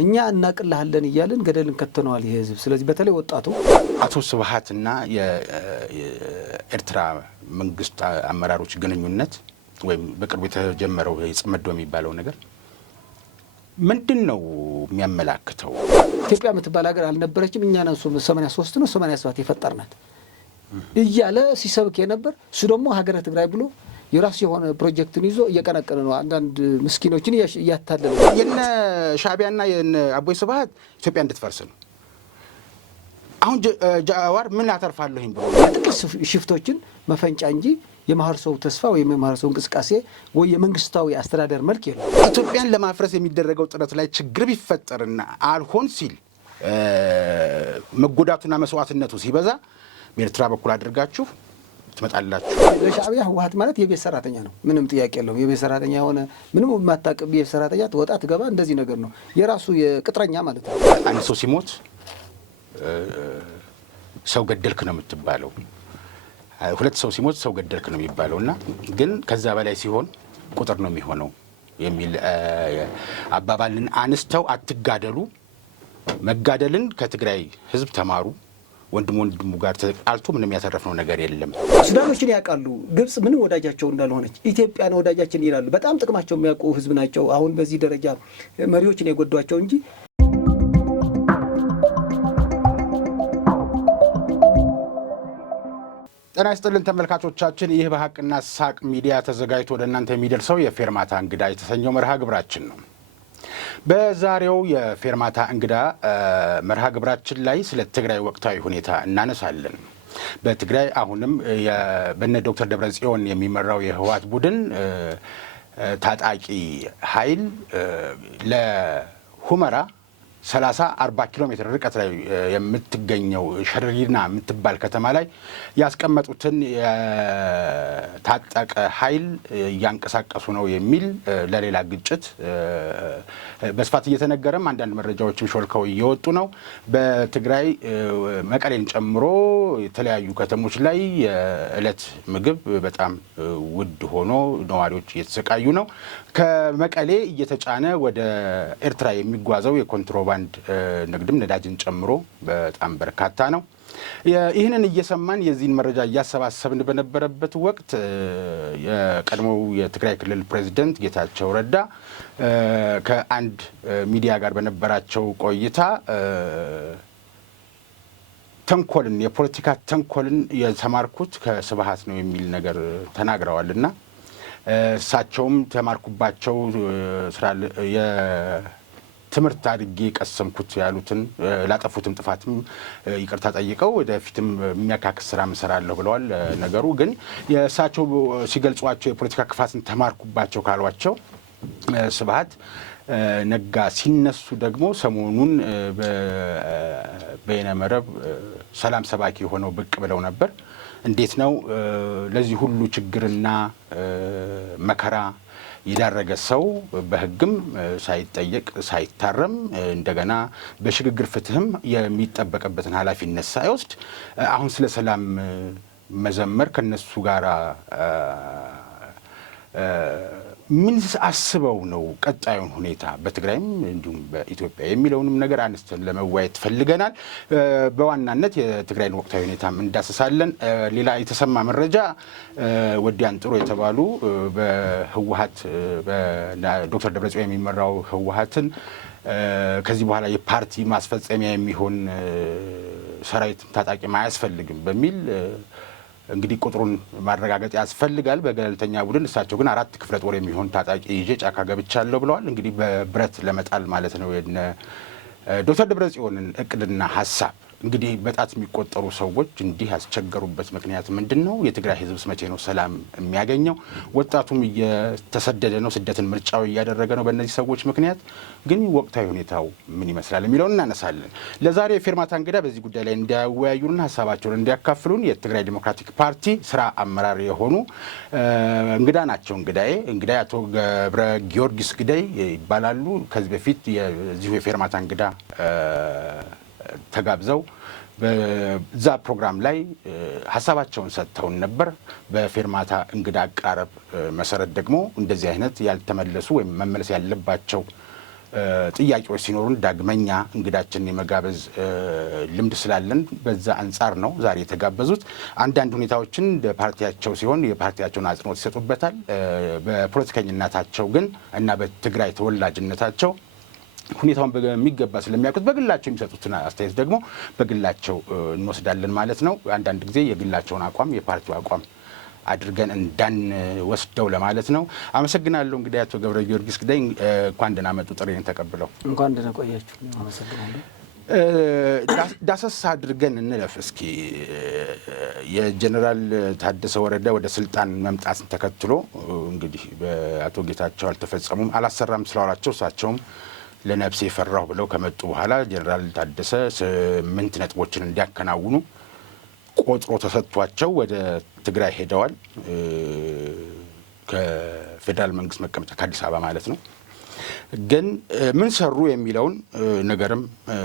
እኛ እናቅልሃለን ይያልን ገደልን ከተነዋል ይሄ ህዝብ ስለዚህ በተለይ ወጣቱ አቶ ስብሃትና የኤርትራ መንግስት አመራሮች ግንኙነት ወይም በቅርቡ የተጀመረው የጽመዶ የሚባለው ነገር ምንድነው የሚያመላክተው? ኢትዮጵያ የምትባል ሀገር አልነበረችም እኛ ነው 83 ነው 87 የፈጠርናት እያለ ሲሰብክ የነበር እሱ ደግሞ ሀገረ ትግራይ ብሎ የራሱ የሆነ ፕሮጀክትን ይዞ እየቀነቀነ ነው አንዳንድ ምስኪኖችን እያታለለ ነው። የነ ሻዕቢያና የነ አቦይ ስብሃት ኢትዮጵያ እንድትፈርስ ነው። አሁን ጃዋር ምን አተርፋለሁ ብሎ ጥቂት ሽፍቶችን መፈንጫ እንጂ የማህበረሰቡ ተስፋ ወይም የማህበረሰቡ እንቅስቃሴ ወይ የመንግስታዊ አስተዳደር መልክ የለው። ኢትዮጵያን ለማፍረስ የሚደረገው ጥረት ላይ ችግር ቢፈጠርና አልሆን ሲል መጎዳቱና መስዋዕትነቱ ሲበዛ በኤርትራ በኩል አድርጋችሁ ትመጣላችሁ። ለሻዕቢያ ህወሓት ማለት የቤት ሰራተኛ ነው። ምንም ጥያቄ የለውም። የቤት ሰራተኛ ሆነ ምንም የማታውቅ የቤት ሰራተኛ ትወጣ ትገባ እንደዚህ ነገር ነው። የራሱ የቅጥረኛ ማለት ነው። አንድ ሰው ሲሞት ሰው ገደልክ ነው የምትባለው። ሁለት ሰው ሲሞት ሰው ገደልክ ነው የሚባለውና ግን ከዛ በላይ ሲሆን ቁጥር ነው የሚሆነው የሚል አባባልን አንስተው አትጋደሉ፣ መጋደልን ከትግራይ ህዝብ ተማሩ፣ ወንድሙ ጋር ተጣልቶ ምንም ያተረፍነው ነገር የለም። ሱዳኖችን ያውቃሉ ግብጽ ምንም ወዳጃቸው እንዳልሆነች ኢትዮጵያን ወዳጃችን ይላሉ። በጣም ጥቅማቸው የሚያውቁ ህዝብ ናቸው። አሁን በዚህ ደረጃ መሪዎችን የጎዷቸው እንጂ ጤና ይስጥልን ተመልካቾቻችን፣ ይህ በሀቅና ሳቅ ሚዲያ ተዘጋጅቶ ወደ እናንተ የሚደርሰው የፌርማታ እንግዳ የተሰኘው መርሃ ግብራችን ነው። በዛሬው የፌርማታ እንግዳ መርሃ ግብራችን ላይ ስለ ትግራይ ወቅታዊ ሁኔታ እናነሳለን። በትግራይ አሁንም በነ ዶክተር ደብረጽዮን የሚመራው የህወሓት ቡድን ታጣቂ ኃይል ለሁመራ 30-40 ኪሎ ሜትር ርቀት ላይ የምትገኘው ሸሪና የምትባል ከተማ ላይ ያስቀመጡትን የታጠቀ ኃይል እያንቀሳቀሱ ነው የሚል ለሌላ ግጭት በስፋት እየተነገረም አንዳንድ መረጃዎችም ሾልከው እየወጡ ነው። በትግራይ መቀሌን ጨምሮ የተለያዩ ከተሞች ላይ የዕለት ምግብ በጣም ውድ ሆኖ ነዋሪዎች እየተሰቃዩ ነው። ከመቀሌ እየተጫነ ወደ ኤርትራ የሚጓዘው የኮንትሮባንድ ንግድም ነዳጅን ጨምሮ በጣም በርካታ ነው። ይህንን እየሰማን የዚህን መረጃ እያሰባሰብን በነበረበት ወቅት የቀድሞው የትግራይ ክልል ፕሬዚደንት ጌታቸው ረዳ ከአንድ ሚዲያ ጋር በነበራቸው ቆይታ ተንኮልን የፖለቲካ ተንኮልን የተማርኩት ከስብሃት ነው የሚል ነገር ተናግረዋልና እሳቸውም ተማርኩባቸው የትምህርት አድርጌ ቀሰምኩት ያሉትን ላጠፉትም ጥፋትም ይቅርታ ጠይቀው ወደፊትም የሚያካክስ ስራ እሰራለሁ ብለዋል። ነገሩ ግን የእሳቸው ሲገልጿቸው የፖለቲካ ክፋትን ተማርኩባቸው ካሏቸው ስብሃት ነጋ ሲነሱ ደግሞ ሰሞኑን በይነመረብ ሰላም ሰባኪ ሆነው ብቅ ብለው ነበር። እንዴት ነው ለዚህ ሁሉ ችግርና መከራ የዳረገ ሰው በሕግም ሳይጠየቅ ሳይታረም እንደገና በሽግግር ፍትህም የሚጠበቅበትን ኃላፊነት ሳይወስድ አሁን ስለ ሰላም መዘመር ከነሱ ጋር ምን አስበው ነው ቀጣዩን ሁኔታ በትግራይም እንዲሁም በኢትዮጵያ የሚለውንም ነገር አንስተን ለመወያየት ፈልገናል። በዋናነት የትግራይን ወቅታዊ ሁኔታም እንዳስሳለን። ሌላ የተሰማ መረጃ ወዲያን ጥሩ የተባሉ በህወሓት በዶክተር ደብረጽዮን የሚመራው ህወሓትን ከዚህ በኋላ የፓርቲ ማስፈጸሚያ የሚሆን ሰራዊት ታጣቂ አያስፈልግም በሚል እንግዲህ ቁጥሩን ማረጋገጥ ያስፈልጋል በገለልተኛ ቡድን። እሳቸው ግን 4 ክፍለ ጦር የሚሆን ታጣቂ ይዤ ጫካ ገብቻለሁ ብለዋል። እንግዲህ በብረት ለመጣል ማለት ነው የነ ዶክተር ደብረጽዮንን እቅድና ሀሳብ። እንግዲህ በጣት የሚቆጠሩ ሰዎች እንዲህ ያስቸገሩበት ምክንያት ምንድን ነው? የትግራይ ህዝብስ መቼ ነው ሰላም የሚያገኘው? ወጣቱም እየተሰደደ ነው፣ ስደትን ምርጫው እያደረገ ነው በእነዚህ ሰዎች ምክንያት። ግን ወቅታዊ ሁኔታው ምን ይመስላል የሚለውን እናነሳለን። ለዛሬ የፌርማታ እንግዳ በዚህ ጉዳይ ላይ እንዲያወያዩና ሀሳባቸውን እንዲያካፍሉን የትግራይ ዲሞክራቲክ ፓርቲ ስራ አመራር የሆኑ እንግዳ ናቸው። እንግዳይ አቶ ገብረ ጊዮርጊስ ግዳይ ይባላሉ። ከዚህ በፊት የዚሁ የፌርማታ እንግዳ ተጋብዘው በዛ ፕሮግራም ላይ ሀሳባቸውን ሰጥተውን ነበር። በፌርማታ እንግዳ አቀራረብ መሰረት ደግሞ እንደዚህ አይነት ያልተመለሱ ወይም መመለስ ያለባቸው ጥያቄዎች ሲኖሩን ዳግመኛ እንግዳችንን የመጋበዝ ልምድ ስላለን በዛ አንጻር ነው ዛሬ የተጋበዙት። አንዳንድ ሁኔታዎችን በፓርቲያቸው ሲሆን የፓርቲያቸውን አጽንኦት ይሰጡበታል። በፖለቲከኝነታቸው ግን እና በትግራይ ተወላጅነታቸው ሁኔታውን በሚገባ ስለሚያውቁት በግላቸው የሚሰጡትን አስተያየት ደግሞ በግላቸው እንወስዳለን ማለት ነው። አንዳንድ ጊዜ የግላቸውን አቋም የፓርቲው አቋም አድርገን እንዳንወስደው ለማለት ነው። አመሰግናለሁ። እንግዲህ አቶ ገብረ ጊዮርጊስ ግዳይ እንኳን ደህና መጡ። ጥሪን ተቀብለው እንኳን ደህና ቆያችሁ። አመሰግናለሁ። ዳሰስ አድርገን እንለፍ እስኪ። የጀነራል ታደሰ ወረደ ወደ ስልጣን መምጣትን ተከትሎ እንግዲህ በአቶ ጌታቸው አልተፈጸሙም አላሰራም ስላሏቸው እሳቸውም ለነፍሴ ፈራሁ ብለው ከመጡ በኋላ ጀነራል ታደሰ 8 ነጥቦችን እንዲያከናውኑ ቆጥሮ ተሰጥቷቸው ወደ ትግራይ ሄደዋል። ከፌዴራል መንግስት መቀመጫ ከአዲስ አበባ ማለት ነው። ግን ምን ሰሩ የሚለውን ነገርም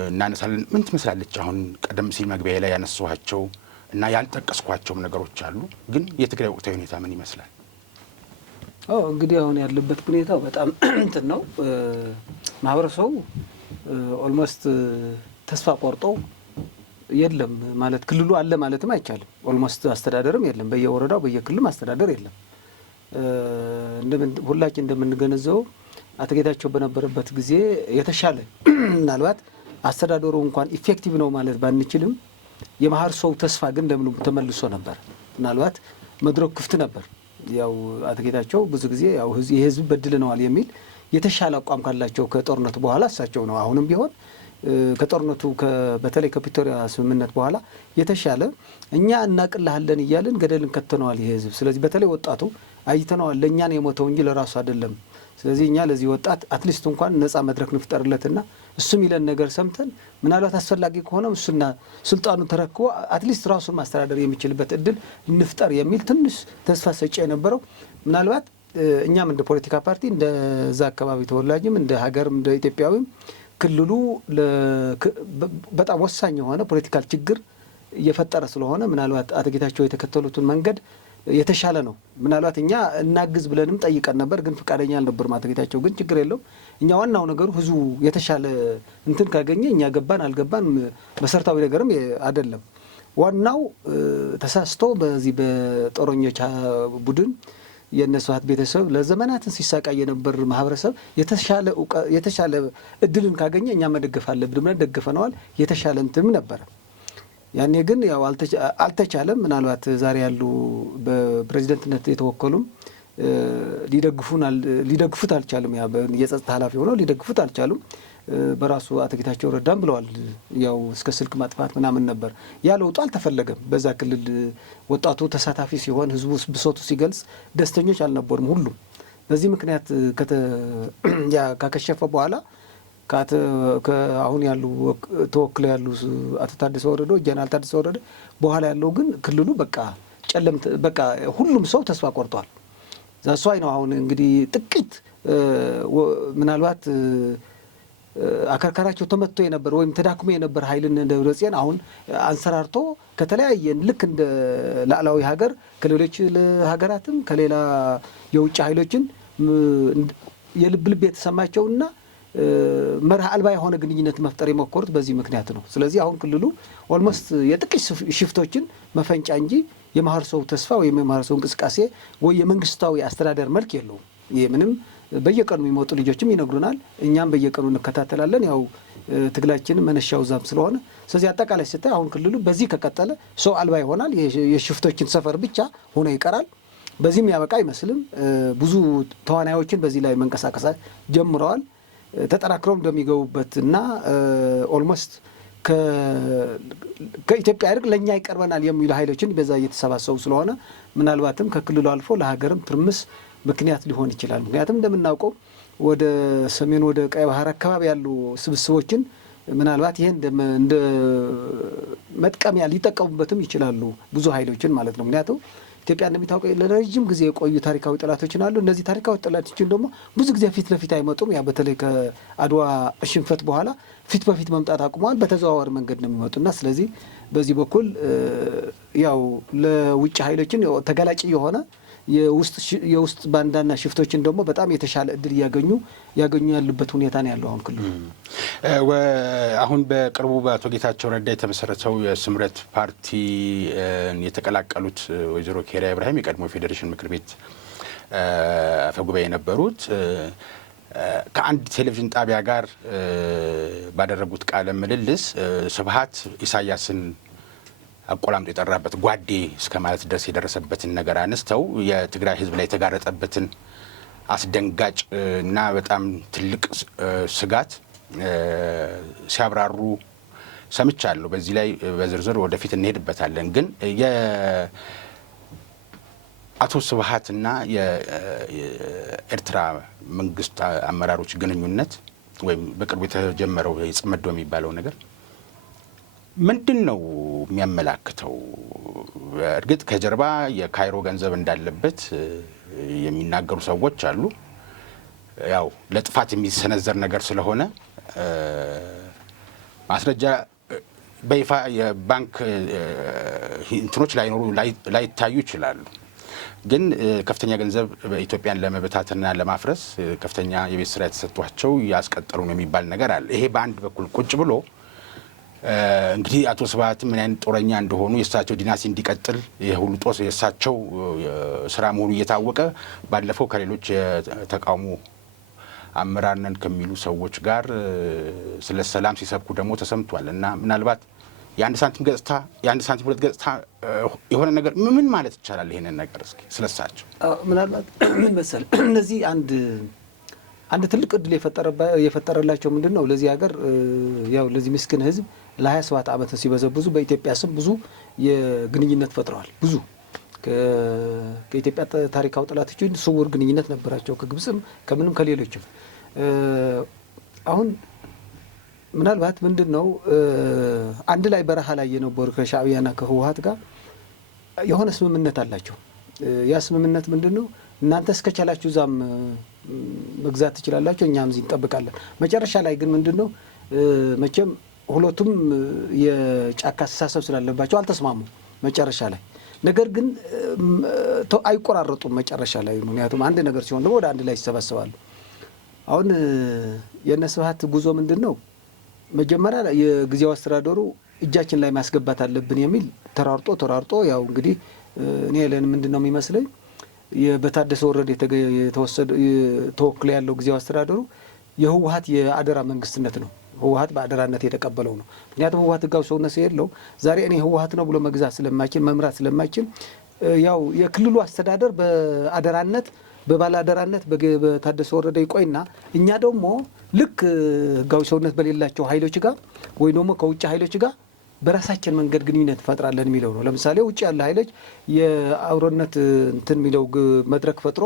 እናነሳለን። ምን ትመስላለች አሁን ቀደም ሲል መግቢያ ላይ ያነሷቸው እና ያልጠቀስኳቸውም ነገሮች አሉ። ግን የትግራይ ወቅታዊ ሁኔታ ምን ይመስላል? እንግዲህ አሁን ያለበት ሁኔታው በጣም እንትን ነው። ማህበረሰቡ ኦልሞስት ተስፋ ቆርጦ የለም ማለት ክልሉ አለ ማለትም አይቻልም። ኦልሞስት አስተዳደርም የለም፣ በየወረዳው በየክልሉም አስተዳደር የለም። ሁላችን እንደምንገነዘበው አቶ ጌታቸው በነበረበት ጊዜ የተሻለ ምናልባት አስተዳደሩ እንኳን ኢፌክቲቭ ነው ማለት ባንችልም የማህበረሰቡ ተስፋ ግን እንደምንም ተመልሶ ነበር። ምናልባት መድረክ ክፍት ነበር። ያው አቶ ጌታቸው ብዙ ጊዜ ያው የህዝብ በድለነዋል የሚል የተሻለ አቋም ካላቸው ከጦርነቱ በኋላ እሳቸው ነው። አሁንም ቢሆን ከጦርነቱ በተለይ ከፕሪቶሪያ ስምምነት በኋላ የተሻለ እኛ እናቅልሃለን እያልን ገደልን ከተነዋል ይሄ ህዝብ። ስለዚህ በተለይ ወጣቱ አይተነዋል፣ ለእኛ ነው የሞተው እንጂ ለራሱ አይደለም። ስለዚህ እኛ ለዚህ ወጣት አትሊስት እንኳን ነፃ መድረክ ንፍጠርለትና እሱ የሚለን ነገር ሰምተን ምናልባት አስፈላጊ ከሆነ እሱና ስልጣኑ ተረክቦ አትሊስት ራሱን ማስተዳደር የሚችልበት እድል እንፍጠር የሚል ትንሽ ተስፋ ሰጪ የነበረው ምናልባት እኛም እንደ ፖለቲካ ፓርቲ እንደዛ አካባቢ ተወላጅም እንደ ሀገርም እንደ ኢትዮጵያዊም ክልሉ በጣም ወሳኝ የሆነ ፖለቲካል ችግር እየፈጠረ ስለሆነ ምናልባት አቶ ጌታቸው የተከተሉትን መንገድ የተሻለ ነው። ምናልባት እኛ እናግዝ ብለንም ጠይቀን ነበር፣ ግን ፈቃደኛ አልነበሩም አቶ ጌታቸው። ግን ችግር የለው እኛ ዋናው ነገሩ ህዝቡ የተሻለ እንትን ካገኘ እኛ ገባን አልገባን መሰረታዊ ነገርም አይደለም። ዋናው ተሳስቶ በዚህ በጦረኞች ቡድን የነስዋት ቤተሰብ ለዘመናትን ሲሳቃይ የነበር ማህበረሰብ የተሻለ እድልን ካገኘ እኛ መደገፍ አለብን ብለን ደግፈነዋል። የተሻለ እንትም ነበር። ያኔ ግን ያው አልተቻለም። ምናልባት ዛሬ ያሉ በፕሬዚደንትነት የተወከሉም ሊደግፉት አልቻሉም። ያ የጸጥታ ኃላፊ ሆነው ሊደግፉት አልቻሉም። በራሱ አቶ ጌታቸው ረዳም ብለዋል። ያው እስከ ስልክ ማጥፋት ምናምን ነበር። ያ ለውጡ አልተፈለገም። በዛ ክልል ወጣቱ ተሳታፊ ሲሆን ህዝቡ ብሶቱ ሲገልጽ ደስተኞች አልነበሩም ሁሉም። በዚህ ምክንያት ካከሸፈ በኋላ አሁን ያሉ ተወክለው ያሉ አቶ ታደሰ ወረደ ጀነራል ታደሰ ወረደ በኋላ ያለው ግን ክልሉ በቃ ሁሉም ሰው ተስፋ ቆርጧል። ዛሷይ ነው አሁን እንግዲህ ጥቂት ምናልባት አከርካራቸው ተመትቶ የነበር ወይም ተዳክሞ የነበር ኃይልን ደብረጽዮን አሁን አንሰራርቶ ከተለያየ ልክ እንደ ላዕላዊ ሀገር ከሌሎች ሀገራትም ከሌላ የውጭ ኃይሎችን የልብ ልብ የተሰማቸውና መርህ አልባ የሆነ ግንኙነት መፍጠር የሞከሩት በዚህ ምክንያት ነው። ስለዚህ አሁን ክልሉ ኦልሞስት የጥቂት ሽፍቶችን መፈንጫ እንጂ የማህበረሰቡ ተስፋ ወይም የማህበረሰቡ እንቅስቃሴ ወይ የመንግስታዊ አስተዳደር መልክ የለውም። ይህ ምንም በየቀኑ የሚመጡ ልጆችም ይነግሩናል፣ እኛም በየቀኑ እንከታተላለን። ያው ትግላችን መነሻው ዛም ስለሆነ ስለዚህ አጠቃላይ ስታይ አሁን ክልሉ በዚህ ከቀጠለ ሰው አልባ ይሆናል። የሽፍቶችን ሰፈር ብቻ ሆኖ ይቀራል። በዚህም ያበቃ አይመስልም። ብዙ ተዋናዮችን በዚህ ላይ መንቀሳቀስ ጀምረዋል። ተጠናክረው እንደሚገቡበት እና ኦልሞስት ከኢትዮጵያ ይልቅ ለእኛ ይቀርበናል የሚሉ ኃይሎችን በዛ እየተሰባሰቡ ስለሆነ ምናልባትም ከክልሉ አልፎ ለሀገርም ትርምስ ምክንያት ሊሆን ይችላል። ምክንያቱም እንደምናውቀው ወደ ሰሜን ወደ ቀይ ባህር አካባቢ ያሉ ስብስቦችን ምናልባት ይሄን እንደ መጥቀሚያ ሊጠቀሙበትም ይችላሉ ብዙ ኃይሎችን ማለት ነው። ምክንያቱም ኢትዮጵያ እንደሚታወቀው ለረጅም ጊዜ የቆዩ ታሪካዊ ጠላቶችን አሉ። እነዚህ ታሪካዊ ጠላቶችን ደግሞ ብዙ ጊዜ ፊት ለፊት አይመጡም። ያ በተለይ ከአድዋ ሽንፈት በኋላ ፊት በፊት መምጣት አቁመዋል። በተዘዋዋሪ መንገድ ነው የሚመጡና ስለዚህ በዚህ በኩል ያው ለውጭ ኃይሎችን ተጋላጭ የሆነ የውስጥ ባንዳና ሽፍቶችን ደግሞ በጣም የተሻለ እድል ያገኙ ያሉበት ሁኔታ ነው ያለው። አሁን ክልሉ አሁን በቅርቡ በአቶ ጌታቸው ረዳ የተመሰረተው የስምረት ፓርቲ የተቀላቀሉት ወይዘሮ ኬሪያ ኢብራሂም የቀድሞ ፌዴሬሽን ምክር ቤት አፈጉባኤ የነበሩት ከአንድ ቴሌቪዥን ጣቢያ ጋር ባደረጉት ቃለ ምልልስ ስብሀት ኢሳያስን አቆላምጦ የጠራበት ጓዴ እስከ ማለት ድረስ የደረሰበትን ነገር አነስተው የትግራይ ሕዝብ ላይ የተጋረጠበትን አስደንጋጭ እና በጣም ትልቅ ስጋት ሲያብራሩ ሰምቻለሁ። በዚህ ላይ በዝርዝር ወደፊት እንሄድበታለን። ግን አቶ ስብሀት እና የኤርትራ መንግስት አመራሮች ግንኙነት ወይም በቅርቡ የተጀመረው ጽመዶ የሚባለው ነገር ምንድን ነው የሚያመላክተው? እርግጥ ከጀርባ የካይሮ ገንዘብ እንዳለበት የሚናገሩ ሰዎች አሉ። ያው ለጥፋት የሚሰነዘር ነገር ስለሆነ ማስረጃ በይፋ የባንክ እንትኖች ላይታዩ ይችላሉ። ግን ከፍተኛ ገንዘብ በኢትዮጵያን ለመበታተንና ለማፍረስ ከፍተኛ የቤት ስራ የተሰጧቸው ያስቀጠሉ ነው የሚባል ነገር አለ። ይሄ በአንድ በኩል ቁጭ ብሎ እንግዲህ አቶ ስብሀት ምን አይነት ጦረኛ እንደሆኑ የእሳቸው ዲናሲ እንዲቀጥል የሁሉ ጦስ የእሳቸው ስራ መሆኑ እየታወቀ ባለፈው ከሌሎች የተቃውሞ አመራር ነን ከሚሉ ሰዎች ጋር ስለ ሰላም ሲሰብኩ ደግሞ ተሰምቷል። እና ምናልባት የአንድ ሳንቲም ሁለት ገጽታ የሆነ ነገር ምን ማለት ይቻላል? ይሄንን ነገር እስኪ ስለሳቸው ምናልባት ምን መሰል እነዚህ አንድ ትልቅ እድል የፈጠረላቸው ምንድን ነው? ለዚህ ሀገር ያው ለዚህ ምስኪን ህዝብ ለ27 ዓመት ሲበዘብዙ በኢትዮጵያ ስም ብዙ የግንኙነት ፈጥረዋል። ብዙ ከኢትዮጵያ ታሪካዊ ጠላቶች ስውር ግንኙነት ነበራቸው፣ ከግብፅም ከምንም ከሌሎችም። አሁን ምናልባት ምንድን ነው አንድ ላይ በረሃ ላይ የነበሩ ከሻዕቢያና ከህወሀት ጋር የሆነ ስምምነት አላቸው። ያ ስምምነት ምንድን ነው? እናንተ እስከቻላችሁ እዛም መግዛት ትችላላችሁ፣ እኛም እዚህ እንጠብቃለን። መጨረሻ ላይ ግን ምንድን ነው መቼም ሁለቱም የጫካ አስተሳሰብ ስላለባቸው አልተስማሙም መጨረሻ ላይ። ነገር ግን አይቆራረጡም መጨረሻ ላይ። ምክንያቱም አንድ ነገር ሲሆን ደግሞ ወደ አንድ ላይ ይሰባሰባሉ። አሁን የእነ ስብሀት ጉዞ ምንድን ነው? መጀመሪያ የጊዜያዊ አስተዳደሩ እጃችን ላይ ማስገባት አለብን የሚል ተራርጦ ያው እንግዲህ እኔ ለን ምንድን ነው የሚመስለኝ በታደሰ ወረደ የተወሰደ ተወክሎ ያለው ጊዜያዊ አስተዳደሩ የህወሀት የአደራ መንግስትነት ነው። ህወሀት በአደራነት የተቀበለው ነው። ምክንያቱም ህወሀት ህጋዊ ሰውነት የለው። ዛሬ እኔ ህወሀት ነው ብሎ መግዛት ስለማይችል መምራት ስለማይችል ያው የክልሉ አስተዳደር በአደራነት በባላደራነት በታደሰ ወረደ ይቆይና እኛ ደግሞ ልክ ህጋዊ ሰውነት በሌላቸው ኃይሎች ጋር ወይ ደግሞ ከውጭ ኃይሎች ጋር በራሳችን መንገድ ግንኙነት ፈጥራለን የሚለው ነው። ለምሳሌ ውጭ ያለ ኃይሎች የአብሮነት እንትን የሚለው መድረክ ፈጥሮ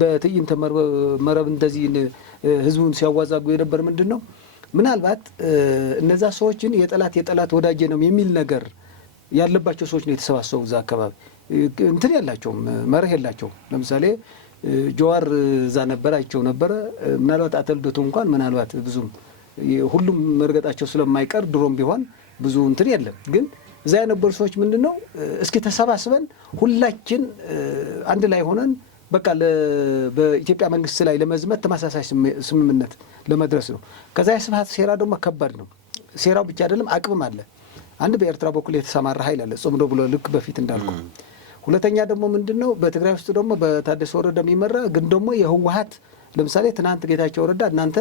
በትዕይንተ መረብ እንደዚህ ህዝቡን ሲያዋዛጉ የነበር ምንድን ነው? ምናልባት እነዛ ሰዎችን የጠላት ወዳጄ ነው የሚል ነገር ያለባቸው ሰዎች ነው የተሰባሰቡ እዛ አካባቢ። እንትን ያላቸውም መርህ የላቸውም። ለምሳሌ ጀዋር እዛ ነበር አይቸው ነበረ። ምናልባት አተልዶቱ እንኳን ምናልባት ብዙም ሁሉም መርገጣቸው ስለማይቀር ድሮም ቢሆን ብዙ እንትን የለም። ግን እዛ የነበሩ ሰዎች ምንድን ነው እስኪ ተሰባስበን ሁላችን አንድ ላይ ሆነን በቃ በኢትዮጵያ መንግስት ላይ ለመዝመት ተመሳሳይ ስምምነት ለመድረስ ነው። ከዛ የስብሀት ሴራ ደግሞ ከባድ ነው። ሴራው ብቻ አይደለም፣ አቅምም አለ። አንድ በኤርትራ በኩል የተሰማራ ኃይል አለ፣ ጽምዶ ብሎ ልክ በፊት እንዳልኩ። ሁለተኛ ደግሞ ምንድን ነው በትግራይ ውስጥ ደግሞ በታደሰ ወረደ የሚመራ ግን ደግሞ የህወሀት ለምሳሌ ትናንት ጌታቸው ረዳ እናንተ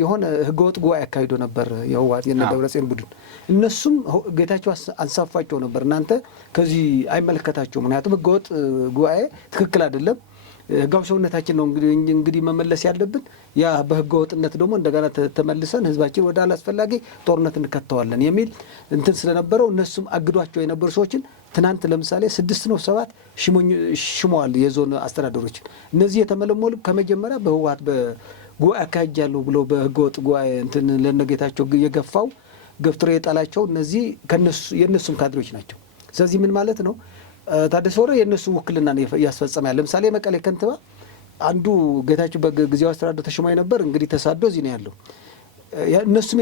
የሆነ ህገወጥ ጉባኤ አካሂዶ ነበር የህወሀት የነ ደብረጽዮን ቡድን። እነሱም ጌታቸው አንሳፋቸው ነበር፣ እናንተ ከዚህ አይመለከታቸውም፣ ምክንያቱም ህገወጥ ጉባኤ ትክክል አይደለም፣ ህጋዊ ሰውነታችን ነው እንግዲህ መመለስ ያለብን። ያ በህገወጥነት ደግሞ እንደገና ተመልሰን ህዝባችን ወደ አላስፈላጊ ጦርነት እንከተዋለን የሚል እንትን ስለነበረው እነሱም አግዷቸው የነበሩ ሰዎችን ትናንት ለምሳሌ 6 ነው 7 ሽመዋል የዞን አስተዳደሮችን። እነዚህ የተመለመሉ ከመጀመሪያ በህወሀት በጉባኤ አካሂጃለሁ ብሎ በህገወጥ ጉባኤ እንትን ለነጌታቸው የገፋው ገፍትሮ የጣላቸው እነዚህ የእነሱም ካድሬዎች ናቸው። ስለዚህ ምን ማለት ነው? ታደሰ ወረደ የእነሱ ውክልና ያስፈጸመ ያለ። ለምሳሌ መቀሌ ከንቲባ አንዱ ጌታቸው በጊዜያዊ አስተዳደር ተሾሞ ነበር፣ እንግዲህ ተሳዶ እዚህ ነው ያለው። እነሱም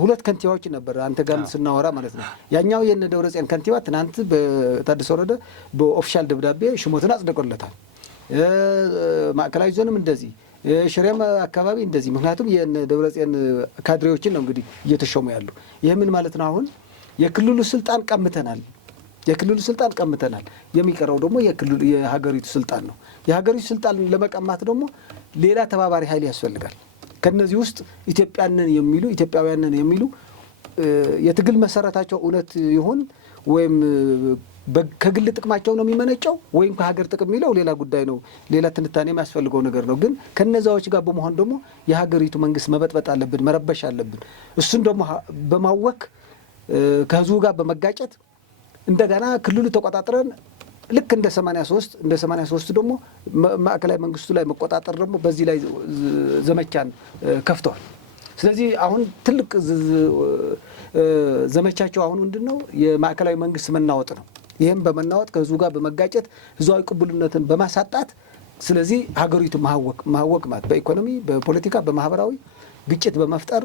ሁለት ከንቲባዎች ነበር አንተ ጋር ስናወራ ማለት ነው። ያኛው የነ ደብረጽዮን ከንቲባ ትናንት በታደሰ ወረደ በኦፊሻል ደብዳቤ ሽሞትን አጽድቆለታል። ማዕከላዊ ዞንም እንደዚህ ሽሬም አካባቢ እንደዚህ። ምክንያቱም የነ ደብረጽዮን ካድሬዎችን ነው እንግዲህ እየተሾሙ ያሉ። ይህ ምን ማለት ነው? አሁን የክልሉ ስልጣን ቀምተናል፣ የክልሉ ስልጣን ቀምተናል። የሚቀረው ደግሞ የሀገሪቱ ስልጣን ነው። የሀገሪቱ ስልጣን ለመቀማት ደግሞ ሌላ ተባባሪ ኃይል ያስፈልጋል። ከነዚህ ውስጥ ኢትዮጵያውያንን የሚሉ የትግል መሰረታቸው እውነት ይሁን ወይም ከግል ጥቅማቸው ነው የሚመነጨው ወይም ከሀገር ጥቅም የሚለው ሌላ ጉዳይ ነው። ሌላ ትንታኔ የሚያስፈልገው ነገር ነው። ግን ከነዛዎች ጋር በመሆን ደግሞ የሀገሪቱ መንግስት መበጥበጥ አለብን፣ መረበሽ አለብን። እሱን ደግሞ በማወክ ከህዝቡ ጋር በመጋጨት እንደገና ክልሉ ተቆጣጥረን ልክ እንደ 83 ደግሞ ማዕከላዊ መንግስቱ ላይ መቆጣጠር ደግሞ በዚህ ላይ ዘመቻን ከፍተዋል። ስለዚህ አሁን ትልቅ ዘመቻቸው አሁን ምንድነው? የማዕከላዊ መንግስት መናወጥ ነው። ይህም በመናወጥ ከህዝቡ ጋር በመጋጨት ህዝባዊ ቅቡልነትን በማሳጣት ስለዚህ ሀገሪቱ ማወቅ ማለት በኢኮኖሚ፣ በፖለቲካ፣ በማህበራዊ ግጭት በመፍጠር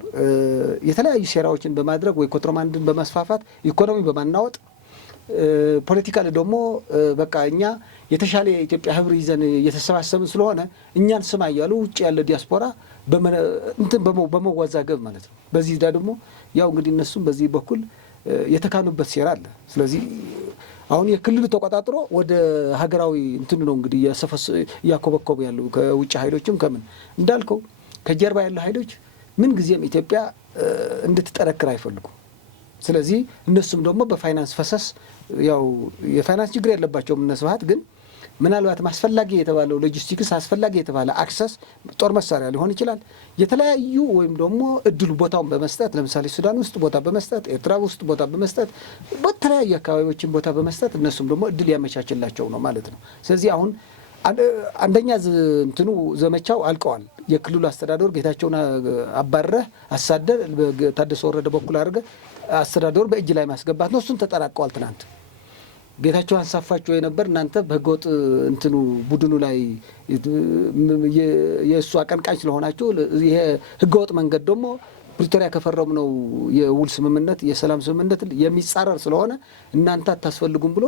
የተለያዩ ሴራዎችን በማድረግ ወይ ኮንትሮባንድን በማስፋፋት ኢኮኖሚ በማናወጥ ፖለቲካ ደግሞ በቃ እኛ የተሻለ የኢትዮጵያ ህብር ይዘን እየተሰባሰብን ስለሆነ እኛን ስማ እያሉ ውጭ ያለ ዲያስፖራ በመወዛገብ ማለት ነው። በዚህ ደግሞ ያው እንግዲህ እነሱም በዚህ በኩል የተካኑበት ሴራ አለ። ስለዚህ አሁን የክልሉ ተቆጣጥሮ ወደ ሀገራዊ እንትኑ ነው እንግዲህ እያኮበኮቡ ያሉ ከውጭ ኃይሎችም ከምን እንዳልከው ከጀርባ ያሉ ኃይሎች ምን ጊዜም ኢትዮጵያ እንድትጠነክር አይፈልጉም። ስለዚህ እነሱም ደግሞ በፋይናንስ ፈሰስ ያው የፋይናንስ ችግር የለባቸውም እነ ስብሀት ግን ምናልባትም አስፈላጊ የተባለው ሎጂስቲክስ አስፈላጊ የተባለ አክሰስ ጦር መሳሪያ ሊሆን ይችላል የተለያዩ ወይም ደግሞ እድሉ ቦታውን በመስጠት ለምሳሌ ሱዳን ውስጥ ቦታ በመስጠት ኤርትራ ውስጥ ቦታ በመስጠት በተለያዩ አካባቢዎችን ቦታ በመስጠት እነሱም ደግሞ እድል ያመቻችላቸው ነው ማለት ነው። ስለዚህ አሁን አንደኛ እንትኑ ዘመቻው አልቀዋል። የክልሉ አስተዳደር ጌታቸውን አባረህ አሳደር ታደሰ ወረደ በኩል አድርገህ አስተዳደሩ በእጅ ላይ ማስገባት ነው። እሱን ተጠናቀዋል። ትናንት ጌታቸው አንሳፋቸው የነበር እናንተ በህገወጥ እንትኑ ቡድኑ ላይ የእሱ አቀንቃኝ ስለሆናችሁ ይሄ ህገወጥ መንገድ ደግሞ ፕሪቶሪያ ከፈረምነው የውል ስምምነት የሰላም ስምምነት የሚጻረር ስለሆነ እናንተ አታስፈልጉም ብሎ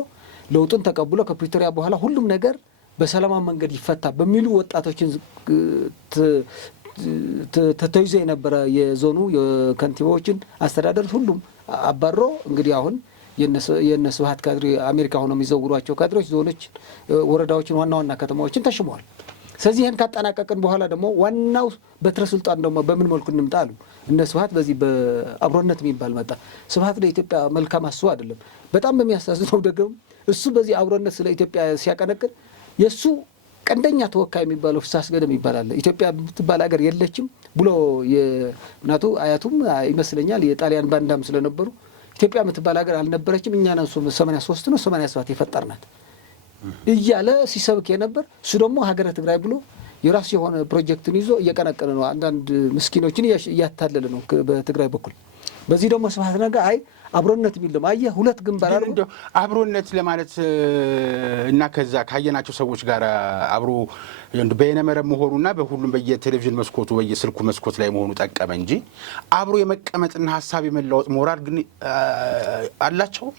ለውጡን ተቀብሎ ከፕሪቶሪያ በኋላ ሁሉም ነገር በሰላማዊ መንገድ ይፈታ በሚሉ ወጣቶችን ተይዞ የነበረ የዞኑ የከንቲባዎችን አስተዳደር ሁሉም አባሮ እንግዲህ አሁን የነ ስብሀት ካድሬ አሜሪካ ሆነው የሚዘውሯቸው ካድሬዎች ዞኖች፣ ወረዳዎችን፣ ዋና ዋና ከተማዎችን ተሽመዋል። ስለዚህ ይህን ካጠናቀቅን በኋላ ደግሞ ዋናው በትረ ስልጣን ደግሞ በምን መልኩ እንምጣ አሉ እነ ስብሀት። በዚህ በአብሮነት የሚባል መጣ። ስብሀት ለኢትዮጵያ መልካም አስቦ አይደለም። በጣም በሚያሳዝነው ደግሞ እሱ በዚህ አብሮነት ስለ ኢትዮጵያ ሲያቀነቅን የእሱ ቀንደኛ ተወካይ የሚባለው ፍስሐ አስገዶም ይባላል። ኢትዮጵያ የምትባል ሀገር የለችም ብሎ የእናቱ አያቱም ይመስለኛል የጣሊያን ባንዳም ስለነበሩ ኢትዮጵያ የምትባል ሀገር አልነበረችም፣ እኛ ነን 83 ነው 87 የፈጠርናት እያለ ሲሰብክ የነበር እሱ ደግሞ ሀገረ ትግራይ ብሎ የራሱ የሆነ ፕሮጀክትን ይዞ እየቀነቀነ ነው። አንዳንድ ምስኪኖችን እያታለለ ነው በትግራይ በኩል። በዚህ ደግሞ ስብሀት ነገር አይ አብሮነት የሚል ደግሞ አየህ ሁለት ግንባር እንደው አብሮነት ለማለት እና ከዛ ካየናቸው ሰዎች ጋር አብሮ በየነመረብ መሆኑና በሁሉም በየቴሌቪዥን መስኮቱ በየስልኩ መስኮት ላይ መሆኑ ጠቀመ እንጂ አብሮ የመቀመጥና ሀሳብ የመለወጥ ሞራል ግን አላቸው።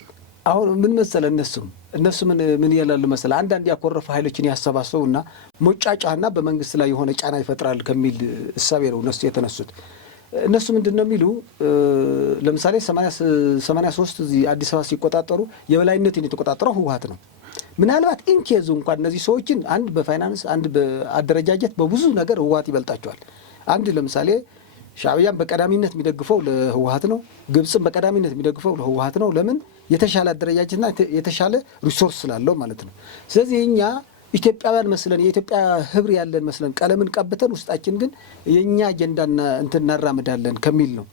አሁን ምን መሰለህ እነሱ ምን ይላሉ መሰለህ አንዳንድ ያኮረፈ ኃይሎችን ያሰባሰቡና ሞጫጫና በመንግስት ላይ የሆነ ጫና ይፈጥራል ከሚል እሳቤ ነው እነሱ የተነሱት። እነሱ ምንድነው የሚሉ ለምሳሌ 83 እዚህ አዲስ አበባ ሲቆጣጠሩ የበላይነትን የተቆጣጠረው ህወሓት ነው። ምናልባት ኢንኬዝ እንኳን እነዚህ ሰዎችን አንድ በፋይናንስ አንድ በአደረጃጀት በብዙ ነገር ህወሓት ይበልጣቸዋል። አንድ ለምሳሌ ሻዕቢያን በቀዳሚነት የሚደግፈው ለህወሓት ነው። ግብፅን በቀዳሚነት የሚደግፈው ለህወሓት ነው። ለምን? የተሻለ አደረጃጀትና የተሻለ ሪሶርስ ስላለው ማለት ነው። ስለዚህ እኛ ኢትዮጵያውያን መስለን የኢትዮጵያ ህብር ያለን መስለን ቀለምን ቀብተን ውስጣችን ግን የኛ አጀንዳና እንትን እናራምዳለን ከሚል ነው።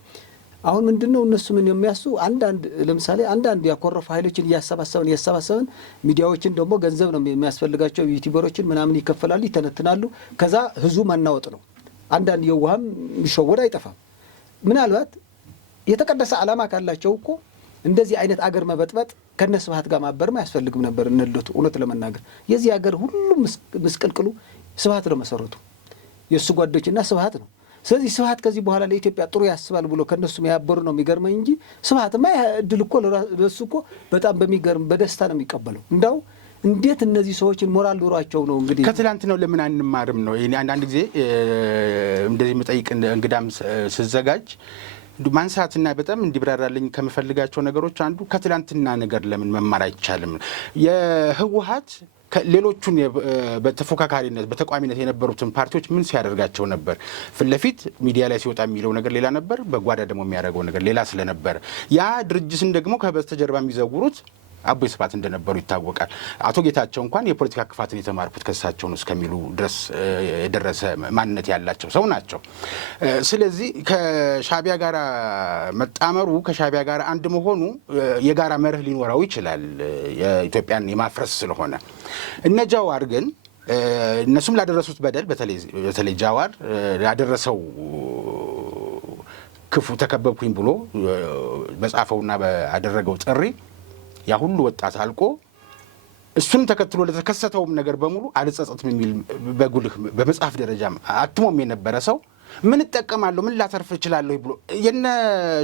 አሁን ምንድነው እነሱ ምን የሚያሱ ለምሳሌ አንዳንድ ያኮረፉ ኃይሎችን እያሰባሰብን ሚዲያዎችን ደግሞ ገንዘብ ነው የሚያስፈልጋቸው ዩቲዩበሮችን ምናምን ይከፈላሉ፣ ይተነትናሉ። ከዛ ህዝቡ ማናወጥ ነው። አንዳንድ የውሃም የሚሸወድ አይጠፋም። ምናልባት የተቀደሰ ዓላማ ካላቸው እኮ እንደዚህ አይነት አገር መበጥበጥ ከነ ስብሀት ጋር ማበርም አያስፈልግም ነበር። እንልቱ እውነት ለመናገር የዚህ አገር ሁሉም ምስቅልቅሉ ስብሀት ነው መሰረቱ። የእሱ ጓዶችና ስብሀት ነው። ስለዚህ ስብሃት ከዚህ በኋላ ለኢትዮጵያ ጥሩ ያስባል ብሎ ከነሱም ያበሩ ነው የሚገርመኝ እንጂ ስብሃትማ እድል እኮ ለሱ እኮ በጣም በሚገርም በደስታ ነው የሚቀበለው። እንዳው እንዴት እነዚህ ሰዎችን ሞራል ኑሯቸው ነው እንግዲህ ከትላንት ነው ለምን አንማርም ነው። አንዳንድ ጊዜ እንደዚህ መጠይቅ እንግዳም ስዘጋጅ ማንሳትና በጣም እንዲብራራልኝ ከምፈልጋቸው ነገሮች አንዱ ከትላንትና ነገር ለምን መማር አይቻልም? የህወሓት ሌሎቹን በተፎካካሪነት በተቋሚነት የነበሩትን ፓርቲዎች ምን ሲያደርጋቸው ነበር? ፊት ለፊት ሚዲያ ላይ ሲወጣ የሚለው ነገር ሌላ ነበር፣ በጓዳ ደግሞ የሚያደርገው ነገር ሌላ ስለነበረ ያ ድርጅትን ደግሞ ከበስተጀርባ የሚዘውሩት አቦይ ስብሃት እንደነበሩ ይታወቃል። አቶ ጌታቸው እንኳን የፖለቲካ ክፋትን የተማርኩት ከሳቸው ነው እስከሚሉ ድረስ የደረሰ ማንነት ያላቸው ሰው ናቸው። ስለዚህ ከሻዕቢያ ጋር መጣመሩ ከሻዕቢያ ጋር አንድ መሆኑ የጋራ መርህ ሊኖረው ይችላል የኢትዮጵያን የማፍረስ ስለሆነ። እነ ጃዋር ግን እነሱም ላደረሱት በደል በተለይ ጃዋር ያደረሰው ክፉ ተከበብኩኝ ብሎ በጻፈውና ባደረገው ጥሪ ያ ሁሉ ወጣት አልቆ እሱን ተከትሎ ለተከሰተውም ነገር በሙሉ አልጸጸትም የሚል በጉልህ በመጽሐፍ ደረጃ አትሞም የነበረ ሰው ምን እጠቀማለሁ ምን ላተርፍ እችላለሁ ብሎ የነ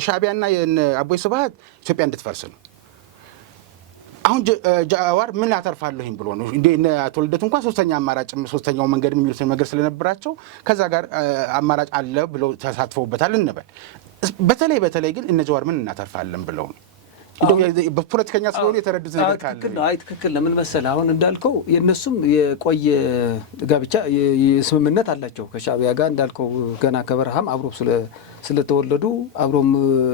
ሻዕቢያና የነ አቦይ ስብሃት ኢትዮጵያ እንድትፈርስ ነው። አሁን ጃዋር ምን አተርፋለሁኝ ብሎ ነው እንደ እነ አቶ ልደቱ እንኳን ሶስተኛው መንገድ የሚሉት ነገር ስለነበራቸው ከዛ ጋር አማራጭ አለ ብለው ተሳትፈውበታል እንበል። በተለይ ግን እነ ጃዋር ምን እናተርፋለን ብለው ነው በፖለቲከኛ ስለሆነ የተረዱት ነገር ካለ ትክክል ነው። ትክክል ነው። ምን መሰለህ አሁን እንዳልከው የነሱም የቆየ ጋብቻ የስምምነት አላቸው ከሻዕቢያ ጋር እንዳልከው ገና ከበረሃም አብሮ ስለተወለዱ አብሮም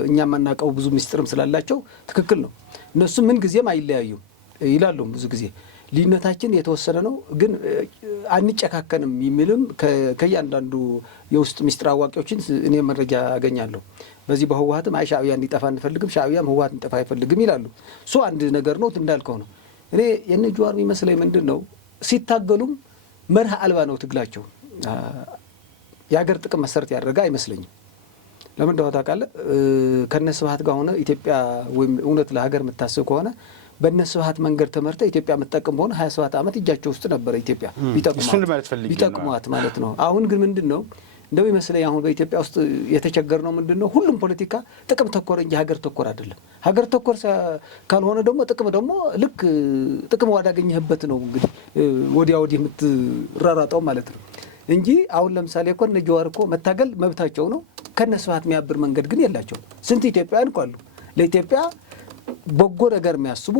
እኛ የማናውቀው ብዙ ምስጢርም ስላላቸው ትክክል ነው። እነሱም ምን ጊዜም አይለያዩም ይላሉ። ብዙ ጊዜ ልዩነታችን የተወሰነ ነው ግን አንጨካከንም የሚልም ከእያንዳንዱ የውስጥ ምስጢር አዋቂዎችን እኔ መረጃ አገኛለሁ። በዚህ በህወሓትም ሻዕቢያ እንዲጠፋ አንፈልግም፣ ሻዕቢያም ህወሓት እንዲጠፋ አይፈልግም ይላሉ። እሱ አንድ ነገር ነው እንዳልከው ነው። እኔ የነ ጃዋር የሚመስለኝ ምንድን ነው ሲታገሉም መርህ አልባ ነው ትግላቸው። የሀገር ጥቅም መሰረት ያደረገ አይመስለኝም። ለምን እንደሆነ ታውቃለህ? ከነ ስብሃት ጋር ሆነ ኢትዮጵያ ወይም እውነት ለሀገር የምታስብ ከሆነ በነ ስብሃት መንገድ ተመርተ ኢትዮጵያ የምትጠቅም በሆነ 27 ዓመት እጃቸው ውስጥ ነበረ ኢትዮጵያ ቢጠቅሟት ማለት ነው። አሁን ግን ምንድን ነው እንደው ይመስለኝ አሁን በኢትዮጵያ ውስጥ የተቸገር ነው ምንድን ነው ሁሉም ፖለቲካ ጥቅም ተኮር እንጂ ሀገር ተኮር አይደለም። ሀገር ተኮር ካልሆነ ደግሞ ጥቅም ደግሞ ልክ ጥቅም ወዳገኘህበት ነው እንግዲህ ወዲያ ወዲህ የምትራራጠው ማለት ነው እንጂ አሁን ለምሳሌ እኮ እነ ጃዋር እኮ መታገል መብታቸው ነው። ከነ ስብሃት የሚያብር መንገድ ግን የላቸውም። ስንት ኢትዮጵያውያን እኮ አሉ ለኢትዮጵያ በጎ ነገር የሚያስቡ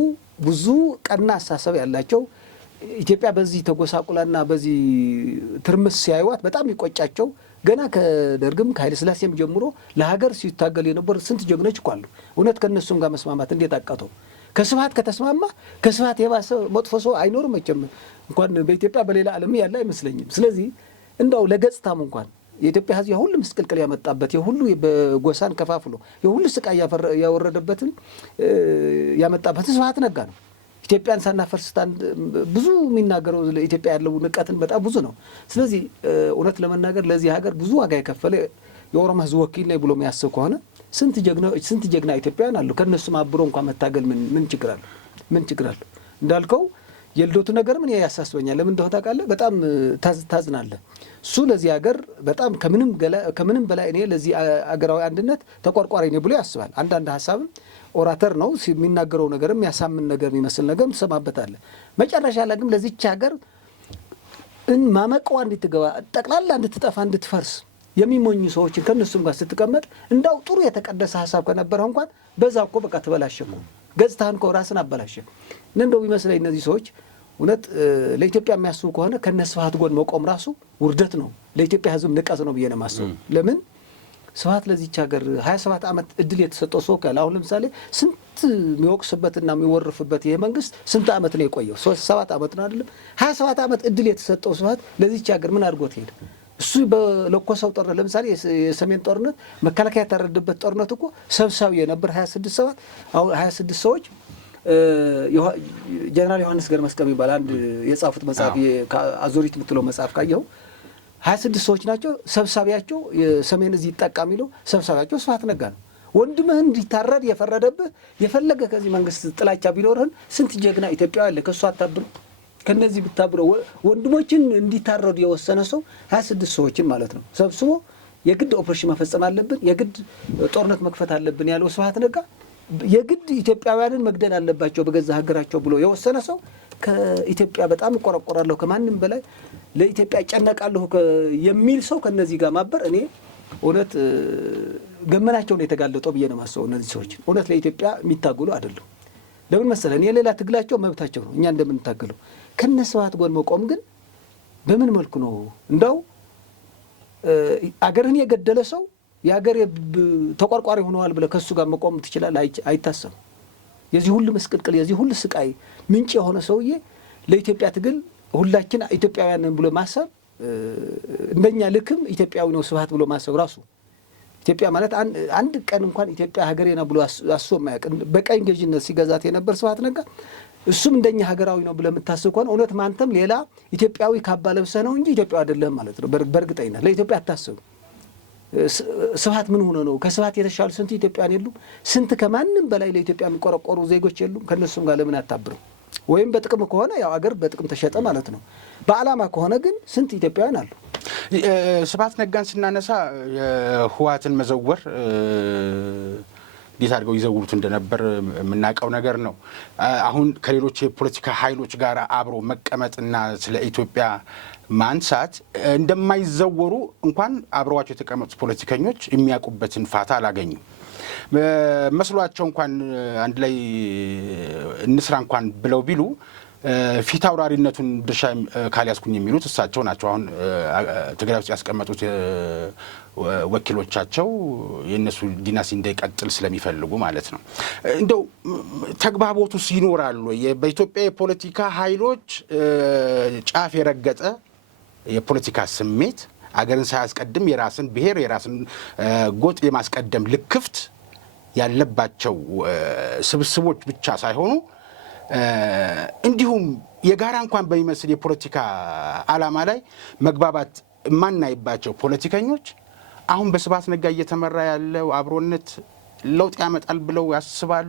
ብዙ ቀና አሳሰብ ያላቸው ኢትዮጵያ በዚህ ተጎሳቁላና በዚህ ትርምስ ሲያዩዋት በጣም ይቆጫቸው ገና ከደርግም ከኃይለ ሥላሴም ጀምሮ ለሀገር ሲታገል የነበሩ ስንት ጀግኖች እኮ አሉ። እውነት ከእነሱም ጋር መስማማት እንዴት አቃተው? ከስብሃት ከተስማማ ከስብሃት የባሰ መጥፎ ሰው አይኖርም መቼም እንኳን በኢትዮጵያ በሌላ ዓለም ያለ አይመስለኝም። ስለዚህ እንዳው ለገጽታም እንኳን የኢትዮጵያ ሕዝብ የሁሉ ምስቅልቅል ያመጣበት የሁሉ በጎሳን ከፋፍሎ የሁሉ ስቃይ ያወረደበትን ያመጣበት ስብሃት ነጋ ነው። ኢትዮጵያን ሳናፈርስ ብዙ የሚናገረው ለኢትዮጵያ ያለው ንቀትን በጣም ብዙ ነው። ስለዚህ እውነት ለመናገር ለዚህ ሀገር ብዙ ዋጋ የከፈለ የኦሮሞ ሕዝብ ወኪል ነኝ ብሎ የሚያስብ ከሆነ ስንት ጀግና ኢትዮጵያውያን አሉ። ከነሱም አብሮ እንኳን መታገል ምን ችግር አለው? ምን ችግር አለው? እንዳልከው የልደቱ ነገር ምን ያሳስበኛል? ለምን እንደሆነ ታውቃለህ? በጣም ታዝናለህ። እሱ ለዚህ ሀገር በጣም ከምንም በላይ እኔ ለዚህ አገራዊ አንድነት ተቆርቋሪ ነኝ ብሎ ያስባል። አንዳንድ ሀሳብም ኦራተር ነው የሚናገረው ነገርም የሚያሳምን ነገር የሚመስል ነገር ትሰማበታለህ። መጨረሻ ላይ ግን ለዚች ሀገር ማመቀዋ እንድትገባ ጠቅላላ እንድትጠፋ እንድትፈርስ የሚሞኙ ሰዎችን ከነሱም ጋር ስትቀመጥ እንዳው ጥሩ የተቀደሰ ሀሳብ ከነበረ እንኳን በዛ እኮ በቃ ተበላሸኩ ገጽታህን እኮ ራስን አበላሸ። እንደው ይመስለኝ እነዚህ ሰዎች እውነት ለኢትዮጵያ የሚያስቡ ከሆነ ከነ ስብሃት ጎን መቆም ራሱ ውርደት ነው፣ ለኢትዮጵያ ሕዝብ ንቀት ነው ብዬ ነው የማስበው። ለምን ስብሃት ለዚች ሀገር 27 ዓመት እድል የተሰጠው ሰው ካለ አሁን ለምሳሌ ስንት የሚወቅስበትና የሚወርፍበት ይሄ መንግስት ስንት ዓመት ነው የቆየው? 7 ዓመት ነው አይደለም? 27 ዓመት እድል የተሰጠው ስብሃት ለዚች ሀገር ምን አድርጎት ሄደ? እሱ በለኮሰው ጦርነት ለምሳሌ የሰሜን ጦርነት መከላከያ ያታረደበት ጦርነት እኮ ሰብሳቢ የነበር 26 ሰዎች ጀነራል ዮሐንስ ገርመስቀል የሚባል አንድ የጻፉት መጽሐፍ አዙሪት የምትለው መጽሐፍ ካየው 26 ሰዎች ናቸው። ሰብሳቢያቸው የሰሜን እዚህ ይጠቃ የሚለው ሰብሳቢያቸው ስብሃት ነጋ ነው። ወንድምህን እንዲታረድ የፈረደብህ የፈለገ ከዚህ መንግስት ጥላቻ ቢኖርህን ስንት ጀግና ኢትዮጵያዊ አለ። ከእሱ አታብሩ። ከነዚህ ብታብረው ወንድሞችን እንዲታረዱ የወሰነ ሰው 26 ሰዎችን ማለት ነው ሰብስቦ የግድ ኦፕሬሽን መፈጸም አለብን፣ የግድ ጦርነት መክፈት አለብን ያለው ስብሐት ነጋ የግድ ኢትዮጵያውያንን መግደል አለባቸው በገዛ ሀገራቸው ብሎ የወሰነ ሰው ከኢትዮጵያ በጣም እቆረቆራለሁ ከማንም በላይ ለኢትዮጵያ እጨነቃለሁ የሚል ሰው ከነዚህ ጋር ማበር እኔ እውነት ገመናቸውን የተጋለጠው ብዬ ነው የማስበው። እነዚህ ሰዎች እውነት ለኢትዮጵያ የሚታገሉ አይደሉም። ለምን መሰለህ? እኔ ሌላ ትግላቸው መብታቸው ነው፣ እኛ እንደምንታገለው። ከነ ስብሐት ጎን መቆም ግን በምን መልኩ ነው? እንዳው አገርህን የገደለ ሰው የአገር ተቆርቋሪ ሆነዋል ብለህ ከሱ ጋር መቆም ትችላለህ? አይታሰብም። የዚህ ሁሉ መስቀልቅል የዚህ ሁሉ ስቃይ ምንጭ የሆነ ሰውዬ ለኢትዮጵያ ትግል ሁላችን ኢትዮጵያውያንን ብሎ ማሰብ እንደኛ ልክም ኢትዮጵያዊ ነው ስብሐት ብሎ ማሰብ ራሱ ኢትዮጵያ ማለት አንድ ቀን እንኳን ኢትዮጵያ ሀገሬ ነው ብሎ አስቦ የማያውቅ በቀኝ ገዥነት ሲገዛት የነበር ስብሐት ነጋ እሱም እንደኛ ሀገራዊ ነው ብለህ የምታስብ ከሆነ እውነት ማንተም ሌላ ኢትዮጵያዊ ካባ ለብሰህ ነው እንጂ ኢትዮጵያዊ አይደለም ማለት ነው። በእርግጠኝነት ለኢትዮጵያ አታስብ። ስብሐት ምን ሆነ ነው? ከስብሐት የተሻሉ ስንት ኢትዮጵያውያን የሉም? ስንት ከማንም በላይ ለኢትዮጵያ የሚቆረቆሩ ዜጎች የሉም? ከነሱም ጋር ለምን አታብርም? ወይም በጥቅም ከሆነ ያው አገር በጥቅም ተሸጠ ማለት ነው። በዓላማ ከሆነ ግን ስንት ኢትዮጵያውያን አሉ። ስብሐት ነጋን ስናነሳ የህወሓትን መዘወር እንዴት አድርገው ይዘውሩት እንደነበር የምናውቀው ነገር ነው። አሁን ከሌሎች የፖለቲካ ኃይሎች ጋር አብሮ መቀመጥና ስለ ኢትዮጵያ ማንሳት እንደማይዘወሩ እንኳን አብረዋቸው የተቀመጡት ፖለቲከኞች የሚያውቁበትን ፋታ አላገኙም። መስሏቸው እንኳን አንድ ላይ እንስራ እንኳን ብለው ቢሉ ፊት አውራሪነቱን ድርሻ ካልያዝኩኝ የሚሉት እሳቸው ናቸው። አሁን ትግራይ ውስጥ ያስቀመጡት ወኪሎቻቸው የእነሱ ዲናሲ እንዳይቀጥል ስለሚፈልጉ ማለት ነው። እንደው ተግባቦቱስ ይኖራሉ? በኢትዮጵያ የፖለቲካ ኃይሎች ጫፍ የረገጠ የፖለቲካ ስሜት አገርን ሳያስቀድም የራስን ብሔር የራስን ጎጥ የማስቀደም ልክፍት ያለባቸው ስብስቦች ብቻ ሳይሆኑ እንዲሁም የጋራ እንኳን በሚመስል የፖለቲካ ዓላማ ላይ መግባባት የማናይባቸው ፖለቲከኞች አሁን በስብሐት ነጋ እየተመራ ያለው አብሮነት ለውጥ ያመጣል ብለው ያስባሉ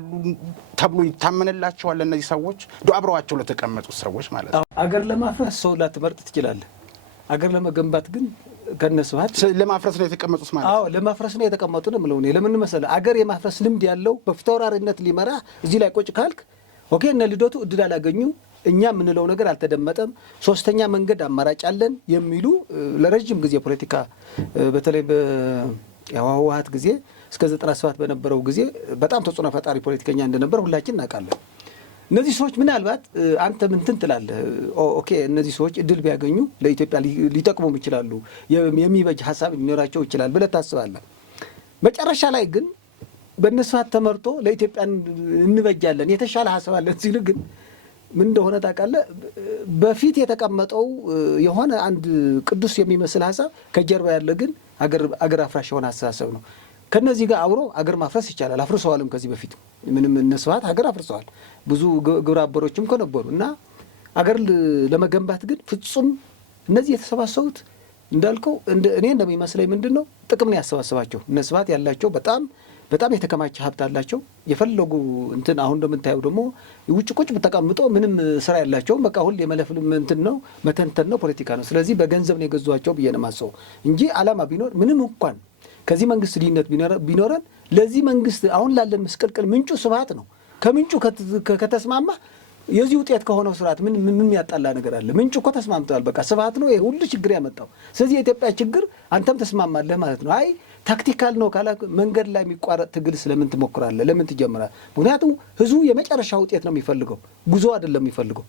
ተብሎ ይታመንላቸዋል? እነዚህ ሰዎች አብረዋቸው ለተቀመጡት ሰዎች ማለት ነው። አገር ለማፍረስ ሰው ላትመርጥ ትችላለህ። አገር ለመገንባት ግን ከነስብሐት ለማፍረስ ነው የተቀመጡት ማለት ነው። አዎ ለማፍረስ ነው የተቀመጡ ነው የምለው እኔ። ለምን መሰለህ? አገር የማፍረስ ልምድ ያለው በፊታውራሪነት ሊመራ እዚህ ላይ ቁጭ ካልክ ኦኬ፣ እነ ልደቱ እድል አላገኙ፣ እኛ የምንለው ነገር አልተደመጠም፣ ሶስተኛ መንገድ አማራጭ አለን የሚሉ ለረጅም ጊዜ ፖለቲካ በተለይ በህወሓት ጊዜ እስከ 97 በነበረው ጊዜ በጣም ተጽዕኖ ፈጣሪ ፖለቲከኛ እንደነበር ሁላችን እናውቃለን። እነዚህ ሰዎች ምናልባት አንተ ምንትን ትላለህ? ኦኬ እነዚህ ሰዎች እድል ቢያገኙ ለኢትዮጵያ ሊጠቅሙም ይችላሉ፣ የሚበጅ ሀሳብ ሊኖራቸው ይችላል ብለህ ታስባለህ። መጨረሻ ላይ ግን በስብሐት ተመርቶ ለኢትዮጵያ እንበጃለን የተሻለ ሀሳብ አለን ሲሉ ግን ምን እንደሆነ ታውቃለህ? በፊት የተቀመጠው የሆነ አንድ ቅዱስ የሚመስል ሀሳብ ከጀርባ ያለ ግን አገር አፍራሽ የሆነ አስተሳሰብ ነው። ከነዚህ ጋር አብሮ አገር ማፍረስ ይቻላል። አፍርሰዋልም ከዚህ በፊት ምንም ስብሐት አገር አፍርሰዋል። ብዙ ግብረ አበሮችም ከነበሩ እና አገር ለመገንባት ግን ፍጹም እነዚህ የተሰባሰቡት እንዳልከው እኔ እንደሚመስለኝ ምንድን ነው ጥቅም ነው ያሰባሰባቸው። እነ ስብሐት ያላቸው በጣም የተከማቸ ሀብት አላቸው። የፈለጉ እንትን አሁን እንደምታየው ደግሞ ውጭ ቁጭ ተቀምጦ ምንም ስራ ያላቸውም በቃ ሁሌ የመለፍልም እንትን ነው መተንተን ነው ፖለቲካ ነው። ስለዚህ በገንዘብ ነው የገዟቸው ብዬ ነው የማስበው እንጂ ዓላማ ቢኖር ምንም እንኳን ከዚህ መንግስት ልዩነት ቢኖረን ለዚህ መንግስት አሁን ላለን መስቀልቅል ምንጩ ስብሐት ነው። ከምንጩ ከተስማማ የዚህ ውጤት ከሆነው ስርዓት ምን ያጣላ ነገር አለ? ምንጩ እኮ ተስማምተዋል። በቃ ስብሐት ነው ይሄ ሁሉ ችግር ያመጣው። ስለዚህ የኢትዮጵያ ችግር አንተም ተስማማለህ ማለት ነው። አይ ታክቲካል ነው ካላ መንገድ ላይ የሚቋረጥ ትግል ስለምን ትሞክራለህ? ለምን ትጀምራለህ? ምክንያቱም ህዝቡ የመጨረሻ ውጤት ነው የሚፈልገው፣ ጉዞ አይደለም የሚፈልገው።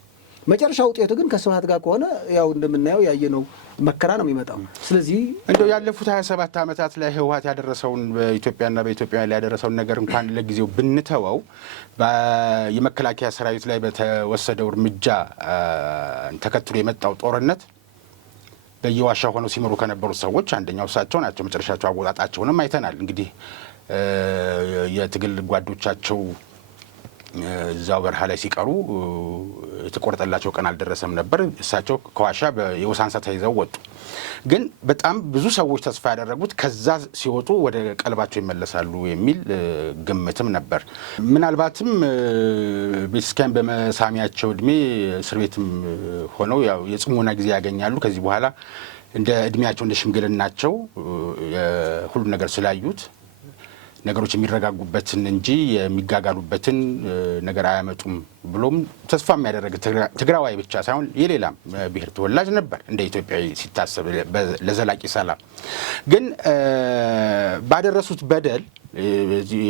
መጨረሻ ውጤቱ ግን ከስብሐት ጋር ከሆነ ያው እንደምናየው ያየነው መከራ ነው የሚመጣው። ስለዚህ እንደው ያለፉት 27 ዓመታት ላይ ህወሓት ያደረሰውን በኢትዮጵያና በኢትዮጵያውያን ላይ ያደረሰውን ነገር እንኳን ለጊዜው ብንተወው የመከላከያ ሰራዊት ላይ በተወሰደው እርምጃ ተከትሎ የመጣው ጦርነት በየዋሻ ሆነው ሲመሩ ከነበሩት ሰዎች አንደኛው እሳቸው ናቸው። መጨረሻቸው አወጣጣቸውንም አይተናል። እንግዲህ የትግል ጓዶቻቸው እዛው በረሃ ላይ ሲቀሩ የተቆረጠላቸው ቀን አልደረሰም ነበር። እሳቸው ከዋሻ የውሳንሳ ተይዘው ወጡ። ግን በጣም ብዙ ሰዎች ተስፋ ያደረጉት ከዛ ሲወጡ ወደ ቀልባቸው ይመለሳሉ የሚል ግምትም ነበር። ምናልባትም ቤተክርስቲያን በመሳሚያቸው እድሜ እስር ቤትም ሆነው ያው የጽሞና ጊዜ ያገኛሉ። ከዚህ በኋላ እንደ እድሜያቸው እንደ ሽምግልናቸው ሁሉ ነገር ስላዩት ነገሮች የሚረጋጉበትን እንጂ የሚጋጋሉበትን ነገር አያመጡም ብሎም ተስፋ የሚያደርግ ትግራዋይ ብቻ ሳይሆን የሌላም ብሔር ተወላጅ ነበር እንደ ኢትዮጵያዊ ሲታሰብ ለዘላቂ ሰላም። ግን ባደረሱት በደል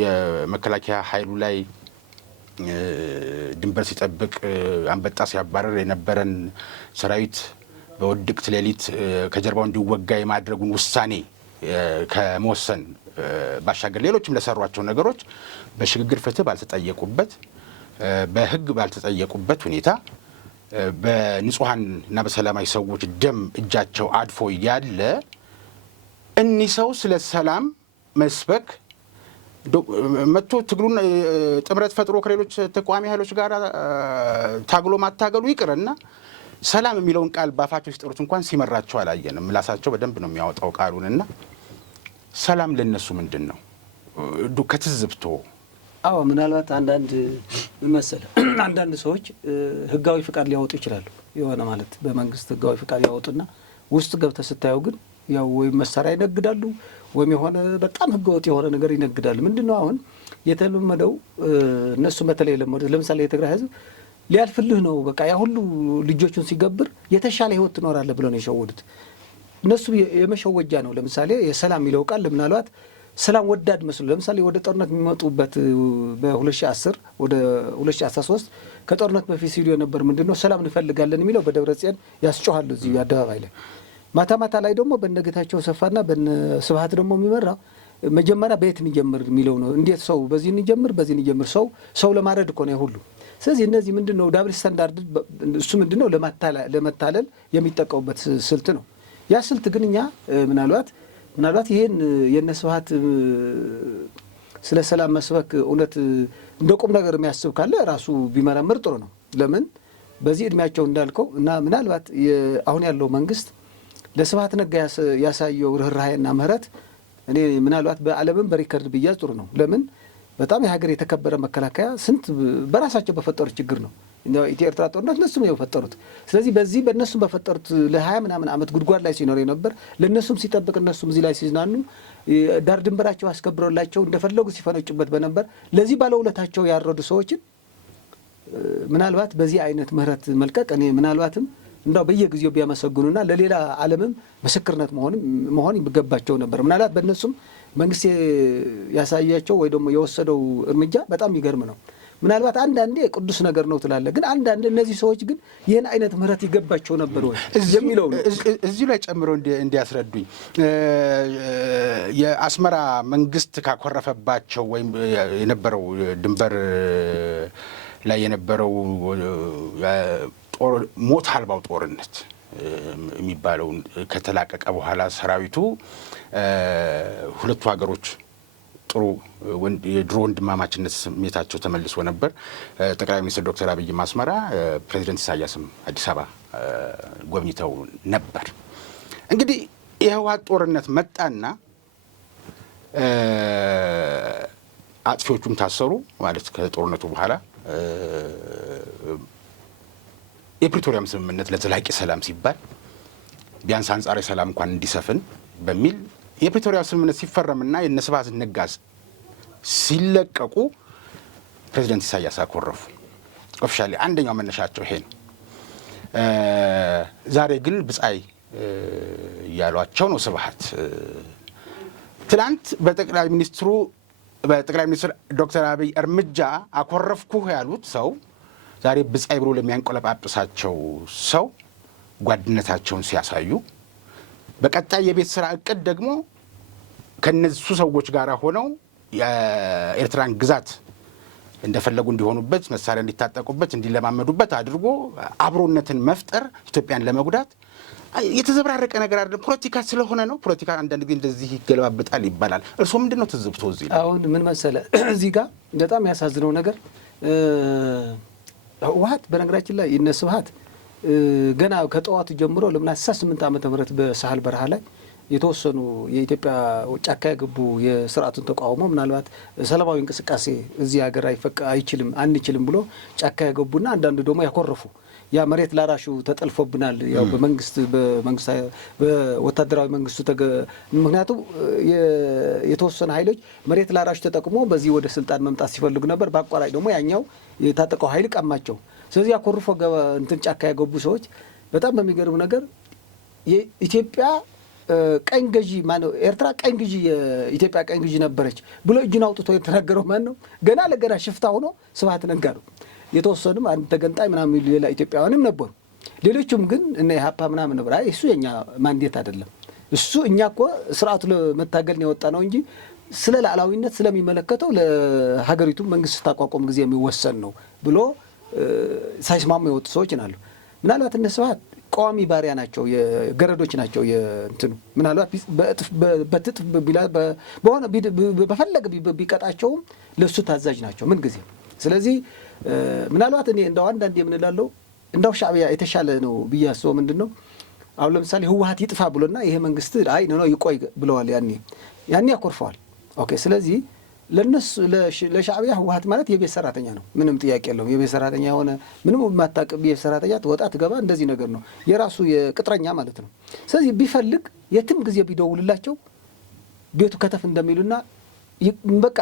የመከላከያ ኃይሉ ላይ ድንበር ሲጠብቅ አንበጣ ሲያባረር የነበረን ሰራዊት በውድቅት ሌሊት ከጀርባው እንዲወጋ የማድረጉን ውሳኔ ከመወሰን ባሻገር ሌሎችም ለሰሯቸው ነገሮች በሽግግር ፍትህ ባልተጠየቁበት በህግ ባልተጠየቁበት ሁኔታ በንጹሐን እና በሰላማዊ ሰዎች ደም እጃቸው አድፎ ያለ እኒህ ሰው ስለ ሰላም መስበክ መጥቶ ትግሉን ጥምረት ፈጥሮ ከሌሎች ተቋሚ ኃይሎች ጋር ታግሎ ማታገሉ ይቅርና ሰላም የሚለውን ቃል ባፋቸው ሲጠሩት እንኳን ሲመራቸው አላየንም። ምላሳቸው በደንብ ነው የሚያወጣው ቃሉንና ሰላም ለነሱ ምንድን ነው ከትዝብቶ? አዎ ምናልባት አንዳንድ መሰለ አንዳንድ ሰዎች ህጋዊ ፍቃድ ሊያወጡ ይችላሉ። የሆነ ማለት በመንግስት ህጋዊ ፍቃድ ያወጡና ውስጥ ገብተህ ስታየው ግን ያው ወይም መሳሪያ ይነግዳሉ ወይም የሆነ በጣም ህገወጥ የሆነ ነገር ይነግዳሉ። ምንድነው አሁን የተለመደው እነሱ በተለይ ለመደው ለምሳሌ የትግራይ ህዝብ ሊያልፍልህ ነው በቃ ያ ሁሉ ልጆቹን ሲገብር የተሻለ ህይወት ትኖራለህ ብለው ነው የሸወዱት። እነሱ የመሸወጃ ነው። ለምሳሌ የሰላም የሚለው ቃል ምናልባት ሰላም ወዳድ መስሎ ለምሳሌ ወደ ጦርነት የሚመጡበት በ2010 ወደ 2013 ከጦርነት በፊት ሲሉ የነበር ምንድነው ሰላም እንፈልጋለን የሚለው በደብረጽዮን ያስጮሃሉ እዚህ አደባባይ ላይ። ማታ ማታ ላይ ደግሞ በነጌታቸው ሰፋና በስብሃት ደግሞ የሚመራው መጀመሪያ በየት እንጀምር የሚለው ነው። እንዴት ሰው በዚህ እንጀምር በዚህ እንጀምር ሰው ለማረድ እኮ ነው ሁሉ። ስለዚህ እነዚህ ምንድነው ዳብል ስታንዳርድ እሱ ምንድነው ለመታለል የሚጠቀሙበት ስልት ነው። ያ ስልት ግን እኛ ምናልባት ይሄን የነስብሃት ስለ ሰላም መስበክ እውነት እንደ ቁም ነገር የሚያስብ ካለ ራሱ ቢመረምር ጥሩ ነው። ለምን በዚህ እድሜያቸው እንዳልከው እና ምናልባት አሁን ያለው መንግስት ለስብሃት ነጋ ያሳየው ርህራሄና ምህረት እኔ ምናልባት በዓለምም በሪከርድ ቢያዝ ጥሩ ነው። ለምን በጣም የሀገር የተከበረ መከላከያ ስንት በራሳቸው በፈጠሩት ችግር ነው ኢትዮ ኤርትራ ጦርነት እነሱም የፈጠሩት። ስለዚህ በዚህ በእነሱም በፈጠሩት ለ20 ምናምን ዓመት ጉድጓድ ላይ ሲኖር የነበር ለእነሱም ሲጠብቅ እነሱም እዚህ ላይ ሲዝናኑ ዳር ድንበራቸው አስከብረውላቸው እንደፈለጉ ሲፈነጩበት በነበር ለዚህ ባለውለታቸው ያረዱ ሰዎችን ምናልባት በዚህ አይነት ምህረት መልቀቅ እኔ ምናልባትም እንዳው በየጊዜው ቢያመሰግኑና ለሌላ ዓለምም ምስክርነት መሆን ይገባቸው ነበር። ምናልባት በእነሱም መንግስት ያሳያቸው ወይ ደግሞ የወሰደው እርምጃ በጣም ይገርም ነው። ምናልባት አንዳንዴ ቅዱስ ነገር ነው ትላለ፣ ግን አንዳንድ እነዚህ ሰዎች ግን ይህን አይነት ምህረት ይገባቸው ነበር ወይ የሚለው እዚሁ ላይ ጨምረው እንዲያስረዱኝ የአስመራ መንግስት ካኮረፈባቸው ወይም የነበረው ድንበር ላይ የነበረው ሞት አልባው ጦርነት የሚባለውን ከተላቀቀ በኋላ ሰራዊቱ ሁለቱ ሀገሮች ጥሩ የድሮ ወንድማማችነት ስሜታቸው ተመልሶ ነበር። ጠቅላይ ሚኒስትር ዶክተር አብይም አስመራ፣ ፕሬዚደንት ኢሳያስም አዲስ አበባ ጎብኝተው ነበር። እንግዲህ የህወሓት ጦርነት መጣና አጥፊዎቹም ታሰሩ ማለት ከጦርነቱ በኋላ የፕሪቶሪያም ስምምነት ለዘላቂ ሰላም ሲባል ቢያንስ አንጻራዊ ሰላም እንኳን እንዲሰፍን በሚል የፕሪቶሪያ ስምምነት ሲፈረምና የነስብሃት ነጋ ሲለቀቁ ፕሬዚደንት ኢሳያስ አኮረፉ። ኦፊሻሊ አንደኛው መነሻቸው ይሄ ነው። ዛሬ ግን ብጻይ ያሏቸው ነው ስብሃት። ትናንት በጠቅላይ ሚኒስትር ዶክተር አብይ እርምጃ አኮረፍኩህ ያሉት ሰው ዛሬ ብጻይ ብሎ ለሚያንቆለጳጵሳቸው ሰው ጓድነታቸውን ሲያሳዩ በቀጣይ የቤት ስራ እቅድ ደግሞ ከነሱ ሰዎች ጋር ሆነው የኤርትራን ግዛት እንደፈለጉ እንዲሆኑበት፣ መሳሪያ እንዲታጠቁበት፣ እንዲለማመዱበት አድርጎ አብሮነትን መፍጠር ኢትዮጵያን ለመጉዳት የተዘብራረቀ ነገር አይደለም። ፖለቲካ ስለሆነ ነው። ፖለቲካ አንዳንድ ጊዜ እንደዚህ ይገለባበጣል ይባላል። እርስዎ ምንድን ነው ትዝብቶ እዚህ ላይ? አሁን ምን መሰለ እዚህ ጋር በጣም ያሳዝነው ነገር ህወሓት በነገራችን ላይ ይነስብሃት ገና ከጠዋቱ ጀምሮ ለምን 18 ዓመተ ምህረት በሳህል በረሃ ላይ የተወሰኑ የኢትዮጵያ ጫካ የገቡ የስርዓቱን ተቃውሞ ምናልባት ሰላማዊ እንቅስቃሴ እዚህ ሀገር አንችልም ብሎ ጫካ የገቡና አንዳንዱ ደግሞ ያኮረፉ ያ መሬት ላራሹ ተጠልፎብናል ያው በመንግስት በወታደራዊ መንግስቱ ምክንያቱም የተወሰነ ኃይሎች መሬት ላራሹ ተጠቅሞ በዚህ ወደ ስልጣን መምጣት ሲፈልጉ ነበር። በአቋራጭ ደግሞ ያኛው የታጠቀው ኃይል ቀማቸው። ስለዚህ አኮርፎ እንትን ጫካ ያገቡ ሰዎች በጣም በሚገርም ነገር የኢትዮጵያ ቀኝ ገዢ ማነው ኤርትራ ቀኝ ገዢ የኢትዮጵያ ቀኝ ገዢ ነበረች ብሎ እጁን አውጥቶ የተናገረው ማን ነው? ገና ለገና ሽፍታ ሆኖ ስብሐት ነጋ ነው። የተወሰኑም አንድ ተገንጣይ ምናምን ሌላ ኢትዮጵያውያንም ነበሩ። ሌሎቹም ግን እነ ኢህአፓ ምናምን ነበር። አይ እሱ የኛ ማንዴት አይደለም፣ እሱ እኛ እኮ ስርዓቱ ለመታገል ነው የወጣ ነው እንጂ ስለ ሉዓላዊነት ስለሚመለከተው ለሀገሪቱ መንግስት ስታቋቋም ጊዜ የሚወሰን ነው ብሎ ሳይስማሙ የወጡ ሰዎች ናሉ። ምናልባት እነ ስብሐት ቋሚ ባሪያ ናቸው፣ የገረዶች ናቸው። የእንትኑ ምናልባት በትጥፍ በሆነ በፈለገ ቢቀጣቸውም ለሱ ታዛዥ ናቸው ምን ጊዜ። ስለዚህ ምናልባት እኔ እንደው አንዳንድ የምንላለው እንደው ሻዕቢያ የተሻለ ነው ብዬ አስበው ምንድነው አሁን ለምሳሌ ህወሓት ይጥፋ ብሎና ይሄ መንግስት አይ ነው ይቆይ ብለዋል። ያኔ ያኮርፈዋል። ኦኬ ስለዚህ ለነሱ ለሻዕቢያ ህወሓት ማለት የቤት ሰራተኛ ነው፣ ምንም ጥያቄ የለውም። የቤት ሰራተኛ የሆነ ምንም የማታውቅ የቤት ሰራተኛ ትወጣ ትገባ እንደዚህ ነገር ነው፣ የራሱ የቅጥረኛ ማለት ነው። ስለዚህ ቢፈልግ የትም ጊዜ ቢደውልላቸው ቤቱ ከተፍ እንደሚሉና በቃ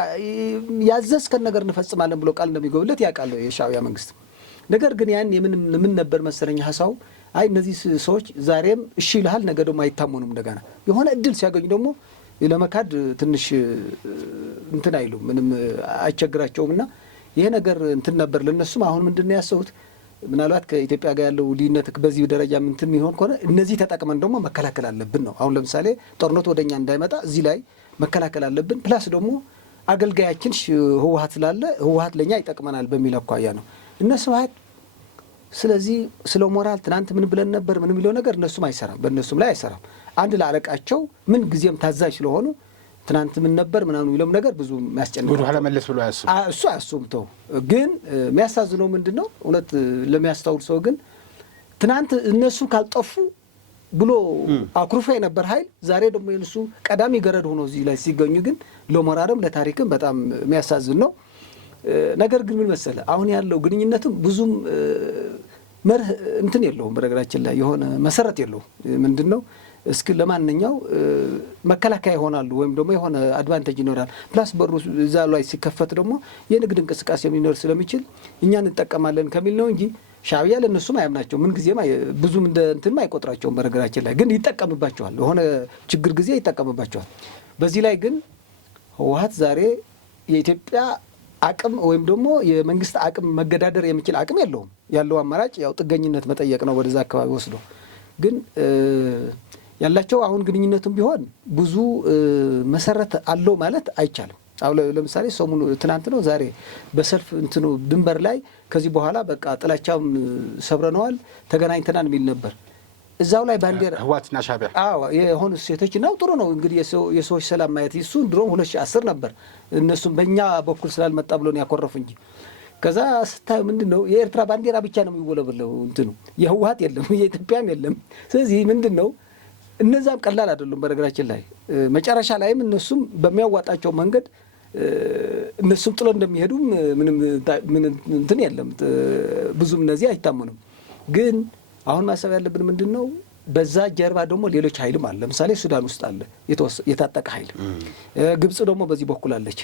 ያዘዝከን ነገር እንፈጽማለን ብሎ ቃል እንደሚገቡለት ያውቃል የሻዕቢያ መንግስት። ነገር ግን ያን ምን ነበር መሰለኝ ሐሳቡ አይ እነዚህ ሰዎች ዛሬም እሺ ይልሃል፣ ነገ ደግሞ አይታመኑም። እንደገና የሆነ እድል ሲያገኙ ደግሞ ለመካድ ትንሽ እንትን አይሉ ምንም አይቸግራቸውምና ይሄ ነገር እንትን ነበር ለነሱም። አሁን ምንድነው ያሰቡት ምናልባት ከኢትዮጵያ ጋር ያለው ልዩነት በዚህ ደረጃ እንትን የሚሆን ከሆነ እነዚህ ተጠቅመን ደግሞ መከላከል አለብን ነው። አሁን ለምሳሌ ጦርነቱ ወደኛ እንዳይመጣ እዚህ ላይ መከላከል አለብን። ፕላስ ደግሞ አገልጋያችን ህወሓት ስላለ ህወሓት ለኛ ይጠቅመናል በሚል አኳያ ነው እነሱ ህወሓት። ስለዚህ ስለ ሞራል ትናንት ምን ብለን ነበር ምን የሚለው ነገር እነሱም አይሰራም፣ በእነሱም ላይ አይሰራም። አንድ ለአለቃቸው ምን ጊዜም ታዛዥ ስለሆኑ ትናንት ምን ነበር ምናምን የሚለው ነገር ብዙ የሚያስጨንቀው ወደ ኋላ መለስ ብሎ አያስቡ እሱ አያስቡም። ተው ግን የሚያሳዝነው ምንድነው እውነት ለሚያስተውል ሰው ግን ትናንት እነሱ ካልጠፉ ብሎ አኩርፎ የነበር ኃይል ዛሬ ደግሞ የነሱ ቀዳሚ ገረድ ሆኖ እዚህ ላይ ሲገኙ ግን ለሞራልም ለታሪክም በጣም የሚያሳዝን ነው። ነገር ግን ምን መሰለ አሁን ያለው ግንኙነትም ብዙም መርህ እንትን የለውም። በነገራችን ላይ የሆነ መሰረት የለውም። ምንድነው እስኪ ለማንኛው መከላከያ ይሆናሉ ወይም ደግሞ የሆነ አድቫንቴጅ ይኖራል። ፕላስ በሩ እዛ ላይ ሲከፈት ደግሞ የንግድ እንቅስቃሴ ሊኖር ስለሚችል እኛ እንጠቀማለን ከሚል ነው እንጂ ሻዕቢያ ለነሱም አያምናቸው ምን ጊዜም ብዙም እንደ እንትን አይቆጥራቸውም። በነገራችን ላይ ግን ይጠቀምባቸዋል፣ የሆነ ችግር ጊዜ ይጠቀምባቸዋል። በዚህ ላይ ግን ህወሓት ዛሬ የኢትዮጵያ አቅም ወይም ደግሞ የመንግስት አቅም መገዳደር የሚችል አቅም የለውም። ያለው አማራጭ ያው ጥገኝነት መጠየቅ ነው ወደዛ አካባቢ ወስዶ። ግን ያላቸው አሁን ግንኙነቱም ቢሆን ብዙ መሰረት አለው ማለት አይቻልም። አሁን ለምሳሌ ሰሞኑ ትናንት ነው ዛሬ በሰልፍ እንትኑ ድንበር ላይ ከዚህ በኋላ በቃ ጥላቻም ሰብረነዋል ተገናኝተናል የሚል ነበር። እዛው ላይ ባንዲራ ህወሓትና ሻዕቢያ የሆኑ ሴቶች ነው። ጥሩ ነው እንግዲህ የሰዎች ሰላም ማየት እሱ ድሮም 2010 ነበር እነሱም በእኛ በኩል ስላልመጣ ብሎ ነው ያኮረፉ እንጂ ከዛ ስታዩ ምንድነው የኤርትራ ባንዲራ ብቻ ነው የሚወለበለው እንትኑ የህወሓት የለም የኢትዮጵያም የለም። ስለዚህ ምንድነው እነዛም ቀላል አይደሉም። በነገራችን ላይ መጨረሻ ላይም እነሱም በሚያዋጣቸው መንገድ እነሱም ጥሎ እንደሚሄዱም ምንም እንትን የለም። ብዙም እነዚህ አይታመኑም። ግን አሁን ማሰብ ያለብን ምንድነው በዛ ጀርባ ደግሞ ሌሎች ኃይልም አለ። ለምሳሌ ሱዳን ውስጥ አለ የታጠቀ ኃይል፣ ግብጽ ደግሞ በዚህ በኩል አለች።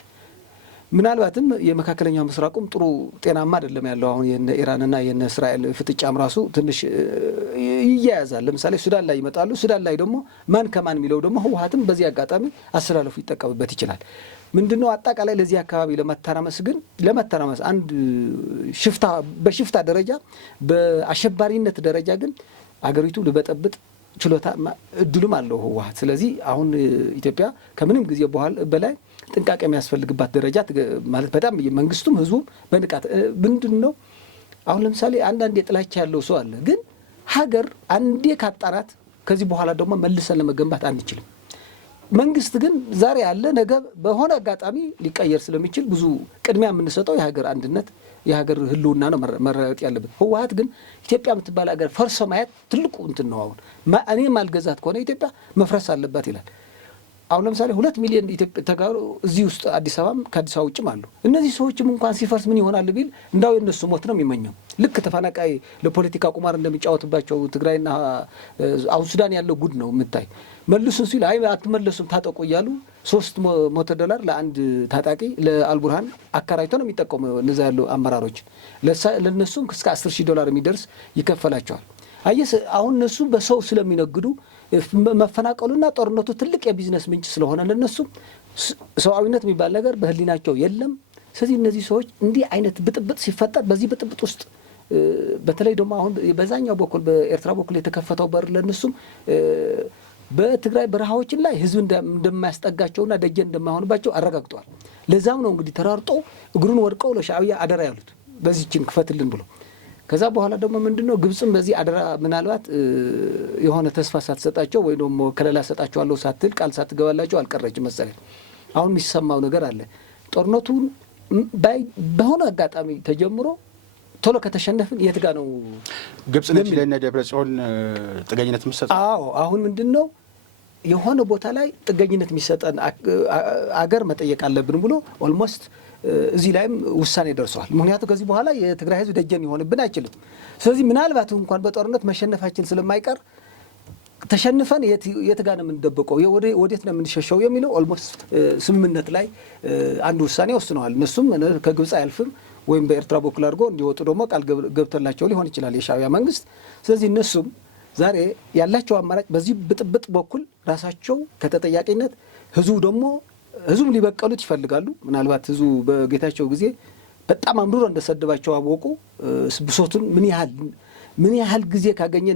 ምናልባትም የመካከለኛው ምስራቁም ጥሩ ጤናማ አይደለም ያለው። አሁን የነ ኢራንና የነ እስራኤል ፍጥጫም ራሱ ትንሽ ይያያዛል። ለምሳሌ ሱዳን ላይ ይመጣሉ። ሱዳን ላይ ደግሞ ማን ከማን የሚለው ደግሞ ህወሓትም በዚህ አጋጣሚ አስተላለፉ ይጠቀምበት ይችላል። ምንድነው አጠቃላይ ለዚህ አካባቢ ለመተራመስ አንድ በሽፍታ ደረጃ በአሸባሪነት ደረጃ ግን አገሪቱ ልበጠብጥ ችሎታ እድሉም አለው ህወሓት። ስለዚህ አሁን ኢትዮጵያ ከምንም ጊዜ በላይ ጥንቃቄ የሚያስፈልግባት ደረጃ ማለት በጣም መንግስቱም ህዝቡም በንቃት ምንድነው አሁን ለምሳሌ አንዳንድ የጥላቻ ያለው ሰው አለ። ግን ሀገር አንዴ ካጣራት ከዚህ በኋላ ደግሞ መልሰን ለመገንባት አንችልም። መንግስት ግን ዛሬ ያለ ነገ በሆነ አጋጣሚ ሊቀየር ስለሚችል ብዙ ቅድሚያ የምንሰጠው የሀገር አንድነት የሀገር ህልውና ነው መረጋገጥ ያለበት። ህወሓት ግን ኢትዮጵያ የምትባል ሀገር ፈርሶ ማየት ትልቁ እንትን ነው። አሁን እኔ ማልገዛት ከሆነ ኢትዮጵያ መፍረስ አለባት ይላል። አሁን ለምሳሌ 2 ሚሊዮን ኢትዮጵያ ተጋሩ እዚህ ውስጥ አዲስ አበባም ከአዲስ አበባ ውጭም አሉ። እነዚህ ሰዎችም እንኳን ሲፈርስ ምን ይሆናል ቢል እንዳው የነሱ ሞት ነው የሚመኘው። ልክ ተፈናቃይ ለፖለቲካ ቁማር እንደሚጫወትባቸው ትግራይና አሁን ሱዳን ያለው ጉድ ነው የምታይ። መልሱን ሲል አይ አትመለሱም ታጠቁ እያሉ $300 ለአንድ ታጣቂ ለአልቡርሃን አከራይቶ ነው የሚጠቀመው። እነዛ ያሉ አመራሮች ለነሱም እስከ $10,000 የሚደርስ ይከፈላቸዋል። አየስ አሁን እነሱ በሰው ስለሚነግዱ መፈናቀሉና ጦርነቱ ትልቅ የቢዝነስ ምንጭ ስለሆነ ለነሱ ሰዋዊነት የሚባል ነገር በህሊናቸው የለም። ስለዚህ እነዚህ ሰዎች እንዲህ አይነት ብጥብጥ ሲፈጠር በዚህ ብጥብጥ ውስጥ በተለይ ደግሞ አሁን በዛኛው በኩል በኤርትራ በኩል የተከፈተው በር ለነሱም በትግራይ በረሃዎችን ላይ ህዝብ እንደማያስጠጋቸውና ደጀን እንደማይሆንባቸው አረጋግጠዋል። ለዛም ነው እንግዲህ ተራርጦ እግሩን ወድቀው ለሻዕቢያ አደራ ያሉት በዚህችን ክፈትልን ብሎ። ከዛ በኋላ ደግሞ ምንድነው ግብጽም በዚህ አደራ ምናልባት የሆነ ተስፋ ሳትሰጣቸው ወይ ደግሞ ከለላ ሰጣቸዋለሁ ሳትል ቃል ሳትገባላቸው አልቀረችም መሰለኝ። አሁን የሚሰማው ነገር አለ። ጦርነቱን በሆነ አጋጣሚ ተጀምሮ ቶሎ ከተሸነፍን የት ጋር ነው ግብጽ ነች ለነ ደብረጽዮን ጥገኝነት የምትሰጠው? አዎ አሁን ምንድነው የሆነ ቦታ ላይ ጥገኝነት የሚሰጠን አገር መጠየቅ አለብን ብሎ ኦልሞስት እዚህ ላይም ውሳኔ ደርሷል። ምክንያቱም ከዚህ በኋላ የትግራይ ህዝብ ደጀን ይሆንብን አይችልም። ስለዚህ ምናልባት እንኳን በጦርነት መሸነፋችን ስለማይቀር ተሸንፈን የት ጋር ነው የምንደበቀው ወዴት ነው የምንሸሸው የሚለው ኦልሞስት ስምምነት ላይ አንድ ውሳኔ ወስነዋል። እነሱም ከግብጽ አያልፍም ወይም በኤርትራ በኩል አድርጎ እንዲወጡ ደግሞ ቃል ገብተላቸው ሊሆን ይችላል የሻዕቢያ መንግስት። ስለዚህ እነሱም ዛሬ ያላቸው አማራጭ በዚህ ብጥብጥ በኩል ራሳቸው ከተጠያቂነት ህዝቡም ሊበቀሉት ይፈልጋሉ። ምናልባት ህዝቡ በጌታቸው ጊዜ በጣም አምርሮ እንደሰደባቸው አወቁ። ብሶቱን ምን ያህል ጊዜ ካገኘ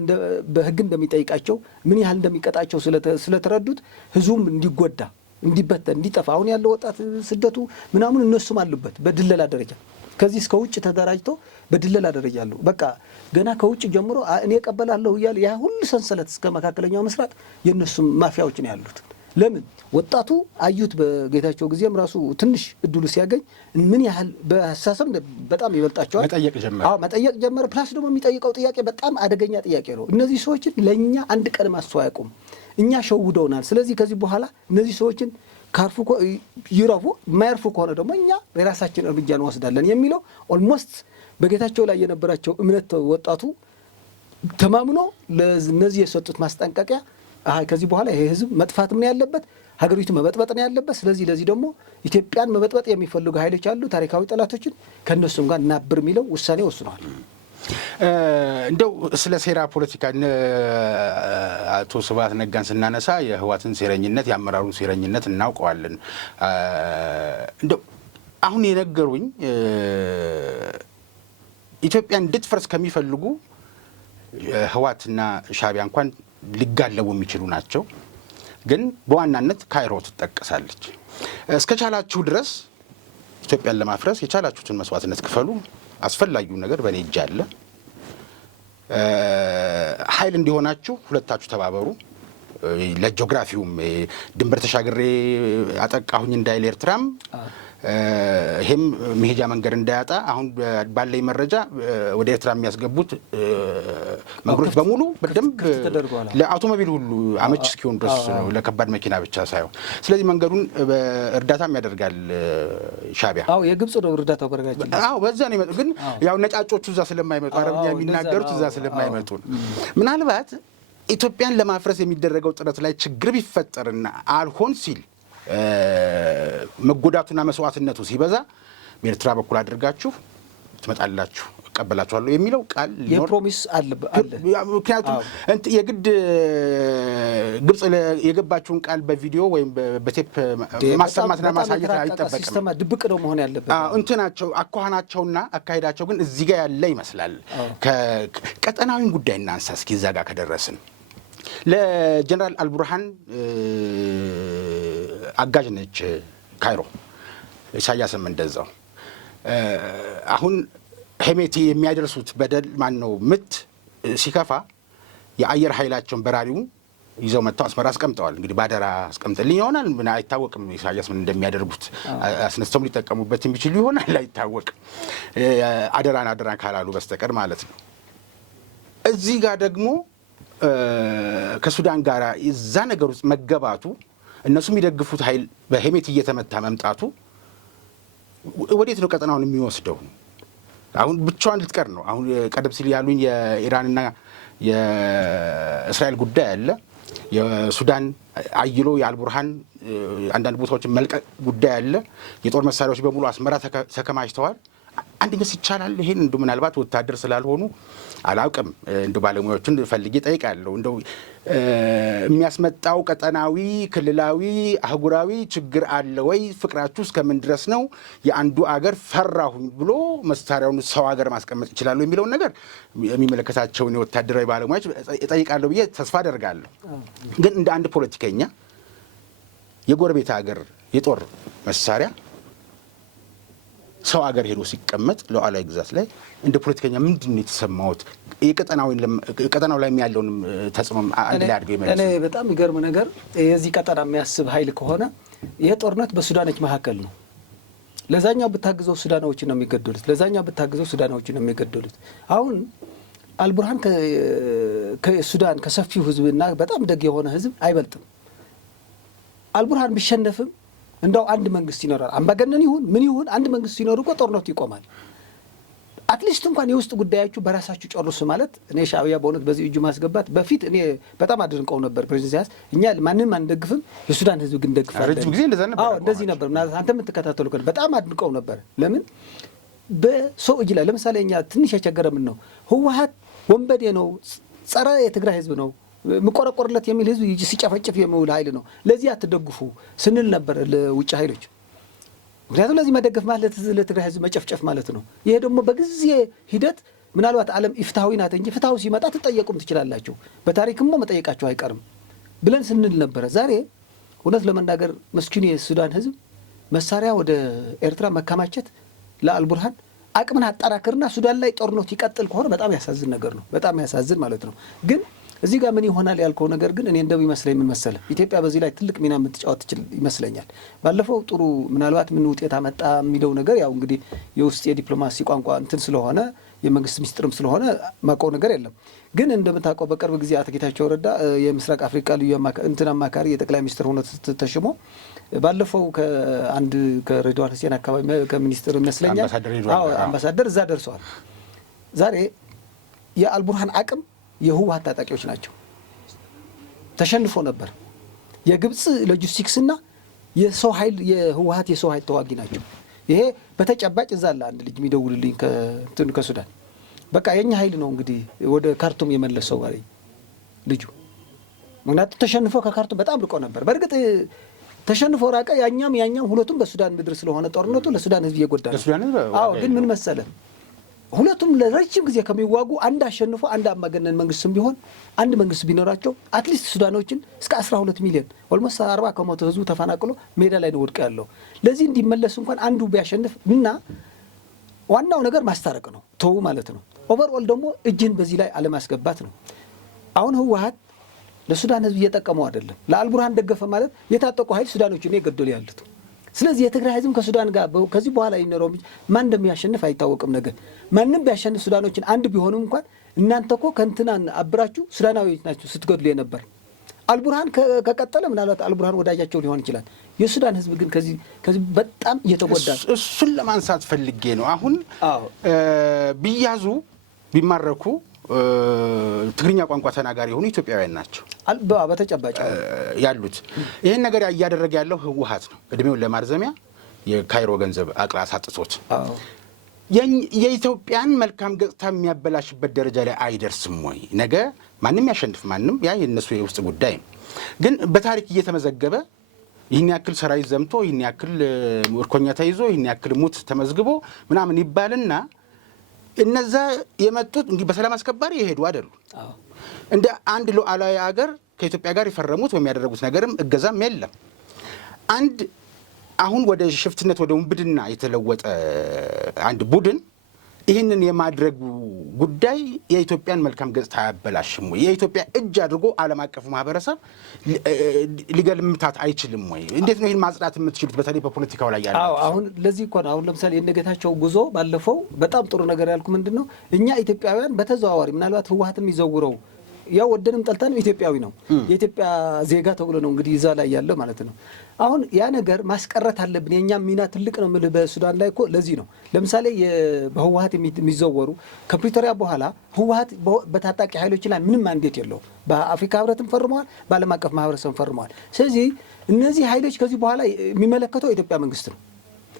በህግ እንደሚጠይቃቸው ምን ያህል እንደሚቀጣቸው ስለተረዱት ህዝቡም እንዲጎዳ፣ እንዲበተን፣ እንዲጠፋ አሁን ያለው ወጣት ስደቱ ምናምን እነሱም አሉበት በድለላ ደረጃ ከዚህ እስከ ውጭ ተደራጅቶ በድለላ ደረጃ አሉ። በቃ ገና ከውጭ ጀምሮ እኔ እቀበላለሁ እያለ ያ ሁሉ ሰንሰለት እስከ መካከለኛው ምስራቅ የእነሱም ማፊያዎች ነው ያሉት። ለምን ወጣቱ አዩት። በጌታቸው ጊዜም ራሱ ትንሽ እድሉ ሲያገኝ ምን ያህል በአስተሳሰብ በጣም ይበልጣቸዋል። መጠየቅ ጀመረ። ፕላስ ደግሞ የሚጠይቀው ጥያቄ በጣም አደገኛ ጥያቄ ነው። እነዚህ ሰዎችን ለእኛ አንድ ቀን ማስተዋያቁም እኛ ሸውደውናል። ስለዚህ ከዚህ በኋላ እነዚህ ሰዎችን ካርፉ ይረፉ፣ የማያርፉ ከሆነ ደግሞ እኛ የራሳችን እርምጃ እንወስዳለን የሚለው ኦልሞስት በጌታቸው ላይ የነበራቸው እምነት ወጣቱ ተማምኖ ለነዚህ የሰጡት ማስጠንቀቂያ ከዚህ በኋላ ይሄ ህዝብ መጥፋት ምን ያለበት ሀገሪቱ መበጥበጥ ነው ያለበት። ስለዚህ ለዚህ ደግሞ ኢትዮጵያን መበጥበጥ የሚፈልጉ ኃይሎች አሉ፣ ታሪካዊ ጠላቶችን ከእነሱም ጋር እናብር የሚለው ውሳኔ ወስነዋል። እንደው ስለ ሴራ ፖለቲካ አቶ ስብሐት ነጋን ስናነሳ የህወሓትን ሴረኝነት የአመራሩን ሴረኝነት እናውቀዋለን። እንደው አሁን የነገሩኝ ኢትዮጵያ እንድትፈርስ ከሚፈልጉ ህወሓትና ሻዕቢያ እንኳን ሊጋለቡ የሚችሉ ናቸው። ግን በዋናነት ካይሮ ትጠቀሳለች። እስከቻላችሁ ድረስ ኢትዮጵያን ለማፍረስ የቻላችሁትን መስዋዕትነት ክፈሉ። አስፈላጊው ነገር በእኔ እጅ አለ። ኃይል እንዲሆናችሁ ሁለታችሁ ተባበሩ። ለጂኦግራፊውም ድንበር ተሻግሬ አጠቃሁኝ እንዳይል ኤርትራም ይሄም መሄጃ መንገድ እንዳያጣ አሁን ባለኝ መረጃ ወደ ኤርትራ የሚያስገቡት መንገዶች በሙሉ በደንብ ለአውቶሞቢል ሁሉ አመች እስኪሆን ድረስ ነው፣ ለከባድ መኪና ብቻ ሳይሆን። ስለዚህ መንገዱን እርዳታም ያደርጋል ሻዕቢያ። የግብጽ ነው እርዳታው በረጋጭ። በዛ ነው የሚመጡ። ግን ያው ነጫጮቹ እዛ ስለማይመጡ አረብኛ የሚናገሩት እዛ ስለማይመጡ ምናልባት ኢትዮጵያን ለማፍረስ የሚደረገው ጥረት ላይ ችግር ቢፈጠርና አልሆን ሲል መጎዳቱና መስዋዕትነቱ ሲበዛ በኤርትራ በኩል አድርጋችሁ ትመጣላችሁ እቀበላችኋለሁ የሚለው ቃል የፕሮሚስ አለ። ምክንያቱም የግድ ግብጽ የገባችውን ቃል በቪዲዮ ወይም በቴፕ ማሰማትና ማሳየት አይጠበቅም። ሲስተማ ድብቅ ነው መሆን ያለበት። እንትናቸው አኳኋናቸውና አካሄዳቸው ግን እዚህ ጋር ያለ ይመስላል። ከቀጠናዊ ጉዳይ እናንሳ እስኪ እዛ ጋር ከደረስን ለጀነራል አልቡርሃን አጋዥ ነች ካይሮ፣ ኢሳያስም እንደዛው። አሁን ሄሜቲ የሚያደርሱት በደል ነው ምት ሲከፋ የአየር ኃይላቸውን በራሪውን ይዘው መጥተው አስመራ አስቀምጠዋል። እንግዲህ ባደራ አስቀምጥልኝ ይሆናል ምን አይታወቅም። ኢሳያስ ምን እንደሚያደርጉት አስነስተው ሊጠቀሙበት የሚችሉ ይሆናል አይታወቅም። አደራን ካላሉ በስተቀር ማለት ነው። እዚህ ጋር ደግሞ ከሱዳን ጋር እዛ ነገር ውስጥ መገባቱ እነሱ የሚደግፉት ኃይል በሄሜት እየተመታ መምጣቱ ወዴት ነው ቀጠናውን የሚወስደው? አሁን ብቻዋን ልትቀር ነው። አሁን ቀደም ሲል ያሉኝ የኢራንና የእስራኤል ጉዳይ አለ። የሱዳን አይሎ የአልቡርሃን አንዳንድ ቦታዎችን መልቀቅ ጉዳይ አለ። የጦር መሳሪያዎች በሙሉ አስመራ ተከማችተዋል። አንድነት ይቻላል? ይሄን እንደው ምናልባት ወታደር ስላልሆኑ አላውቅም፣ እንደው ባለሙያዎችን ፈልጌ ጠይቃለሁ። እንደው የሚያስመጣው ቀጠናዊ፣ ክልላዊ፣ አህጉራዊ ችግር አለ ወይ? ፍቅራችሁ እስከምን ድረስ ነው? የአንዱ አገር ፈራሁኝ ብሎ መሳሪያውን ሰው ሀገር ማስቀመጥ ይችላሉ የሚለውን ነገር የሚመለከታቸውን የወታደራዊ ባለሙያዎች እጠይቃለሁ ብዬ ተስፋ አደርጋለሁ። ግን እንደ አንድ ፖለቲከኛ የጎረቤት ሀገር የጦር መሳሪያ ሰው አገር ሄዶ ሲቀመጥ ሉዓላዊ ግዛት ላይ እንደ ፖለቲከኛ ምንድን ነው የተሰማዎት? ቀጠናው ላይ ያለውንም ተጽዕኖ አንድ ላይ አድርገው ይመለስ። እኔ በጣም የሚገርም ነገር የዚህ ቀጠና የሚያስብ ኃይል ከሆነ ይሄ ጦርነት በሱዳኖች መካከል ነው። ለዛኛው ብታግዘው ሱዳናዎችን ነው የሚገደሉት፣ ለዛኛው ብታግዘው ሱዳናዎችን ነው የሚገደሉት። አሁን አልቡርሃን ከሱዳን ከሰፊው ህዝብና በጣም ደግ የሆነ ህዝብ አይበልጥም። አልቡርሃን ቢሸነፍም እንዳው አንድ መንግስት ይኖራል። አምባገነን ይሁን ምን ይሁን አንድ መንግስት ሲኖር እኮ ጦርነቱ ይቆማል። አትሊስት እንኳን የውስጥ ጉዳያችሁ በራሳችሁ ጨርሱ ማለት እኔ ሻዕቢያ በእውነት በዚህ እጁ ማስገባት በፊት እኔ በጣም አድንቀው ነበር። ፕሬዚደንት ኢሳያስ እኛ ማንንም አንደግፍም፣ የሱዳን ህዝብ ግን ደግፋለን። ረጅም ጊዜ እንደዛ ነበር። አዎ እንደዚህ ነበር። ምናልባት አንተ የምትከታተሉ ከሆነ በጣም አድንቀው ነበር። ለምን በሰው እጅ ላይ ለምሳሌ እኛ ትንሽ ያቸገረ ምን ነው ህወሓት ወንበዴ ነው፣ ጸረ የትግራይ ህዝብ ነው ምቆረቆርለት የሚል ህዝብ ሲጨፈጭፍ የሚውል ኃይል ነው። ለዚህ አትደግፉ ስንል ነበር ለውጭ ኃይሎች። ምክንያቱም ለዚህ መደገፍ ማለት ለትግራይ ህዝብ መጨፍጨፍ ማለት ነው። ይሄ ደግሞ በጊዜ ሂደት ምናልባት ዓለም ኢፍትሐዊ ናት እንጂ ፍትሐው ሲመጣ ትጠየቁም ትችላላችሁ፣ በታሪክም መጠየቃችሁ አይቀርም ብለን ስንል ነበረ። ዛሬ እውነት ለመናገር መስኪኑ የሱዳን ህዝብ መሳሪያ ወደ ኤርትራ መከማቸት ለአልቡርሃን አቅምን አጠራክርና ሱዳን ላይ ጦርነቱ ይቀጥል ከሆነ በጣም ያሳዝን ነገር ነው። በጣም ያሳዝን ማለት ነው። ግን እዚህ ጋር ምን ይሆናል ያልከው ነገር ግን እኔ እንደሚመስለኝ ምን መሰለህ፣ ኢትዮጵያ በዚህ ላይ ትልቅ ሚና የምትጫወት ትችል ይመስለኛል። ባለፈው ጥሩ ምናልባት ምን ውጤት አመጣ የሚለው ነገር ያው እንግዲህ የውስጥ የዲፕሎማሲ ቋንቋ እንትን ስለሆነ የመንግስት ሚስጥርም ስለሆነ ማውቀው ነገር የለም። ግን እንደምታውቀው በቅርብ ጊዜ አቶ ጌታቸው ረዳ የምስራቅ አፍሪካ ልዩ አማካሪ የጠቅላይ ሚኒስትር ሆኖ ተሽሞ ባለፈው ከሬድዋን ሁሴን አካባቢ ከሚኒስትር ይመስለኛል አምባሳደር እዛ ደርሰዋል። ዛሬ የአልቡርሃን አቅም የህወሓት ታጣቂዎች ናቸው። ተሸንፎ ነበር። የግብፅ ሎጂስቲክስና የሰው ኃይል የህወሓት የሰው ኃይል ተዋጊ ናቸው። ይሄ በተጨባጭ እዛ አለ አንድ ልጅ የሚደውልልኝ ከሱዳን በቃ የኛ ኃይል ነው እንግዲህ ወደ ካርቱም የመለሰው አለኝ ልጁ። ምክንያቱም ተሸንፎ ከካርቱም በጣም ርቆ ነበር። በእርግጥ ተሸንፎ ራቀ። ያኛም ሁለቱም በሱዳን ምድር ስለሆነ ጦርነቱ ለሱዳን ህዝብ እየጎዳ ነው። አዎ ግን ምን መሰለ ሁለቱም ለረጅም ጊዜ ከሚዋጉ አንድ አሸንፎ አንድ አምባገነን መንግስትም ቢሆን አንድ መንግስት ቢኖራቸው አትሊስት ሱዳኖችን እስከ 12 ሚሊዮን ኦልሞስት 40% ህዝቡ ተፈናቅሎ ሜዳ ላይ ነው ወድቀ ያለው። ለዚህ እንዲመለስ እንኳን አንዱ ቢያሸንፍ እና ዋናው ነገር ማስታረቅ ነው ተው ማለት ነው። ኦቨርኦል ደግሞ እጅን በዚህ ላይ አለማስገባት ነው። አሁን ህወሓት ለሱዳን ህዝብ እየጠቀመው አይደለም። ለአልቡርሃን ደገፈ ማለት የታጠቁ ኃይል ሱዳኖችን የገደሉ ያሉት። ስለዚህ የትግራይ ህዝብ ከሱዳን ጋር ከዚህ በኋላ ይኖረው ማን እንደሚያሸንፍ አይታወቅም። ነገር ማንም ቢያሸንፍ ሱዳኖችን አንድ ቢሆኑም እንኳን እናንተ እኮ ከእንትናን አብራችሁ ሱዳናዊዎች ናችሁ ስትገድሉ የነበር። አልቡርሃን ከቀጠለ ምናልባት አልቡርሃን ወዳጃቸው ሊሆን ይችላል። የሱዳን ህዝብ ግን ከዚህ በጣም እየተጎዳ እሱን ለማንሳት ፈልጌ ነው። አሁን ቢያዙ ቢማረኩ ትግርኛ ቋንቋ ተናጋሪ የሆኑ ኢትዮጵያውያን ናቸው በተጨባጭ ያሉት። ይህን ነገር እያደረገ ያለው ህወሓት ነው። እድሜውን ለማርዘሚያ የካይሮ ገንዘብ አቅላስ አጥቶት የኢትዮጵያን መልካም ገጽታ የሚያበላሽበት ደረጃ ላይ አይደርስም ወይ? ነገ ማንም ያሸንፍ ማንም፣ ያ የነሱ የውስጥ ጉዳይ ነው። ግን በታሪክ እየተመዘገበ ይህን ያክል ሰራዊት ዘምቶ ይህን ያክል ምርኮኛ ተይዞ ይህን ያክል ሙት ተመዝግቦ ምናምን ይባልና እነዛ የመጡት እንግዲህ በሰላም አስከባሪ የሄዱ አይደሉ። እንደ አንድ ሉዓላዊ ሀገር ከኢትዮጵያ ጋር የፈረሙት ወይም ያደረጉት ነገርም እገዛም የለም። አንድ አሁን ወደ ሽፍትነት ወደ ውንብድና የተለወጠ አንድ ቡድን ይህንን የማድረጉ ጉዳይ የኢትዮጵያን መልካም ገጽታ አያበላሽም ወይ? የኢትዮጵያ እጅ አድርጎ ዓለም አቀፉ ማህበረሰብ ሊገልምታት አይችልም ወይ? እንዴት ነው ይህን ማጽዳት የምትችሉት? በተለይ በፖለቲካው ላይ ያለ አሁን ለዚህ እኮ ነው አሁን ለምሳሌ የነጌታቸው ጉዞ ባለፈው በጣም ጥሩ ነገር ያልኩ ምንድን ነው እኛ ኢትዮጵያውያን በተዘዋዋሪ ምናልባት ህወሓትም ይዘውረው ያው ወደንም ጠልተንም ኢትዮጵያዊ ነው የኢትዮጵያ ዜጋ ተብሎ ነው እንግዲህ እዛ ላይ ያለው ማለት ነው። አሁን ያ ነገር ማስቀረት አለብን። የኛም ሚና ትልቅ ነው ማለት በሱዳን ላይ እኮ ለዚህ ነው ለምሳሌ በህወሓት የሚዘወሩ ከፕሪቶሪያ በኋላ ህወሓት በታጣቂ ኃይሎች ላይ ምንም ማንዴት የለውም። በአፍሪካ ህብረትም ፈርመዋል፣ በዓለም አቀፍ ማህበረሰብ ፈርመዋል። ስለዚህ እነዚህ ኃይሎች ከዚህ በኋላ የሚመለከተው የኢትዮጵያ መንግስት ነው።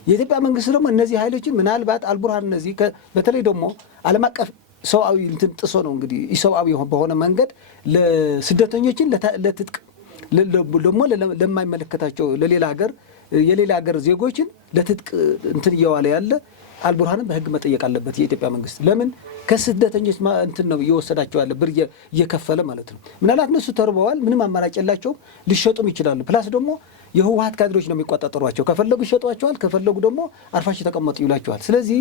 የኢትዮጵያ መንግስት ደግሞ እነዚህ ኃይሎችን ምናልባት አልቡርሃን እነዚህ በተለይ ደግሞ ዓለም አቀፍ ሰውአዊ እንትን ጥሶ ነው እንግዲህ ኢሰብአዊ በሆነ መንገድ ለስደተኞችን ለትጥቅ ደግሞ ለማይመለከታቸው የሌላ ሀገር ዜጎችን ለትጥቅ እንትን እየዋለ ያለ አልቡርሃንን በህግ መጠየቅ አለበት የኢትዮጵያ መንግስት። ለምን ከስደተኞች እንትን ነው እየወሰዳቸው ያለ ብር እየከፈለ ማለት ነው። ምናልባት እነሱ ተርበዋል፣ ምንም አማራጭ የላቸውም፣ ሊሸጡም ይችላሉ። ፕላስ ደግሞ የህወሓት ካድሬዎች ነው የሚቆጣጠሯቸው። ከፈለጉ ይሸጧቸዋል፣ ከፈለጉ ደግሞ አርፋችሁ ተቀመጡ ይላቸዋል። ስለዚህ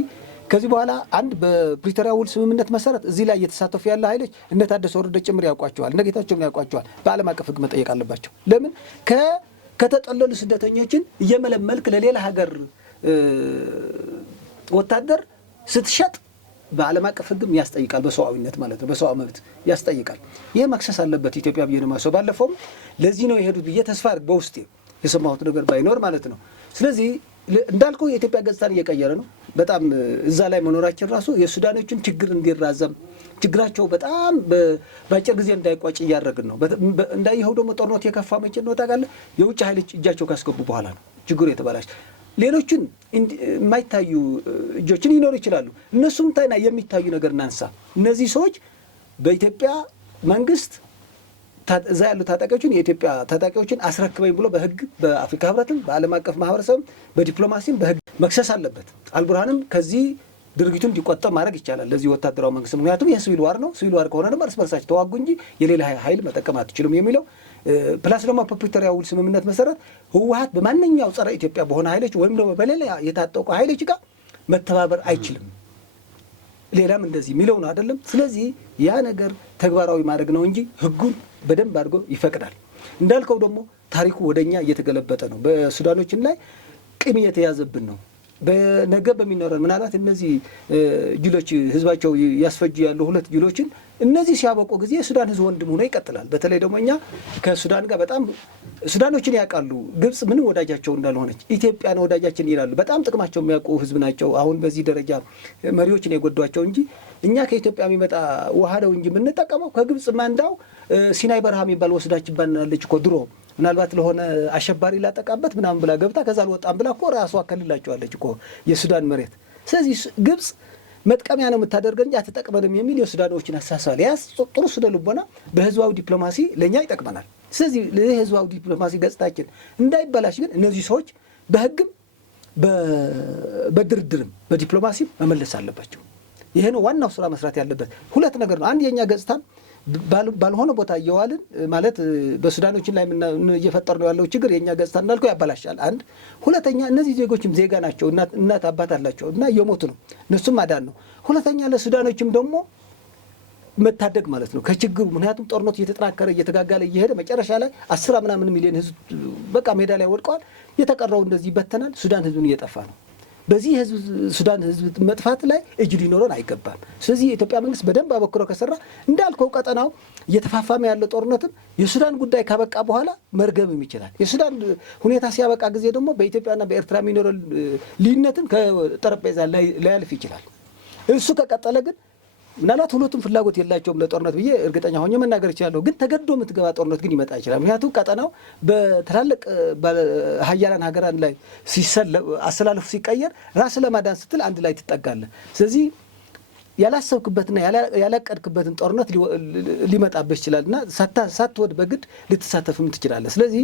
ከዚህ በኋላ አንድ በፕሪቶሪያ ውል ስምምነት መሰረት እዚህ ላይ እየተሳተፉ ያለ ኃይሎች እነ ታደሰ ወረደ ጭምር ያውቋቸዋል፣ እነ ጌታቸውም ያውቋቸዋል። በዓለም አቀፍ ህግ መጠየቅ አለባቸው። ለምን ከተጠለሉ ስደተኞችን እየመለመልክ ለሌላ ሀገር ወታደር ስትሸጥ በዓለም አቀፍ ህግም ያስጠይቃል። በሰዋዊነት ማለት ነው፣ በሰው መብት ያስጠይቃል። ይህ መክሰስ አለበት ኢትዮጵያ ብዬ ነው የማስበው። ባለፈውም ለዚህ ነው የሄዱት ብዬ ተስፋ አድርግ በውስጤ የሰማሁት ነገር ባይኖር ማለት ነው። ስለዚህ እንዳልከው የኢትዮጵያ ገጽታን እየቀየረ ነው በጣም እዛ ላይ መኖራችን ራሱ የሱዳኖችን ችግር እንዲራዘም ችግራቸው በጣም በአጭር ጊዜ እንዳይቋጭ እያደረግን ነው። እንዳይኸው ደግሞ ጦርነት የከፋ መቼ ነው ታውቃለህ? የውጭ ኃይሎች እጃቸው ካስገቡ በኋላ ነው ችግሩ የተበላሽ። ሌሎችን የማይታዩ እጆችን ይኖሩ ይችላሉ። እነሱም ታይና የሚታዩ ነገር እናንሳ። እነዚህ ሰዎች በኢትዮጵያ መንግስት እዛ ያሉ ታጣቂዎችን የኢትዮጵያ ታጣቂዎችን አስረክበኝ ብሎ በህግ በአፍሪካ ህብረትም በዓለም አቀፍ ማህበረሰብም በዲፕሎማሲም በህግ መክሰስ አለበት። አልቡርሃንም ከዚህ ድርጊቱን እንዲቆጠብ ማድረግ ይቻላል ለዚህ ወታደራዊ መንግስት። ምክንያቱም ይህ ሲቪል ዋር ነው። ሲቪል ዋር ከሆነ ደግሞ እርስ በርሳቸው ተዋጉ እንጂ የሌላ ኃይል መጠቀም አትችሉም የሚለው ፕላስ ደግሞ በፕሪቶሪያ ውል ስምምነት መሰረት ህወሓት በማንኛው ጸረ ኢትዮጵያ በሆነ ኃይሎች ወይም ደግሞ በሌላ የታጠቁ ኃይሎች ጋር መተባበር አይችልም። ሌላም እንደዚህ የሚለው ነው አይደለም። ስለዚህ ያ ነገር ተግባራዊ ማድረግ ነው እንጂ ህጉን በደንብ አድርጎ ይፈቅዳል። እንዳልከው ደግሞ ታሪኩ ወደኛ እየተገለበጠ ነው። በሱዳኖችን ላይ ቂም እየተያዘብን ነው። በነገ በሚኖረን ምናልባት እነዚህ ጅሎች ህዝባቸው ያስፈጁ ያሉ ሁለት ጅሎችን እነዚህ ሲያበቁ ጊዜ የሱዳን ህዝብ ወንድም ሆኖ ይቀጥላል። በተለይ ደግሞ እኛ ከሱዳን ጋር በጣም ሱዳኖችን ያውቃሉ። ግብጽ ምንም ወዳጃቸው እንዳልሆነች ኢትዮጵያን ወዳጃችን ይላሉ። በጣም ጥቅማቸው የሚያውቁ ህዝብ ናቸው። አሁን በዚህ ደረጃ መሪዎችን የጎዷቸው እንጂ እኛ ከኢትዮጵያ የሚመጣ ውሃ ነው እንጂ የምንጠቀመው ከግብጽ ማንዳው ሲናይ በረሃ የሚባል ወስዳችን ባናለች እኮ ድሮ ምናልባት ለሆነ አሸባሪ ላጠቃበት ምናምን ብላ ገብታ ከዛ አልወጣም ብላ እኮ ራሷ አከልላቸዋለች እኮ የሱዳን መሬት። ስለዚህ ግብጽ መጥቀሚያ ነው የምታደርገን እንጂ አትጠቅመንም የሚል የሱዳኖችን አሳሳል ያስ ጥሩ ስነ ልቦና በህዝባዊ ዲፕሎማሲ ለኛ ይጠቅመናል። ስለዚህ ለህዝባዊ ዲፕሎማሲ ገጽታችን እንዳይበላሽ ግን እነዚህ ሰዎች በህግም በድርድርም በዲፕሎማሲም መመለስ አለባቸው። ይሄ ነው ዋናው ስራ መስራት ያለበት። ሁለት ነገር ነው። አንድ የኛ ገጽታን ባልሆነ ቦታ እየዋልን ማለት በሱዳኖችን ላይ እየፈጠር ነው ያለው ችግር የኛ ገጽታ እንዳልከው ያበላሻል። አንድ ሁለተኛ እነዚህ ዜጎችም ዜጋ ናቸው፣ እናት አባት አላቸው እና እየሞቱ ነው፣ እነሱም ማዳን ነው። ሁለተኛ ለሱዳኖችም ደግሞ መታደግ ማለት ነው ከችግሩ። ምክንያቱም ጦርነቱ እየተጠናከረ እየተጋጋለ እየሄደ መጨረሻ ላይ 10 ምናምን ሚሊዮን ህዝብ በቃ ሜዳ ላይ ወድቀዋል። የተቀረው እንደዚህ ይበተናል። ሱዳን ህዝብን እየጠፋ ነው። በዚህ ሱዳን ህዝብ መጥፋት ላይ እጅ ሊኖረን አይገባም። ስለዚህ የኢትዮጵያ መንግስት በደንብ አበክሮ ከሰራ እንዳልከው ቀጠናው እየተፋፋመ ያለ ጦርነትም የሱዳን ጉዳይ ካበቃ በኋላ መርገብም ይችላል። የሱዳን ሁኔታ ሲያበቃ ጊዜ ደግሞ በኢትዮጵያና በኤርትራ የሚኖረው ልዩነትን ከጠረጴዛ ላይ ሊያልፍ ይችላል። እሱ ከቀጠለ ግን ምናልባት ሁለቱም ፍላጎት የላቸውም ለጦርነት ብዬ እርግጠኛ ሆኜ መናገር ይችላለሁ። ግን ተገዶ የምትገባ ጦርነት ግን ይመጣ ይችላል። ምክንያቱም ቀጠናው በትላልቅ ሀያላን ሀገራን ላይ አሰላለፉ ሲቀየር ራስ ለማዳን ስትል አንድ ላይ ትጠጋለህ። ስለዚህ ያላሰብክበትና ያላቀድክበትን ጦርነት ሊመጣበት ይችላል እና ሳትወድ በግድ ልትሳተፍም ትችላለህ። ስለዚህ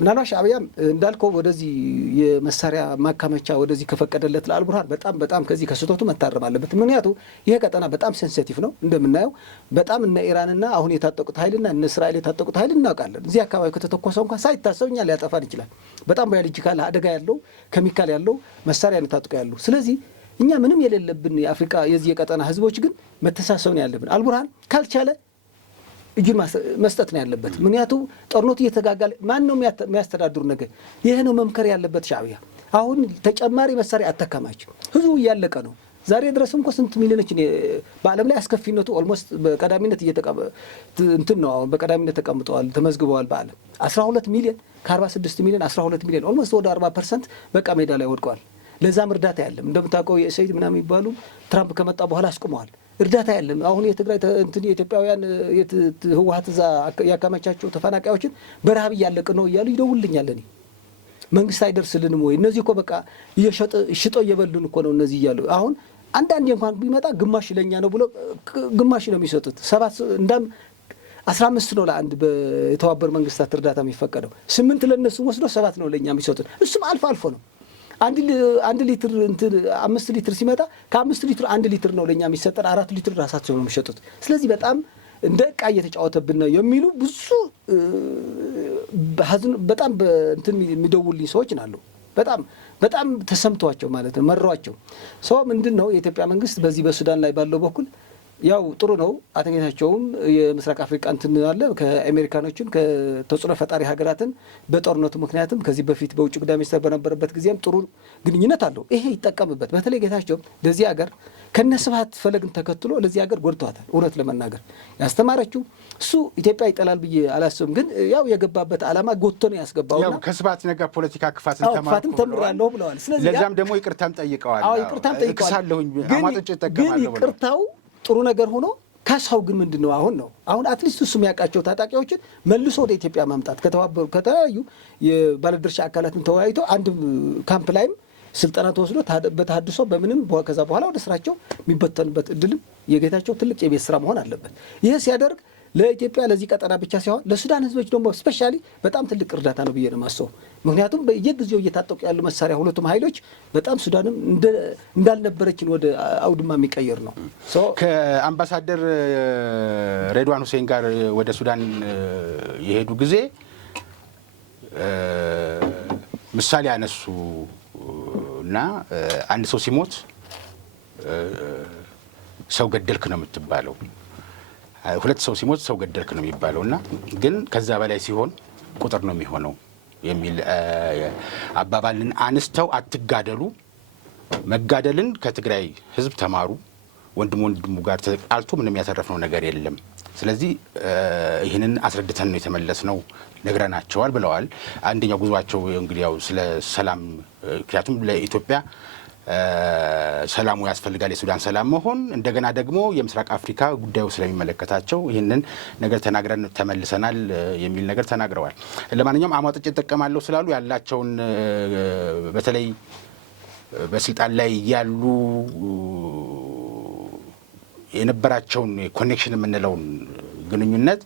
ምናልባት ሻዕቢያም እንዳልከው ወደዚህ የመሳሪያ ማካመቻ ወደዚህ ከፈቀደለት ለአልቡርሃን በጣም ከዚህ ከስህተቱ መታረም አለበት። ምክንያቱም ይሄ ቀጠና በጣም ሴንሲቲቭ ነው እንደምናየው። በጣም እነ ኢራንና አሁን የታጠቁት ኃይልና እነ እስራኤል የታጠቁት ኃይል እናውቃለን። እዚህ አካባቢ ከተተኮሰው እንኳን ሳይታሰብ እኛ ሊያጠፋን ይችላል። በጣም ባዮሎጂካል አደጋ ያለው ኬሚካል ያለው መሳሪያ የታጠቁ ያሉ። ስለዚህ እኛ ምንም የሌለብን የአፍሪካ የዚህ የቀጠና ህዝቦች ግን መተሳሰብ ነው ያለብን። አልቡርሃን ካልቻለ እጁን መስጠት ነው ያለበት። ምክንያቱም ጦርነቱ እየተጋጋለ ማን ነው የሚያስተዳድሩ ነገር? ይሄ ነው መምከር ያለበት ሻዕቢያ። አሁን ተጨማሪ መሳሪያ አተካማች ህዝቡ እያለቀ ነው። ዛሬ ድረስም እኮ ስንት ሚሊዮኖች በዓለም ላይ አስከፊነቱ ኦልሞስት በቀዳሚነት እንትን ነው። አሁን በቀዳሚነት ተቀምጠዋል፣ ተመዝግበዋል በዓለም 12 ሚሊዮን ከ46 ሚሊዮን 12 ሚሊዮን ኦልሞስት ወደ 40% በቃ ሜዳ ላይ ወድቀዋል። ለዛም እርዳታ ያለም እንደምታውቀው የእሰይድ ምናምን የሚባሉ ትራምፕ ከመጣ በኋላ አስቁመዋል። እርዳታ ያለም አሁን የትግራይ እንትን የኢትዮጵያውያን ህወሓት እዛ ያካመቻቸው ተፈናቃዮችን በረሃብ እያለቅ ነው እያሉ ይደውልኛል። እኔ መንግስት አይደርስልንም ወይ? እነዚህ እኮ በቃ ሽጠው እየበሉን እኮ ነው እነዚህ እያሉ አሁን አንዳንዴ እንኳን ቢመጣ ግማሽ ለኛ ነው ብሎ ግማሽ ነው የሚሰጡት። 15 ነው ለአንድ በተባበሩ መንግስታት እርዳታ የሚፈቀደው 8 ለነሱ ወስዶ 7 ነው ለኛ የሚሰጡት። እሱም አልፎ አልፎ ነው። አንድ ሊትር 5 ሊትር ሲመጣ ከ5 ሊትር 1 ሊትር ነው ለኛ የሚሰጠን፣ 4 ሊትር ራሳቸው ነው የሚሸጡት። ስለዚህ በጣም እንደ ዕቃ እየተጫወተብን ነው የሚሉ ብዙ በጣም እንትን የሚደውልኝ ሰዎች አሉ። በጣም ተሰምቷቸው ማለት ነው መሯቸው። ሰው ምንድን ነው የኢትዮጵያ መንግስት በዚህ በሱዳን ላይ ባለው በኩል ያው ጥሩ ነው። አተኛታቸውም የምስራቅ አፍሪካ እንትን አለ ከአሜሪካኖችን ከተጽዕኖ ፈጣሪ ሀገራትን በጦርነቱ ምክንያትም ከዚህ በፊት በውጭ ጉዳይ ሚኒስትር በነበረበት ጊዜም ጥሩ ግንኙነት አለው። ይሄ ይጠቀምበት። በተለይ ጌታቸው ለዚህ ሀገር ከነስብሀት ፈለግን ተከትሎ ለዚህ ሀገር ጎድተዋታል። እውነት ለመናገር ያስተማረችው እሱ ኢትዮጵያ ይጠላል ብዬ አላስብም። ግን ያው የገባበት ዓላማ ጎትቶ ነው ያስገባው። ያው ከስብሀት ነጋ ፖለቲካ ክፋትን ተምራለሁ ብለዋል። ስለዚህ ለዛም ደግሞ ይቅርታም ጠይቀዋል። ይቅርታም ጠይቀዋል። አማጥጬ ተጠቀማለሁ። ግን ይቅርታው ጥሩ ነገር ሆኖ ካሳው ግን ምንድነው አሁን አትሊስት እሱ የሚያውቃቸው ታጣቂዎችን መልሶ ወደ ኢትዮጵያ ማምጣት ከተለያዩ የባለድርሻ አካላትን ተወያይቶ አንድ ካምፕ ላይም ስልጠና ተወስዶ በተሐድሶ በምንም ከዛ በኋላ ወደ ስራቸው የሚበተኑበት እድልም የጌታቸው ትልቅ የቤት ስራ መሆን አለበት። ይህ ሲያደርግ ለኢትዮጵያ ለዚህ ቀጠና ብቻ ሳይሆን ለሱዳን ህዝቦች ደግሞ ስፔሻሊ በጣም ትልቅ እርዳታ ነው ብዬ ነው የማስበው። ምክንያቱም በየጊዜው እየታጠቁ ያሉ መሳሪያ ሁለቱም ኃይሎች በጣም ሱዳንም እንዳልነበረችን ወደ አውድማ የሚቀየር ነው። ከአምባሳደር ሬድዋን ሁሴን ጋር ወደ ሱዳን የሄዱ ጊዜ ምሳሌ ያነሱ እና አንድ ሰው ሲሞት ሰው ገደልክ ነው የምትባለው፣ 2 ሰው ሲሞት ሰው ገደልክ ነው የሚባለው እና ግን ከዛ በላይ ሲሆን ቁጥር ነው የሚሆነው የሚል አባባልን አንስተው አትጋደሉ፣ መጋደልን ከትግራይ ህዝብ ተማሩ፣ ወንድሙ ጋር ተጣልቶ ምንም ያተረፍነው ነገር የለም፣ ስለዚህ ይህንን አስረድተን ነው የተመለስነው ነግረናቸዋል ብለዋል። አንደኛው ጉዟቸው እንግዲህ ያው ስለ ሰላም፣ ምክንያቱም ለኢትዮጵያ ሰላሙ ያስፈልጋል፣ የሱዳን ሰላም መሆን፣ እንደገና ደግሞ የምስራቅ አፍሪካ ጉዳዩ ስለሚመለከታቸው ይህንን ነገር ተናግረን ተመልሰናል የሚል ነገር ተናግረዋል። ለማንኛውም አሟጥጬ እጠቀማለሁ ስላሉ ያላቸውን በተለይ በስልጣን ላይ ያሉ የነበራቸውን ኮኔክሽን የምንለውን ግንኙነት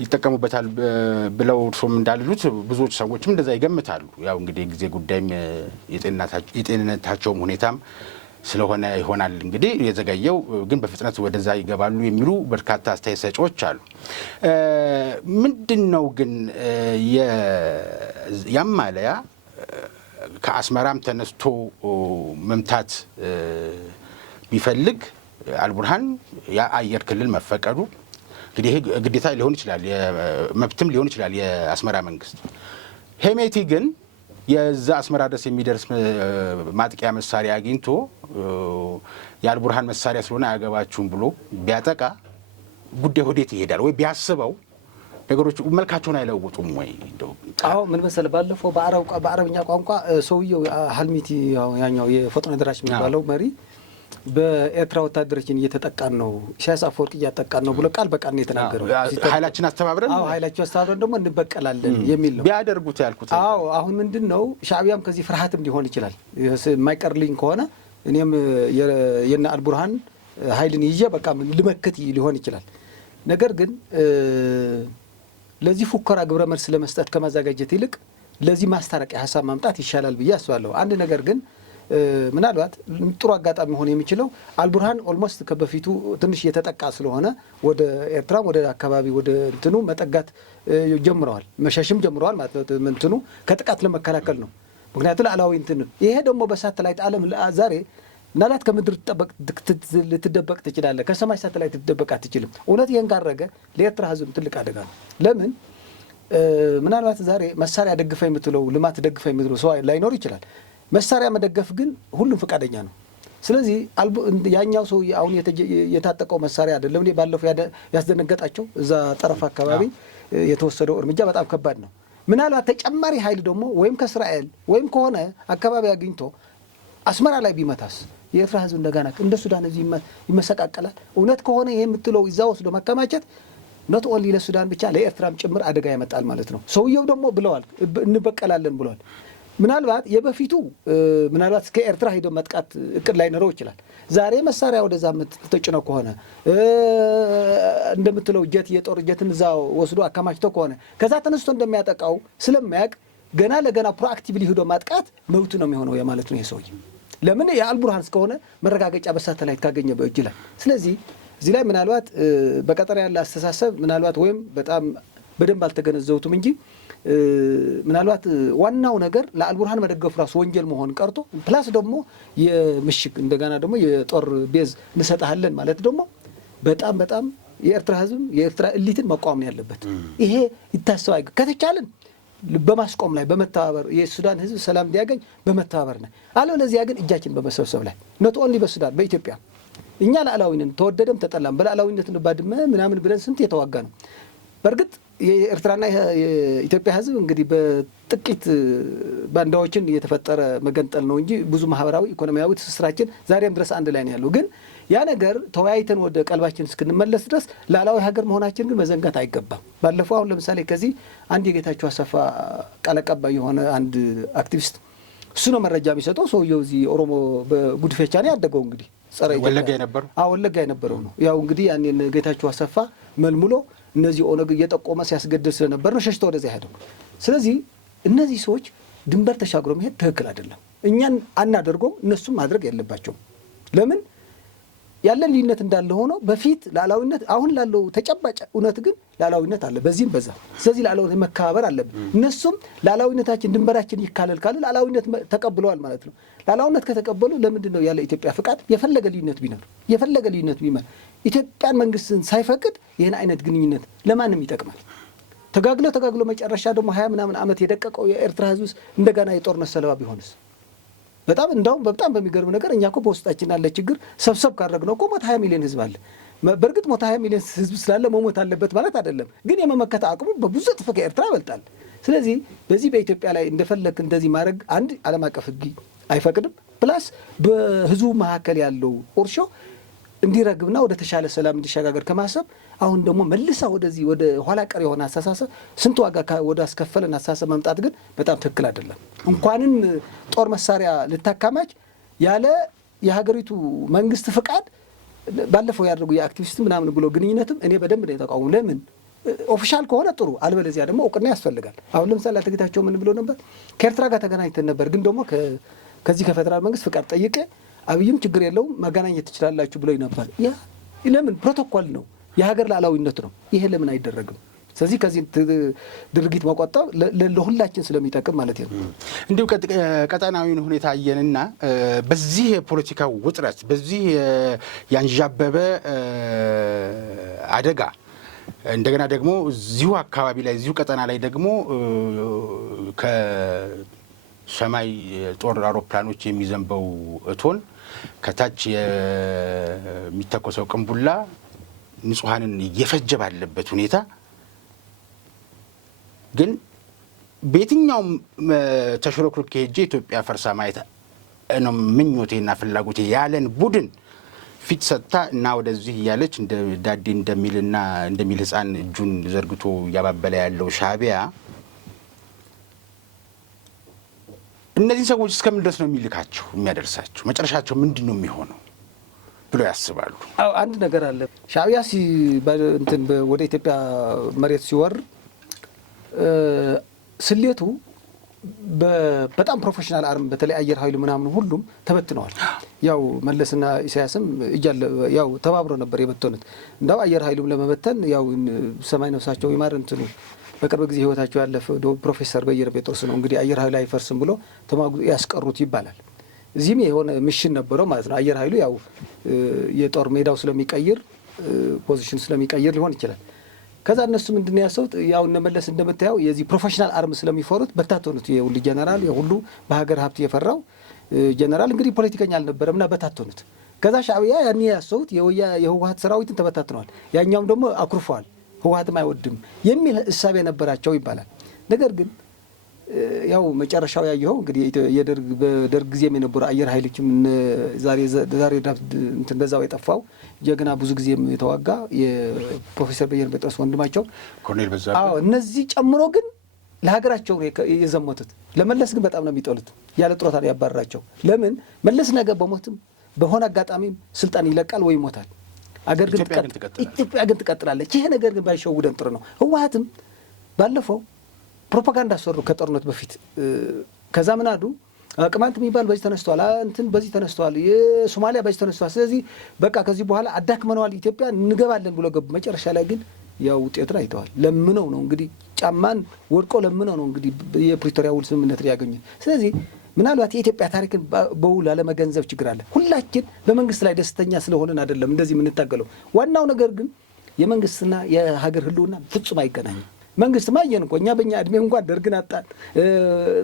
ይጠቀሙበታል ብለው እርሶም እንዳሉት ብዙዎች ሰዎችም እንደዛ ይገምታሉ። ያው እንግዲህ ጊዜ ጉዳይም የጤንነታቸውም ሁኔታም ስለሆነ ይሆናል እንግዲህ የዘገየው፣ ግን በፍጥነት ወደዛ ይገባሉ የሚሉ በርካታ አስተያየት ሰጪዎች አሉ። ምንድን ነው ግን ያማለያ ከአስመራም ተነስቶ መምታት ቢፈልግ አልቡርሃን የአየር ክልል መፈቀዱ እንግዲህ ይሄ ግዴታ ሊሆን ይችላል፣ መብትም ሊሆን ይችላል የአስመራ መንግስት። ሄሜቲ ግን የዛ አስመራ ድረስ የሚደርስ ማጥቂያ መሳሪያ አግኝቶ የአልቡርሃን መሳሪያ ስለሆነ አያገባችሁም ብሎ ቢያጠቃ ጉዳይ ወዴት ይሄዳል? ወይ ቢያስበው ነገሮች መልካቸውን አይለውጡም ወይ? አዎ ምን መሰለህ፣ ባለፈው በአረብኛ ቋንቋ ሰውየው ሀልሚቲ ያኛው የፈጥኖ ደራሽ የሚባለው መሪ በኤርትራ ወታደሮችን እየተጠቃን ነው፣ ኢሳያስ አፈወርቂ እያጠቃን ነው ብሎ ቃል በቃል ነው የተናገረው። ኃይላችን አስተባብረን ኃይላችን አስተባብረን ደግሞ እንበቀላለን የሚል ነው ቢያደርጉት ያልኩት። አዎ አሁን ምንድን ነው ሻዕቢያም ከዚህ ፍርሃትም ሊሆን ይችላል የማይቀርልኝ ከሆነ እኔም የነ አልቡርሃን ኃይልን ይዤ በቃ ልመክት ሊሆን ይችላል። ነገር ግን ለዚህ ፉከራ ግብረ መልስ ለመስጠት ከማዘጋጀት ይልቅ ለዚህ ማስታረቂያ ሀሳብ ማምጣት ይሻላል ብዬ አስባለሁ። አንድ ነገር ግን ምናልባት ጥሩ አጋጣሚ መሆን የሚችለው አልቡርሃን ኦልሞስት ከበፊቱ ትንሽ እየተጠቃ ስለሆነ ወደ ኤርትራ ወደ አካባቢ ወደ እንትኑ መጠጋት ጀምረዋል፣ መሸሽም ጀምረዋል ማለት ነው። እንትኑ ከጥቃት ለመከላከል ነው። ምክንያቱም ሉዓላዊ እንትን ይሄ ደግሞ በሳተላይት ዓለም ዛሬ ምናልባት ከምድር ልትደበቅ ትችላለህ፣ ከሰማይ ሳተላይት ልትደበቅ አትችልም። እውነት ይህን ካረገ ለኤርትራ ሕዝብ ትልቅ አደጋ ነው። ለምን ምናልባት ዛሬ መሳሪያ ደግፈ የምትለው ልማት ደግፈ የምትለው ሰው ላይኖር ይችላል። መሳሪያ መደገፍ ግን ሁሉም ፈቃደኛ ነው። ስለዚህ ያኛው ሰው አሁን የታጠቀው መሳሪያ አይደለም እንዴ ባለፈው ያስደነገጣቸው እዛ ጠረፍ አካባቢ የተወሰደው እርምጃ በጣም ከባድ ነው። ምናልባት ተጨማሪ ኃይል ደግሞ ወይም ከእስራኤል ወይም ከሆነ አካባቢ አግኝቶ አስመራ ላይ ቢመታስ የኤርትራ ህዝብ እንደገና እንደ ሱዳን ህዝብ ይመሰቃቀላል። እውነት ከሆነ ይሄ የምትለው ይዛ ወስዶ ማከማቸት ኖት ኦንሊ ለሱዳን ብቻ ለኤርትራም ጭምር አደጋ ያመጣል ማለት ነው። ሰውየው ደግሞ ብለዋል እንበቀላለን ብለዋል። ምናልባት የበፊቱ ምናልባት እስከ ኤርትራ ሄዶ መጥቃት እቅድ ላይ ኖረው ይችላል። ዛሬ መሳሪያ ወደዛ ተጭነው ከሆነ እንደምትለው የጦር ጀትን እዛ ወስዶ አከማችቶ ከሆነ ከዛ ተነስቶ እንደሚያጠቃው ስለማያውቅ ገና ለገና ፕሮአክቲቭሊ ሄዶ ማጥቃት መብቱ ነው የሚሆነው ማለት ነው። ይሄ ሰውዬ ለምን የአልቡርሃን እስከሆነ መረጋገጫ በሳተላይት ካገኘ በእጅ ላይ። ስለዚህ እዚህ ላይ ምናልባት በቀጠና ያለ አስተሳሰብ ምናልባት ወይም በጣም በደንብ አልተገነዘቡትም እንጂ ምናልባት ዋናው ነገር ለአልቡርሃን መደገፍ ራሱ ወንጀል መሆን ቀርቶ ፕላስ ደግሞ የምሽግ እንደገና ደግሞ የጦር ቤዝ እንሰጣለን ማለት ደግሞ በጣም በጣም የኤርትራ ህዝብ የኤርትራ ኤሊትን መቃወም ያለበት ይሄ ይታሰባል። ከተቻለን በማስቆም ላይ በመተባበር የሱዳን ህዝብ ሰላም እንዲያገኝ በመተባበር ነው። አለበለዚያ ግን እጃችን በመሰብሰብ ላይ ኖት ኦንሊ በሱዳን በኢትዮጵያ እኛ ሉዓላዊነት ተወደደም ተጠላም በሉዓላዊነት ባድመ ምናምን ብለን ስንት የተዋጋ ነው። በእርግጥ የኤርትራና የኢትዮጵያ ህዝብ እንግዲህ በጥቂት ባንዳዎችን የተፈጠረ መገንጠል ነው እንጂ ብዙ ማህበራዊ ኢኮኖሚያዊ ትስስራችን ዛሬም ድረስ አንድ ላይ ነው ያለው። ግን ያ ነገር ተወያይተን ወደ ቀልባችን እስክንመለስ ድረስ ሉዓላዊ ሀገር መሆናችን ግን መዘንጋት አይገባም። ባለፈው አሁን ለምሳሌ ከዚህ አንድ የጌታቸው አሰፋ ቃል አቀባይ የሆነ አንድ አክቲቪስት እሱ ነው መረጃ የሚሰጠው። ሰውየው እዚህ ኦሮሞ በጉድፌቻ ነው ያደገው። እንግዲህ ጸረ ወለጋ የነበረው ነው። ያው እንግዲህ ያንን ጌታቸው አሰፋ መልምሎ እነዚህ ኦነግ እየጠቆመ ሲያስገድል ስለነበር ነው ሸሽቶ ወደዚያ ሄደው። ስለዚህ እነዚህ ሰዎች ድንበር ተሻግሮ መሄድ ትክክል አይደለም። እኛን አናደርጎም እነሱም ማድረግ የለባቸውም። ለምን ያለን ልዩነት እንዳለ ሆኖ በፊት ሉዓላዊነት አሁን ላለው ተጨባጭ እውነት ግን ሉዓላዊነት አለ በዚህም በዛ። ስለዚህ ሉዓላዊነት መከባበር አለብን። እነሱም ሉዓላዊነታችን ድንበራችን ይካለል ካለ ሉዓላዊነት ተቀብለዋል ማለት ነው። ሉዓላዊነት ከተቀበሉ ለምንድን ነው ያለ ኢትዮጵያ ፍቃድ የፈለገ ልዩነት ቢኖር ኢትዮጵያን መንግስትን ሳይፈቅድ ይህን አይነት ግንኙነት ለማንም ይጠቅማል? ተጋግሎ መጨረሻ ደግሞ 20 ምናምን ዓመት የደቀቀው የኤርትራ ህዝብ እንደገና የጦርነት ሰለባ ቢሆንስ? በጣም በሚገርም ነገር እኛ እኮ በውስጣችን ያለ ችግር ሰብሰብ ካደረግነው እኮ 120 ሚሊዮን ህዝብ አለ። በእርግጥ 120 ሚሊዮን ህዝብ ስላለ መሞት አለበት ማለት አይደለም፣ ግን የመመከት አቅሙ በብዙ እጥፍ ከኤርትራ ይበልጣል። ስለዚህ በዚህ በኢትዮጵያ ላይ እንደፈለክ እንደዚህ ማድረግ አንድ ዓለም አቀፍ ህግ አይፈቅድም። ፕላስ በህዝቡ መካከል ያለው ቁርሾ እንዲረግብና ወደ ተሻለ ሰላም እንዲሸጋገር ከማሰብ አሁን ደግሞ መልሳ ወደዚህ ወደ ኋላ ቀር የሆነ አስተሳሰብ ስንት ዋጋ ወደ አስከፈለን አስተሳሰብ መምጣት ግን በጣም ትክክል አይደለም። እንኳንም ጦር መሳሪያ ልታካማች ያለ የሀገሪቱ መንግስት ፍቃድ ባለፈው ያደረጉ የአክቲቪስት ምናምን ብሎ ግንኙነትም እኔ በደንብ ነው የተቃወሙ። ለምን ኦፊሻል ከሆነ ጥሩ፣ አልበለዚያ ደግሞ እውቅና ያስፈልጋል። አሁን ለምሳሌ አልተጌታቸው ምን ብሎ ነበር? ከኤርትራ ጋር ተገናኝተን ነበር፣ ግን ደግሞ ከዚህ ከፌደራል መንግስት ፍቃድ ጠይቄ አብይም ችግር የለውም ማገናኘት ትችላላችሁ ብለው ነበር። ያ ለምን ፕሮቶኮል ነው፣ የሀገር ሉዓላዊነት ነው። ይሄ ለምን አይደረግም? ስለዚህ ከዚህ ድርጊት መቆጠብ ለሁላችን ስለሚጠቅም ማለት ነው። እንዲሁ ቀጠናዊውን ሁኔታ አየንና በዚህ የፖለቲካ ውጥረት በዚህ ያንዣበበ አደጋ እንደገና ደግሞ እዚሁ አካባቢ ላይ እዚሁ ቀጠና ላይ ደግሞ ከሰማይ ጦር አውሮፕላኖች የሚዘንበው እቶን ከታች የሚተኮሰው ቅንቡላ ንጹሐንን እየፈጀ ባለበት ሁኔታ ግን በየትኛውም ተሽሎክሎክ ሄጄ ኢትዮጵያ ፈርሳ ማየት ነው ምኞቴና ፍላጎቴ ያለን ቡድን ፊት ሰጥታ እና ወደዚህ እያለች እንደ ዳዴ እንደሚል ሕፃን እጁን ዘርግቶ እያባበለ ያለው ሻዕቢያ እነዚህ ሰዎች እስከምን ድረስ ነው የሚልካቸው የሚያደርሳቸው? መጨረሻቸው ምንድን ነው የሚሆነው ብሎ ያስባሉ? አንድ ነገር አለ። ሻዕቢያ ወደ ኢትዮጵያ መሬት ሲወር ስሌቱ በጣም ፕሮፌሽናል አርም በተለይ አየር ኃይሉ ምናምን ሁሉም ተበትነዋል። ያው መለስና ኢሳያስም ያው ተባብሮ ነበር የበተኑት። እንዳው አየር ኃይሉም ለመበተን ያው ሰማይ ነፍሳቸው ይማር እንትኑ በቅርብ ጊዜ ህይወታቸው ያለፈው ፕሮፌሰር በየነ ጴጥሮስ ነው እንግዲህ አየር ኃይሉ አይፈርስም ብሎ ያስቀሩት ይባላል። እዚህም የሆነ ሚሽን ነበረው ማለት ነው። አየር ኃይሉ ያው የጦር ሜዳው ስለሚቀይር ፖዚሽን ስለሚቀይር ሊሆን ይችላል። ከዛ እነሱ ምንድነው ያሰቡት? ያው እነመለስ እንደምታየው የዚህ ፕሮፌሽናል አርም ስለሚፈሩት በታተኑት የሁሉ ጀነራል የሁሉ በሀገር ሀብት የፈራው ጀነራል እንግዲህ ፖለቲከኛ አልነበረምና በታተኑት። ከዛ ሻዕቢያ ያኔ ያሰውት የህወሓት ሰራዊትን ተበታትነዋል፣ ያኛውም ደግሞ አኩርፈዋል፣ ህወሓትም አይወድም የሚል እሳቤ ነበራቸው ይባላል። ነገር ግን ያው መጨረሻው ያየኸው እንግዲህ በደርግ ጊዜም የነበሩ አየር ኃይሎችም ዛሬ እንትን በዛው የጠፋው ጀግና ብዙ ጊዜም የተዋጋ የፕሮፌሰር በየነ ጴጥሮስ ወንድማቸው ኮሎኔል በዛብህ፣ አዎ እነዚህ ጨምሮ ግን ለሀገራቸው የዘመቱት። ለመለስ ግን በጣም ነው የሚጠሉት። ያለ ጡረታ ነው ያባረራቸው። ለምን መለስ ነገ በሞትም በሆነ አጋጣሚም ስልጣን ይለቃል ወይ ይሞታል። አገር ግን ኢትዮጵያ ግን ትቀጥላለች። ይሄ ነገር ግን ባይሸውደን ጥሩ ነው። ህወሓትም ባለፈው ፕሮፓጋንዳ ሰሩ ከጦርነት በፊት። ከዛ ምን አሉ? ቅማንት የሚባል በዚህ ተነስተዋል፣ እንትን በዚህ ተነስተዋል፣ የሶማሊያ በዚህ ተነስተዋል። ስለዚህ በቃ ከዚህ በኋላ አዳክመነዋል ኢትዮጵያ እንገባለን ብሎ ገቡ። መጨረሻ ላይ ግን ያው ውጤቱን አይተዋል። ለምነው ነው እንግዲህ ጫማን ወድቆ ለምነው ነው እንግዲህ የፕሪቶሪያ ውል ስምምነት ያገኙት። ስለዚህ ምናልባት የኢትዮጵያ ታሪክን በውል አለመገንዘብ ችግር አለ። ሁላችን በመንግስት ላይ ደስተኛ ስለሆነን አይደለም እንደዚህ የምንታገለው። ዋናው ነገር ግን የመንግስትና የሀገር ህልውና ፍጹም አይገናኝም። መንግስት ማየን እኮ እኛ በእኛ እድሜ እንኳን ደርግን አጣን፣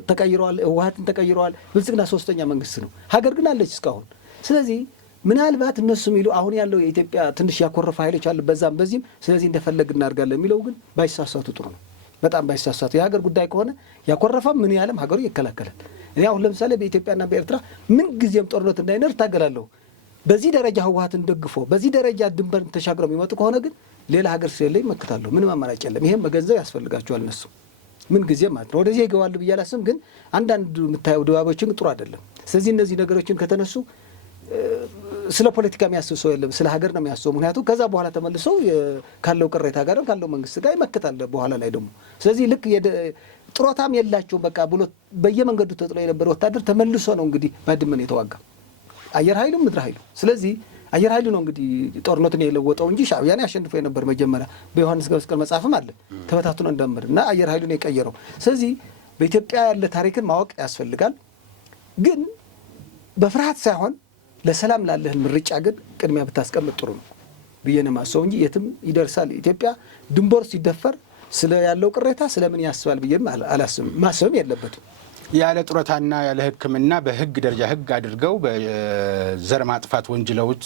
ተቀይረዋል፣ ህወሓትን ተቀይረዋል። ብልጽግና ሶስተኛ መንግስት ነው። ሀገር ግን አለች እስካሁን። ስለዚህ ምናልባት እነሱ የሚሉ አሁን ያለው የኢትዮጵያ ትንሽ ያኮረፈ ኃይሎች አሉ በዛም በዚህም፣ ስለዚህ እንደፈለግ እናድርጋለን የሚለው ግን ባይሳሳቱ ጥሩ ነው። በጣም ባይሳሳቱ። የሀገር ጉዳይ ከሆነ ያኮረፈም ምን ያለም ሀገሩ ይከላከላል። እኔ አሁን ለምሳሌ በኢትዮጵያና በኤርትራ ምን ጊዜም ጦርነት እንዳይኖር እታገላለሁ። በዚህ ደረጃ ህወሓትን ደግፎ በዚህ ደረጃ ድንበር ተሻግረው የሚመጡ ከሆነ ግን ሌላ ሀገር ስለሌለ ይመክታለሁ። ምንም አማራጭ የለም። ይሄም መገንዘብ ያስፈልጋቸዋል እነሱ ምን ጊዜም ማለት ነው። ወደዚህ ይገባሉ ብዬ አላስብም። ግን አንዳንድ የምታየው ድባቦችን ጥሩ አይደለም። ስለዚህ እነዚህ ነገሮችን ከተነሱ ስለ ፖለቲካ የሚያስብ ሰው የለም፣ ስለ ሀገር ነው የሚያስበው። ምክንያቱም ከዛ በኋላ ተመልሰው ካለው ቅሬታ ጋር ካለው መንግስት ጋር ይመክታል በኋላ ላይ ደግሞ። ስለዚህ ልክ ጥሮታም የላቸውም በቃ ብሎ በየመንገዱ ተጥሎ የነበረ ወታደር ተመልሶ ነው እንግዲህ ባድመን የተዋጋ አየር ኃይሉ ምድር ኃይሉ። ስለዚህ አየር ኃይሉ ነው እንግዲህ ጦርነቱን የለወጠው እንጂ ሻዕቢያን ያሸንፎ የነበር መጀመሪያ በዮሐንስ ገብረ መስቀል መጽሐፍም አለ ተበታትኖ እንደምር እና አየር ኃይሉን የቀየረው። ስለዚህ በኢትዮጵያ ያለ ታሪክን ማወቅ ያስፈልጋል። ግን በፍርሃት ሳይሆን ለሰላም ላለህን ምርጫ ግን ቅድሚያ ብታስቀምጥ ጥሩ ነው ብዬ ነው የማስበው እንጂ የትም ይደርሳል። ኢትዮጵያ ድንበር ሲደፈር ስለ ያለው ቅሬታ ስለምን ያስባል ብዬም አላስብም። ማሰብም የለበትም። ያለ ጡረታና ያለ ሕክምና በህግ ደረጃ ህግ አድርገው በዘር ማጥፋት ወንጅለውት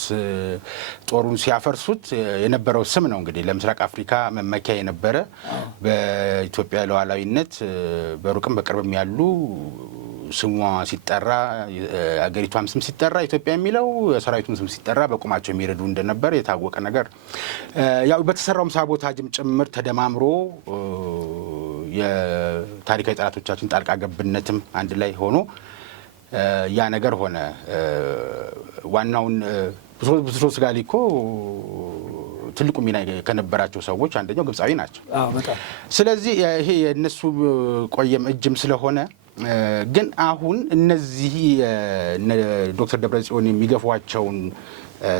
ጦሩን ሲያፈርሱት የነበረው ስም ነው እንግዲህ ለምስራቅ አፍሪካ መመኪያ የነበረ በኢትዮጵያ ሉዓላዊነት በሩቅም በቅርብም ያሉ ስሟ ሲጠራ አገሪቷም ስም ሲጠራ ኢትዮጵያ የሚለው ሰራዊቱም ስም ሲጠራ በቁማቸው የሚረዱ እንደነበር የታወቀ ነገር ያው በተሰራውም ሳቦታጅም ጭምር ተደማምሮ የታሪካዊ ጠላቶቻችን ጣልቃ ገብነትም አንድ ላይ ሆኖ ያ ነገር ሆነ። ዋናውን ብስሮስ ጋሊ እኮ ትልቁ ሚና ከነበራቸው ሰዎች አንደኛው ግብፃዊ ናቸው። ስለዚህ ይሄ የእነሱ ቆየም እጅም ስለሆነ ግን አሁን እነዚህ ዶክተር ደብረጽዮን የሚገፏቸውን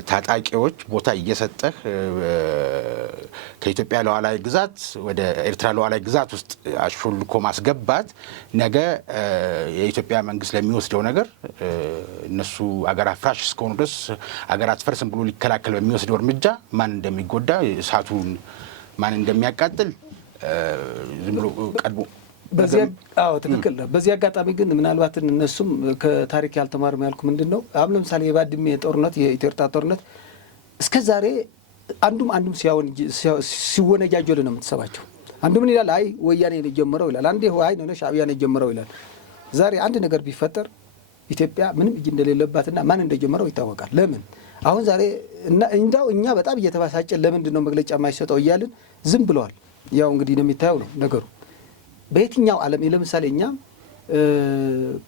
ታጣቂዎች ቦታ እየሰጠህ ከኢትዮጵያ ሉዓላዊ ግዛት ወደ ኤርትራ ሉዓላዊ ግዛት ውስጥ አሾልኮ ማስገባት ነገ የኢትዮጵያ መንግስት ለሚወስደው ነገር እነሱ አገር አፍራሽ እስከሆኑ ድረስ አገር አትፈርስም ብሎ ሊከላከል በሚወስደው እርምጃ ማን እንደሚጎዳ እሳቱን ማን እንደሚያቃጥል ዝም ብሎ ቀድሞ አዎ ትክክል ነው። በዚህ አጋጣሚ ግን ምናልባት እነሱም ከታሪክ ያልተማርም ያልኩ ምንድን ነው አሁን ለምሳሌ የባድሜ ጦርነት የኢትዮጵያ ጦርነት እስከ ዛሬ አንዱም ሲወነጃጀሉ ነው የምትሰባቸው። አንዱ ምን ይላል? አይ ወያኔ ነው የጀመረው ይላል። አንዴ አይ ነው ሻዕቢያ ነው የጀመረው ይላል። ዛሬ አንድ ነገር ቢፈጠር ኢትዮጵያ ምንም እጅ እንደሌለባትና ማን እንደጀመረው ይታወቃል። ለምን አሁን ዛሬ እንዳው እኛ በጣም እየተባሳጨን ለምንድን ነው መግለጫ የማይሰጠው እያልን ዝም ብለዋል። ያው እንግዲህ ነው የሚታየው ነው ነገሩ በየትኛው ዓለም። ለምሳሌ እኛ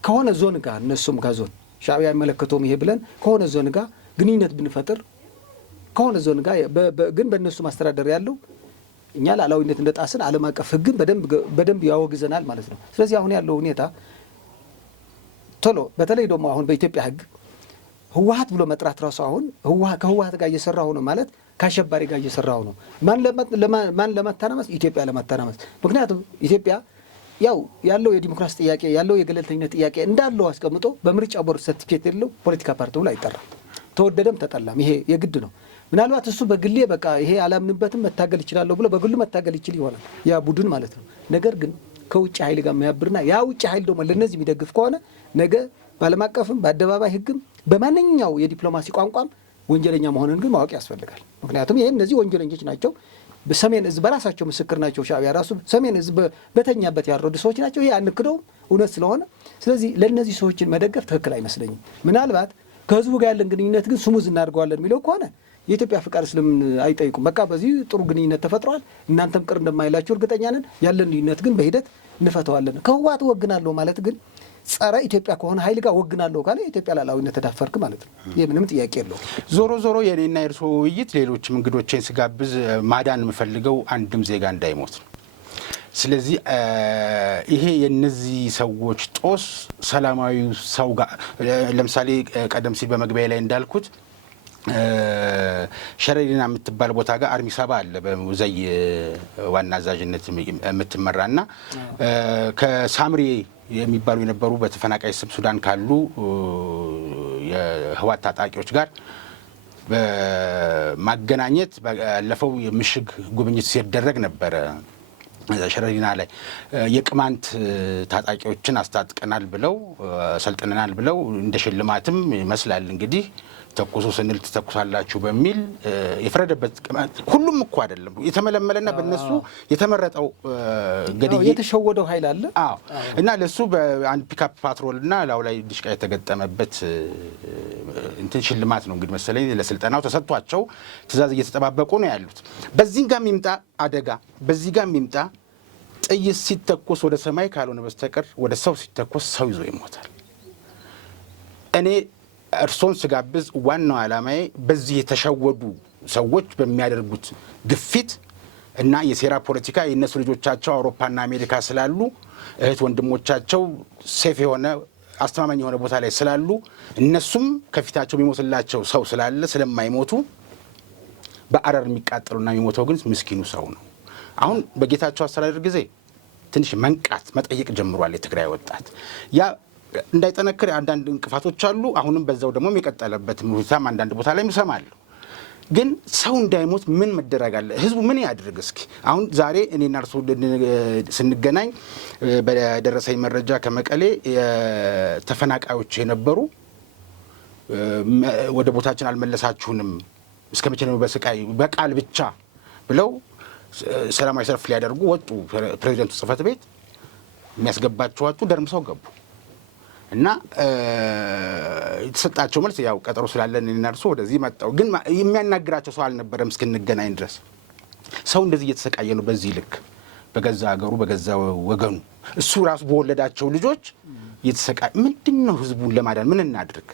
ከሆነ ዞን ጋር እነሱም ጋር ዞን ሻዕቢያ አይመለከተውም ይሄ ብለን ከሆነ ዞን ጋር ግንኙነት ብንፈጥር ከሆነ ዞን ጋር ግን በእነሱ ማስተዳደር ያለው እኛ ሉዓላዊነት እንደጣስን ዓለም አቀፍ ሕግን በደንብ ያወግዘናል ማለት ነው። ስለዚህ አሁን ያለው ሁኔታ ቶሎ በተለይ ደግሞ አሁን በኢትዮጵያ ሕግ ህወሓት ብሎ መጥራት ራሱ አሁን ከህወሓት ጋር እየሰራሁ ነው ማለት ከአሸባሪ ጋር እየሰራሁ ነው። ማን ለማታናመስ? ኢትዮጵያ ለማታናመስ። ምክንያቱም ኢትዮጵያ ያው ያለው የዲሞክራሲ ጥያቄ ያለው የገለልተኝነት ጥያቄ እንዳለው አስቀምጦ በምርጫ ቦርድ ሰርቲፊኬት የለው ፖለቲካ ፓርቲ ብሎ አይጠራም። ተወደደም ተጠላም ይሄ የግድ ነው። ምናልባት እሱ በግሌ በቃ ይሄ አላምንበትም መታገል ይችላለሁ ብሎ በግሉ መታገል ይችል ይሆናል ያ ቡድን ማለት ነው። ነገር ግን ከውጭ ኃይል ጋር የሚያብርና ያ ውጭ ኃይል ደግሞ ለነዚህ የሚደግፍ ከሆነ ነገ በዓለም አቀፍም በአደባባይ ሕግም በማንኛው የዲፕሎማሲ ቋንቋም ወንጀለኛ መሆንን ግን ማወቅ ያስፈልጋል። ምክንያቱም ይሄ እነዚህ ወንጀለኞች ናቸው። በሰሜን እዝ በራሳቸው ምስክር ናቸው። ሻዕቢያ ራሱ ሰሜን እዝ በተኛበት ያረዱ ሰዎች ናቸው። ይሄ አንክደው እውነት ስለሆነ ስለዚህ ለእነዚህ ሰዎችን መደገፍ ትክክል አይመስለኝም። ምናልባት ከህዝቡ ጋር ያለን ግንኙነት ግን ስሙዝ እናድርገዋለን የሚለው ከሆነ የኢትዮጵያ ፍቃድ ስለምን አይጠይቁም? በቃ በዚህ ጥሩ ግንኙነት ተፈጥሯል፣ እናንተም ቅር እንደማይላችሁ እርግጠኛ ነን። ያለን ልዩነት ግን በሂደት እንፈተዋለን። ከህወሓት ወግናለሁ ማለት ግን ጸረ ኢትዮጵያ ከሆነ ኃይል ጋር ወግናለሁ ካለ የኢትዮጵያ ሉዓላዊነት ተዳፈርክ ማለት ነው። ይህ ምንም ጥያቄ የለውም። ዞሮ ዞሮ የኔና የእርስዎ ውይይት ሌሎችም እንግዶቼን ስጋብዝ ማዳን የምፈልገው አንድም ዜጋ እንዳይሞት ነው። ስለዚህ ይሄ የነዚህ ሰዎች ጦስ ሰላማዊ ሰው ጋር ለምሳሌ ቀደም ሲል በመግቢያ ላይ እንዳልኩት ሸረሪና የምትባል ቦታ ጋር አርሚ ሰባ አለ በሙዘይ ዋና አዛዥነት የምትመራና ከሳምሪ የሚባሉ የነበሩ በተፈናቃይ ስም ሱዳን ካሉ የህወሓት ታጣቂዎች ጋር በማገናኘት ባለፈው የምሽግ ጉብኝት ሲደረግ ነበረ። ሸረሪና ላይ የቅማንት ታጣቂዎችን አስታጥቀናል ብለው ሰልጥነናል ብለው እንደ ሽልማትም ይመስላል እንግዲህ ተኩሱ ስንል ትተኩሳላችሁ በሚል የፈረደበት ሁሉም እኮ አይደለም የተመለመለና በእነሱ የተመረጠው ገድዬ የተሸወደው ኃይል አለ። አዎ እና ለሱ በአንድ ፒክአፕ ፓትሮልና ላው ላይ ዲሽቃ የተገጠመበት እንትን ሽልማት ነው እንግዲህ መሰለኝ ለስልጠናው ተሰጥቷቸው ትእዛዝ እየተጠባበቁ ነው ያሉት። በዚህ ጋር የሚምጣ አደጋ በዚህ ጋር የሚምጣ ጥይት ሲተኮስ ወደ ሰማይ ካልሆነ በስተቀር ወደ ሰው ሲተኮስ ሰው ይዞ ይሞታል። እኔ እርሶን ስጋብዝ ዋናው ዓላማዬ በዚህ የተሸወዱ ሰዎች በሚያደርጉት ግፊት እና የሴራ ፖለቲካ የእነሱ ልጆቻቸው አውሮፓና አሜሪካ ስላሉ እህት ወንድሞቻቸው ሴፍ የሆነ አስተማማኝ የሆነ ቦታ ላይ ስላሉ እነሱም ከፊታቸው የሚሞትላቸው ሰው ስላለ ስለማይሞቱ በአረር የሚቃጠሉና የሚሞተው ግን ምስኪኑ ሰው ነው። አሁን በጌታቸው አስተዳደር ጊዜ ትንሽ መንቃት መጠየቅ ጀምሯል የትግራይ ወጣት። ያ እንዳይጠነክር አንዳንድ እንቅፋቶች አሉ። አሁንም በዛው ደግሞ የቀጠለበት ሁኔታም አንዳንድ ቦታ ላይ እንሰማለሁ። ግን ሰው እንዳይሞት ምን መደረግ አለ? ህዝቡ ምን ያድርግ? እስኪ አሁን ዛሬ እኔና እርሱ ስንገናኝ በደረሰኝ መረጃ ከመቀሌ ተፈናቃዮች የነበሩ ወደ ቦታችን አልመለሳችሁንም እስከ መቼ ነው በስቃይ በቃል ብቻ ብለው ሰላማዊ ሰልፍ ሊያደርጉ ወጡ። ፕሬዚደንቱ ጽህፈት ቤት የሚያስገባቸዋቸው ደርምሰው ገቡ እና የተሰጣቸው መልስ ያው ቀጠሮ ስላለን እኔና እርሱ ወደዚህ መጣው። ግን የሚያናግራቸው ሰው አልነበረም እስክንገናኝ ድረስ። ሰው እንደዚህ እየተሰቃየ ነው በዚህ ልክ በገዛ ሀገሩ በገዛ ወገኑ እሱ ራሱ በወለዳቸው ልጆች እየተሰቃየ ምንድን ነው? ህዝቡን ለማዳን ምን እናድርግ?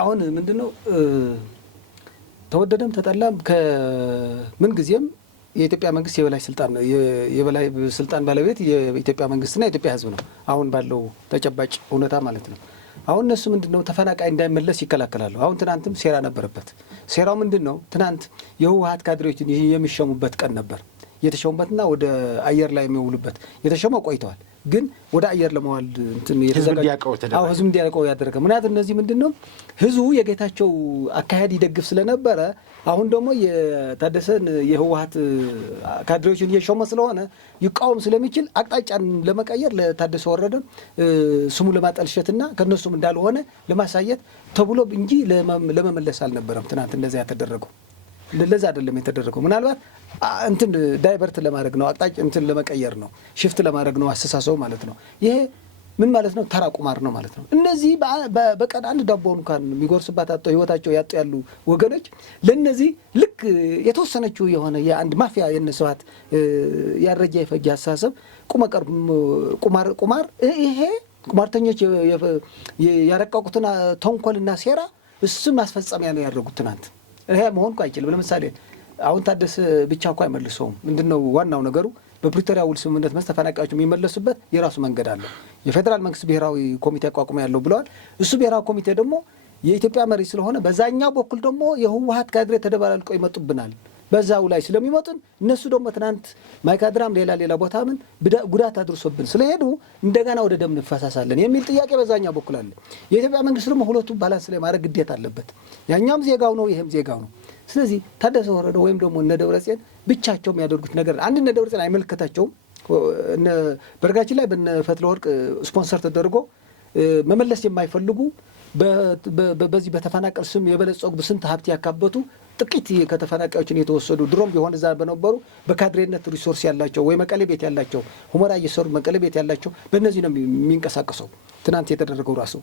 አሁን ምንድን ነው ተወደደም ተጠላም ከምን ጊዜም የኢትዮጵያ መንግስት የበላይ ስልጣን ባለቤት የኢትዮጵያ መንግስትና የኢትዮጵያ ህዝብ ነው። አሁን ባለው ተጨባጭ እውነታ ማለት ነው። አሁን እነሱ ምንድነው ተፈናቃይ እንዳይመለስ ይከላከላሉ። አሁን ትናንትም ሴራ ነበረበት። ሴራው ምንድነው? ትናንት የህወሓት ካድሬዎችን የሚሸሙበት ቀን ነበር። የተሸሙበትና ወደ አየር ላይ የሚውሉበት የተሸመው ቆይተዋል። ግን ወደ አየር ለመዋል ህዝብ እንዲያውቀው ያደረገ ምክንያቱም እነዚህ ምንድነው ህዝቡ የጌታቸው አካሄድ ይደግፍ ስለነበረ አሁን ደግሞ የታደሰን የህወሓት ካድሬዎችን እየሾመ ስለሆነ ይቃወም ስለሚችል አቅጣጫን ለመቀየር ለታደሰ ወረደ ስሙ ለማጠልሸትና ከነሱም እንዳልሆነ ለማሳየት ተብሎ እንጂ ለመመለስ አልነበረም። ትናንት እንደዛ ያተደረገው ለዛ አይደለም የተደረገው። ምናልባት እንትን ዳይቨርት ለማድረግ ነው፣ አቅጣጫ እንትን ለመቀየር ነው፣ ሽፍት ለማድረግ ነው አስተሳሰቡ ማለት ነው። ይሄ ምን ማለት ነው? ተራ ቁማር ነው ማለት ነው። እነዚህ በቀን አንድ ዳቦ እንኳን የሚጎርስባት አጥተው ህይወታቸው ያጡ ያሉ ወገኖች ለነዚህ ልክ የተወሰነችው የሆነ የአንድ ማፊያ የነሰዋት ያረጃ የፈጃ አስተሳሰብ ቁማር ይሄ ቁማርተኞች ያረቀቁትና ተንኮልና ሴራ እሱ ማስፈጸሚያ ነው ያደረጉት ትናንት። ይሄ መሆን እኮ አይችልም። ለምሳሌ አሁን ታደሰ ብቻ እኮ አይመልሰውም። ምንድነው ዋናው ነገሩ? በፕሪቶሪያ ውል ስምምነት መሰረት ተፈናቃዮች የሚመለሱበት የራሱ መንገድ አለው። የፌዴራል መንግስት ብሔራዊ ኮሚቴ አቋቁሞ ያለው ብለዋል። እሱ ብሔራዊ ኮሚቴ ደግሞ የኢትዮጵያ መሪ ስለሆነ በዛኛው በኩል ደግሞ የህወሓት ካድሬ ተደባላልቀው ይመጡብናል። በዛው ላይ ስለሚመጡን እነሱ ደግሞ ትናንት ማይካድራም ሌላ ቦታ ምን ጉዳት አድርሶብን ስለሄዱ እንደገና ወደ ደም እንፈሳሳለን የሚል ጥያቄ በዛኛው በኩል አለ። የኢትዮጵያ መንግስት ደግሞ ሁለቱም ባላንስ ላይ ማድረግ ግዴታ አለበት። ያኛውም ዜጋው ነው፣ ይሄም ዜጋው ነው። ስለዚህ ታደሰ ወረደ ወይም ደግሞ እነ ደብረጽዮን ብቻቸው የሚያደርጉት ነገር አንድ እነ ደብረጽዮን አይመለከታቸውም። በርጋችን ላይ በነ ፈትለ ወርቅ ስፖንሰር ተደርጎ መመለስ የማይፈልጉ በዚህ በተፈናቀል ስም የበለጸጉ በስንት ሀብት ያካበቱ ጥቂት ከተፈናቃዮችን የተወሰዱ ድሮም ቢሆን እዛ በነበሩ በካድሬነት ሪሶርስ ያላቸው ወይ መቀሌ ቤት ያላቸው ሁመራ እየሰሩ መቀሌ ቤት ያላቸው በእነዚህ ነው የሚንቀሳቀሰው። ትናንት የተደረገው ራሱ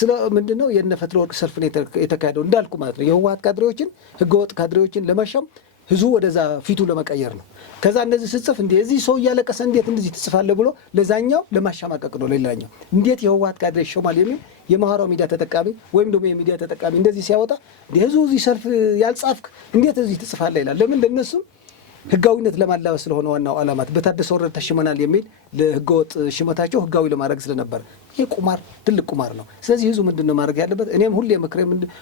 ስለ ምንድነው የነፈትለ ወርቅ ሰልፍ ነው የተካሄደው እንዳልኩ ማለት ነው። የህወሓት ካድሬዎችን ህገወጥ ካድሬዎችን ለመሸም ህዝቡ ወደዛ ፊቱ ለመቀየር ነው። ከዛ እንደዚህ ስጽፍ እንዴ እዚህ ሰው እያለቀሰ እንዴት እንደዚህ ትጽፋለህ ብሎ ለዛኛው ለማሻማቀቅ ነው። ሌላኛው እንዴት የህወሓት ካድሬ ይሾማል የሚል የማህበራዊ ሚዲያ ተጠቃሚ ወይም ደግሞ የሚዲያ ተጠቃሚ እንደዚህ ሲያወጣ እንዴ ህዝቡ እዚህ ሰልፍ ያልጻፍክ እንዴት እዚህ ትጽፋለህ ይላል። ለምን ለነሱም ህጋዊነት ለማላበስ ስለሆነ ዋናው ዓላማት በታደሰ ወረደ ተሽመናል የሚል ለህገወጥ ሽመታቸው ህጋዊ ለማድረግ ስለነበር ይሄ ቁማር ትልቅ ቁማር ነው። ስለዚህ ህዝቡ ምንድነው ማድረግ ያለበት? እኔም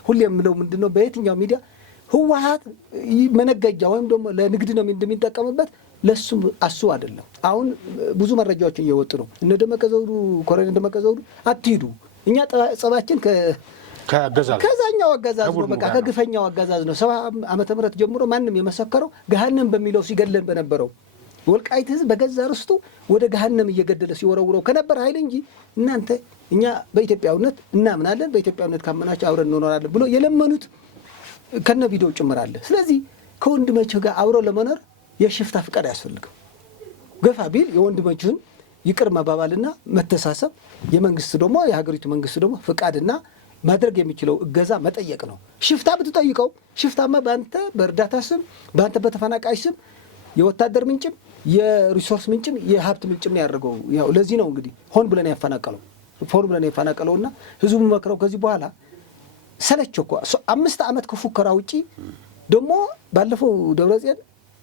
ሁሌ የምለው ምንድነው በየትኛው ሚዲያ ህወሓት መነገጃ ወይም ደግሞ ለንግድ ነው እንደሚጠቀምበት ለሱ አስቡ አይደለም። አሁን ብዙ መረጃዎችን እየወጡ ነው። እነ ደመቀ ዘውዱ ኮሎኔል ደመቀ ዘውዱ አትሂዱ፣ እኛ ጸባችን ከዛኛው አገዛዝ ነው፣ በቃ ከግፈኛው አገዛዝ ነው። 70 ዓመተ ምህረት ጀምሮ ማንም የመሰከረው ገሃነም በሚለው ሲገለን በነበረው ወልቃይት ህዝብ በገዛ ርስቱ ወደ ገሃነም እየገደለ ሲወረውረው ከነበር ኃይል እንጂ እናንተ እኛ በኢትዮጵያዊነት እናምናለን፣ በኢትዮጵያዊነት ካመናችሁ አብረን እንኖራለን ብሎ የለመኑት ከነ ቪዲዮ ጭምራለ። ስለዚህ ከወንድሞችህ ጋር አብሮ ለመኖር የሽፍታ ፍቃድ አያስፈልግም። ገፋ ቢል የወንድሞችህን ይቅር መባባልና መተሳሰብ፣ የመንግስት ደግሞ የሀገሪቱ መንግስት ደግሞ ፍቃድና ማድረግ የሚችለው እገዛ መጠየቅ ነው። ሽፍታ ብትጠይቀው ሽፍታማ በአንተ በእርዳታ ስም በአንተ በተፈናቃይ ስም የወታደር ምንጭም የሪሶርስ ምንጭም የሀብት ምንጭም ያደርገው። ያው ለዚህ ነው እንግዲህ ሆን ብለን ያፈናቀለውና ህዝቡ መክረው ከዚህ በኋላ ሰለቸው እኮ 5 ዓመት ከፉከራ ውጪ ደግሞ ባለፈው ደብረጽዮን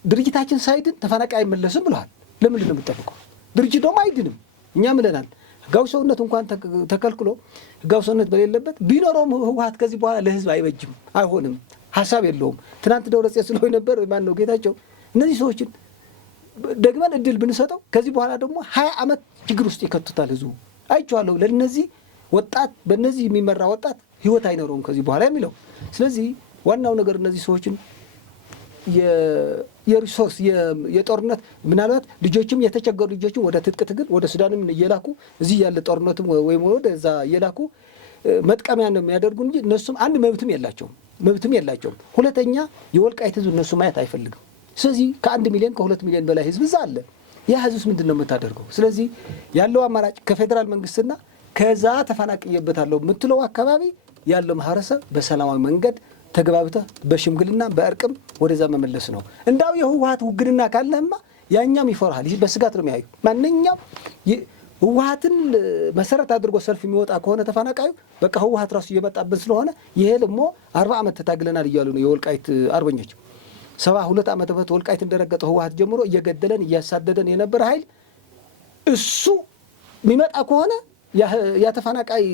ድርጅታችን ሳይድን ተፈናቃይ አይመለስም ብለዋል። ለምን ነው የምትጠብቀው? ድርጅት ደግሞ አይድንም። እኛ ምለናል ህጋዊ ሰውነት እንኳን ተከልክሎ ህጋዊ ሰውነት በሌለበት ቢኖረውም ህወሓት ከዚህ በኋላ ለህዝብ አይበጅም፣ አይሆንም፣ ሀሳብ የለውም። ትናንት ደብረጽዮን ስለሆነ ነበር ማን ነው ጌታቸው። እነዚህ ሰዎችን ደግመን እድል ብንሰጠው ከዚህ በኋላ ደግሞ 20 ዓመት ችግር ውስጥ ይከቱታል ህዝቡ። አይቼዋለሁ። ለነዚህ ወጣት በእነዚህ የሚመራ ወጣት ህይወት አይኖረውም ከዚህ በኋላ የሚለው። ስለዚህ ዋናው ነገር እነዚህ ሰዎችን የሪሶርስ የጦርነት ምናልባት ልጆችም የተቸገሩ ልጆችም ወደ ትጥቅ ትግል ወደ ሱዳንም እየላኩ እዚህ ያለ ጦርነትም ወይም ወደ እዛ እየላኩ መጥቀሚያ ነው የሚያደርጉ እንጂ እነሱም አንድ መብትም የላቸውም። ሁለተኛ የወልቃይት ህዝብ እነሱ ማየት አይፈልግም። ስለዚህ ከ1 ሚሊዮን ከ2 ሚሊዮን በላይ ህዝብ እዛ አለ። ያ ህዝብስ ምንድን ነው የምታደርገው? ስለዚህ ያለው አማራጭ ከፌዴራል መንግስትና ከዛ ተፈናቅየበታለሁ የምትለው አካባቢ ያለው ማህበረሰብ በሰላማዊ መንገድ ተግባብተህ በሽምግልና በእርቅም ወደዛ መመለስ ነው። እንዳው የህወሓት ውግንና ካለህማ ያኛም ይፈራሃል፣ በስጋት ነው የሚያዩ። ማንኛው ህወሓትን መሰረት አድርጎ ሰልፍ የሚወጣ ከሆነ ተፈናቃዩ በቃ ህወሓት ራሱ እየመጣብን ስለሆነ ይሄ ደግሞ 40 ዓመት ተታግለናል እያሉ ነው የወልቃይት አርበኞች። 72 ዓመተ ምህረት ወልቃይት እንደረገጠው ህወሓት ጀምሮ እየገደለን እያሳደደን የነበረ ኃይል እሱ የሚመጣ ከሆነ ያ ተፈናቃይ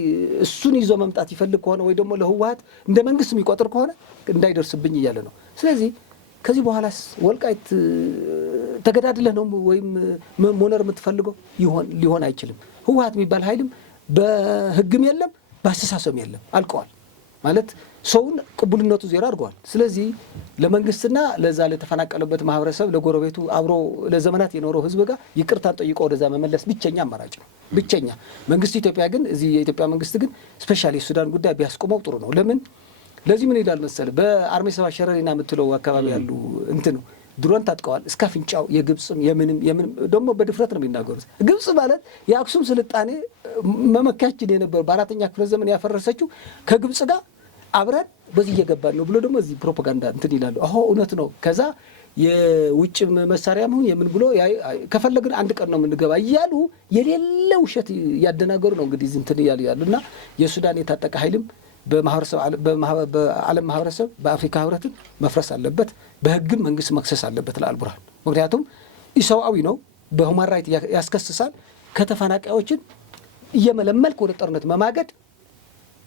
እሱን ይዞ መምጣት ይፈልግ ከሆነ ወይ ደግሞ ለህወሓት እንደ መንግስት የሚቆጥር ከሆነ እንዳይደርስብኝ እያለ ነው። ስለዚህ ከዚህ በኋላስ ወልቃይት ተገዳድለህ ነው ወይም መኖር የምትፈልገው? ሊሆን አይችልም። ህወሓት የሚባል ኃይልም በህግም የለም በአስተሳሰብም የለም። አልቀዋል ማለት ሰውን ቅቡልነቱ ዜሮ አድርገዋል። ስለዚህ ለመንግስትና ለዛ ለተፈናቀለበት ማህበረሰብ ለጎረቤቱ አብሮ ለዘመናት የኖረው ህዝብ ጋር ይቅርታን ጠይቆ ወደዛ መመለስ ብቸኛ አማራጭ ነው። ብቸኛ መንግስት ኢትዮጵያ ግን እዚህ የኢትዮጵያ መንግስት ግን ስፔሻሊ የሱዳን ጉዳይ ቢያስቆመው ጥሩ ነው። ለምን ለዚህ ምን ይላል መሰለ በአርሜ ሰባ ሸረሪና የምትለው አካባቢ ያሉ እንትን ድሮን ታጥቀዋል እስከ አፍንጫው። የግብጽም የምንም ደግሞ በድፍረት ነው የሚናገሩት። ግብጽ ማለት የአክሱም ስልጣኔ መመካችን የነበረው በ4ኛ ክፍለ ዘመን ያፈረሰችው ከግብጽ ጋር አብረን በዚህ እየገባን ነው ብሎ ደግሞ እዚህ ፕሮፓጋንዳ እንትን ይላሉ። አዎ እውነት ነው። ከዛ የውጭ መሳሪያም ሆነ የምን ብሎ ከፈለግን አንድ ቀን ነው የምንገባ እያሉ የሌለ ውሸት ያደናገሩ ነው እንግዲህ እንትን እያሉ ያሉና የሱዳን የታጠቀ ኃይልም በዓለም ማህበረሰብ በአፍሪካ ህብረትን መፍረስ አለበት፣ በህግም መንግስት መክሰስ አለበት ለአልቡርሃን። ምክንያቱም ኢሰብአዊ ነው፣ በሁማን ራይት ያስከስሳል። ከተፈናቃዮችን እየመለመልክ ወደ ጦርነት መማገድ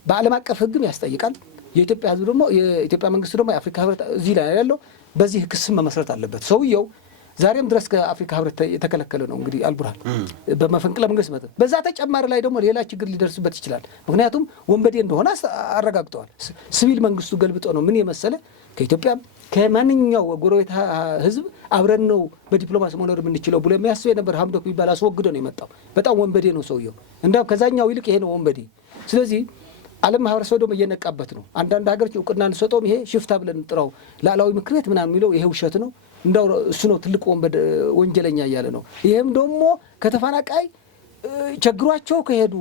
በዓለም አቀፍ ህግም ያስጠይቃል። የኢትዮጵያ ህዝብ ደግሞ የኢትዮጵያ መንግስት ደግሞ የአፍሪካ ህብረት እዚህ ላይ ያለው በዚህ ክስም መመስረት አለበት። ሰውየው ዛሬም ድረስ ከአፍሪካ ህብረት የተከለከለ ነው እንግዲህ አልቡርሃን በመፈንቅለ መንግስት መጠን። በዛ ተጨማሪ ላይ ደግሞ ሌላ ችግር ሊደርስበት ይችላል። ምክንያቱም ወንበዴ እንደሆነ አረጋግጠዋል። ሲቪል መንግስቱ ገልብጦ ነው ምን የመሰለ ከኢትዮጵያም ከማንኛው ጎረቤት ህዝብ አብረን ነው በዲፕሎማሲ መኖር የምንችለው ብሎ የሚያስብ የነበር ሀምዶክ የሚባል አስወግዶ ነው የመጣው። በጣም ወንበዴ ነው ሰውየው። እንዳው ከዛኛው ይልቅ ይሄ ነው ወንበዴ። ስለዚህ ዓለም ማህበረሰብ ደግሞ እየነቃበት ነው። አንዳንድ ሀገሮች እውቅና እንሰጠውም ይሄ ሽፍታ ብለን እንጥራው ላዕላዊ ምክር ቤት ምናምን የሚለው ይሄ ውሸት ነው። እንዳው እሱ ነው ትልቅ ወንጀለኛ እያለ ነው። ይሄም ደግሞ ከተፈናቃይ ቸግሯቸው ከሄዱ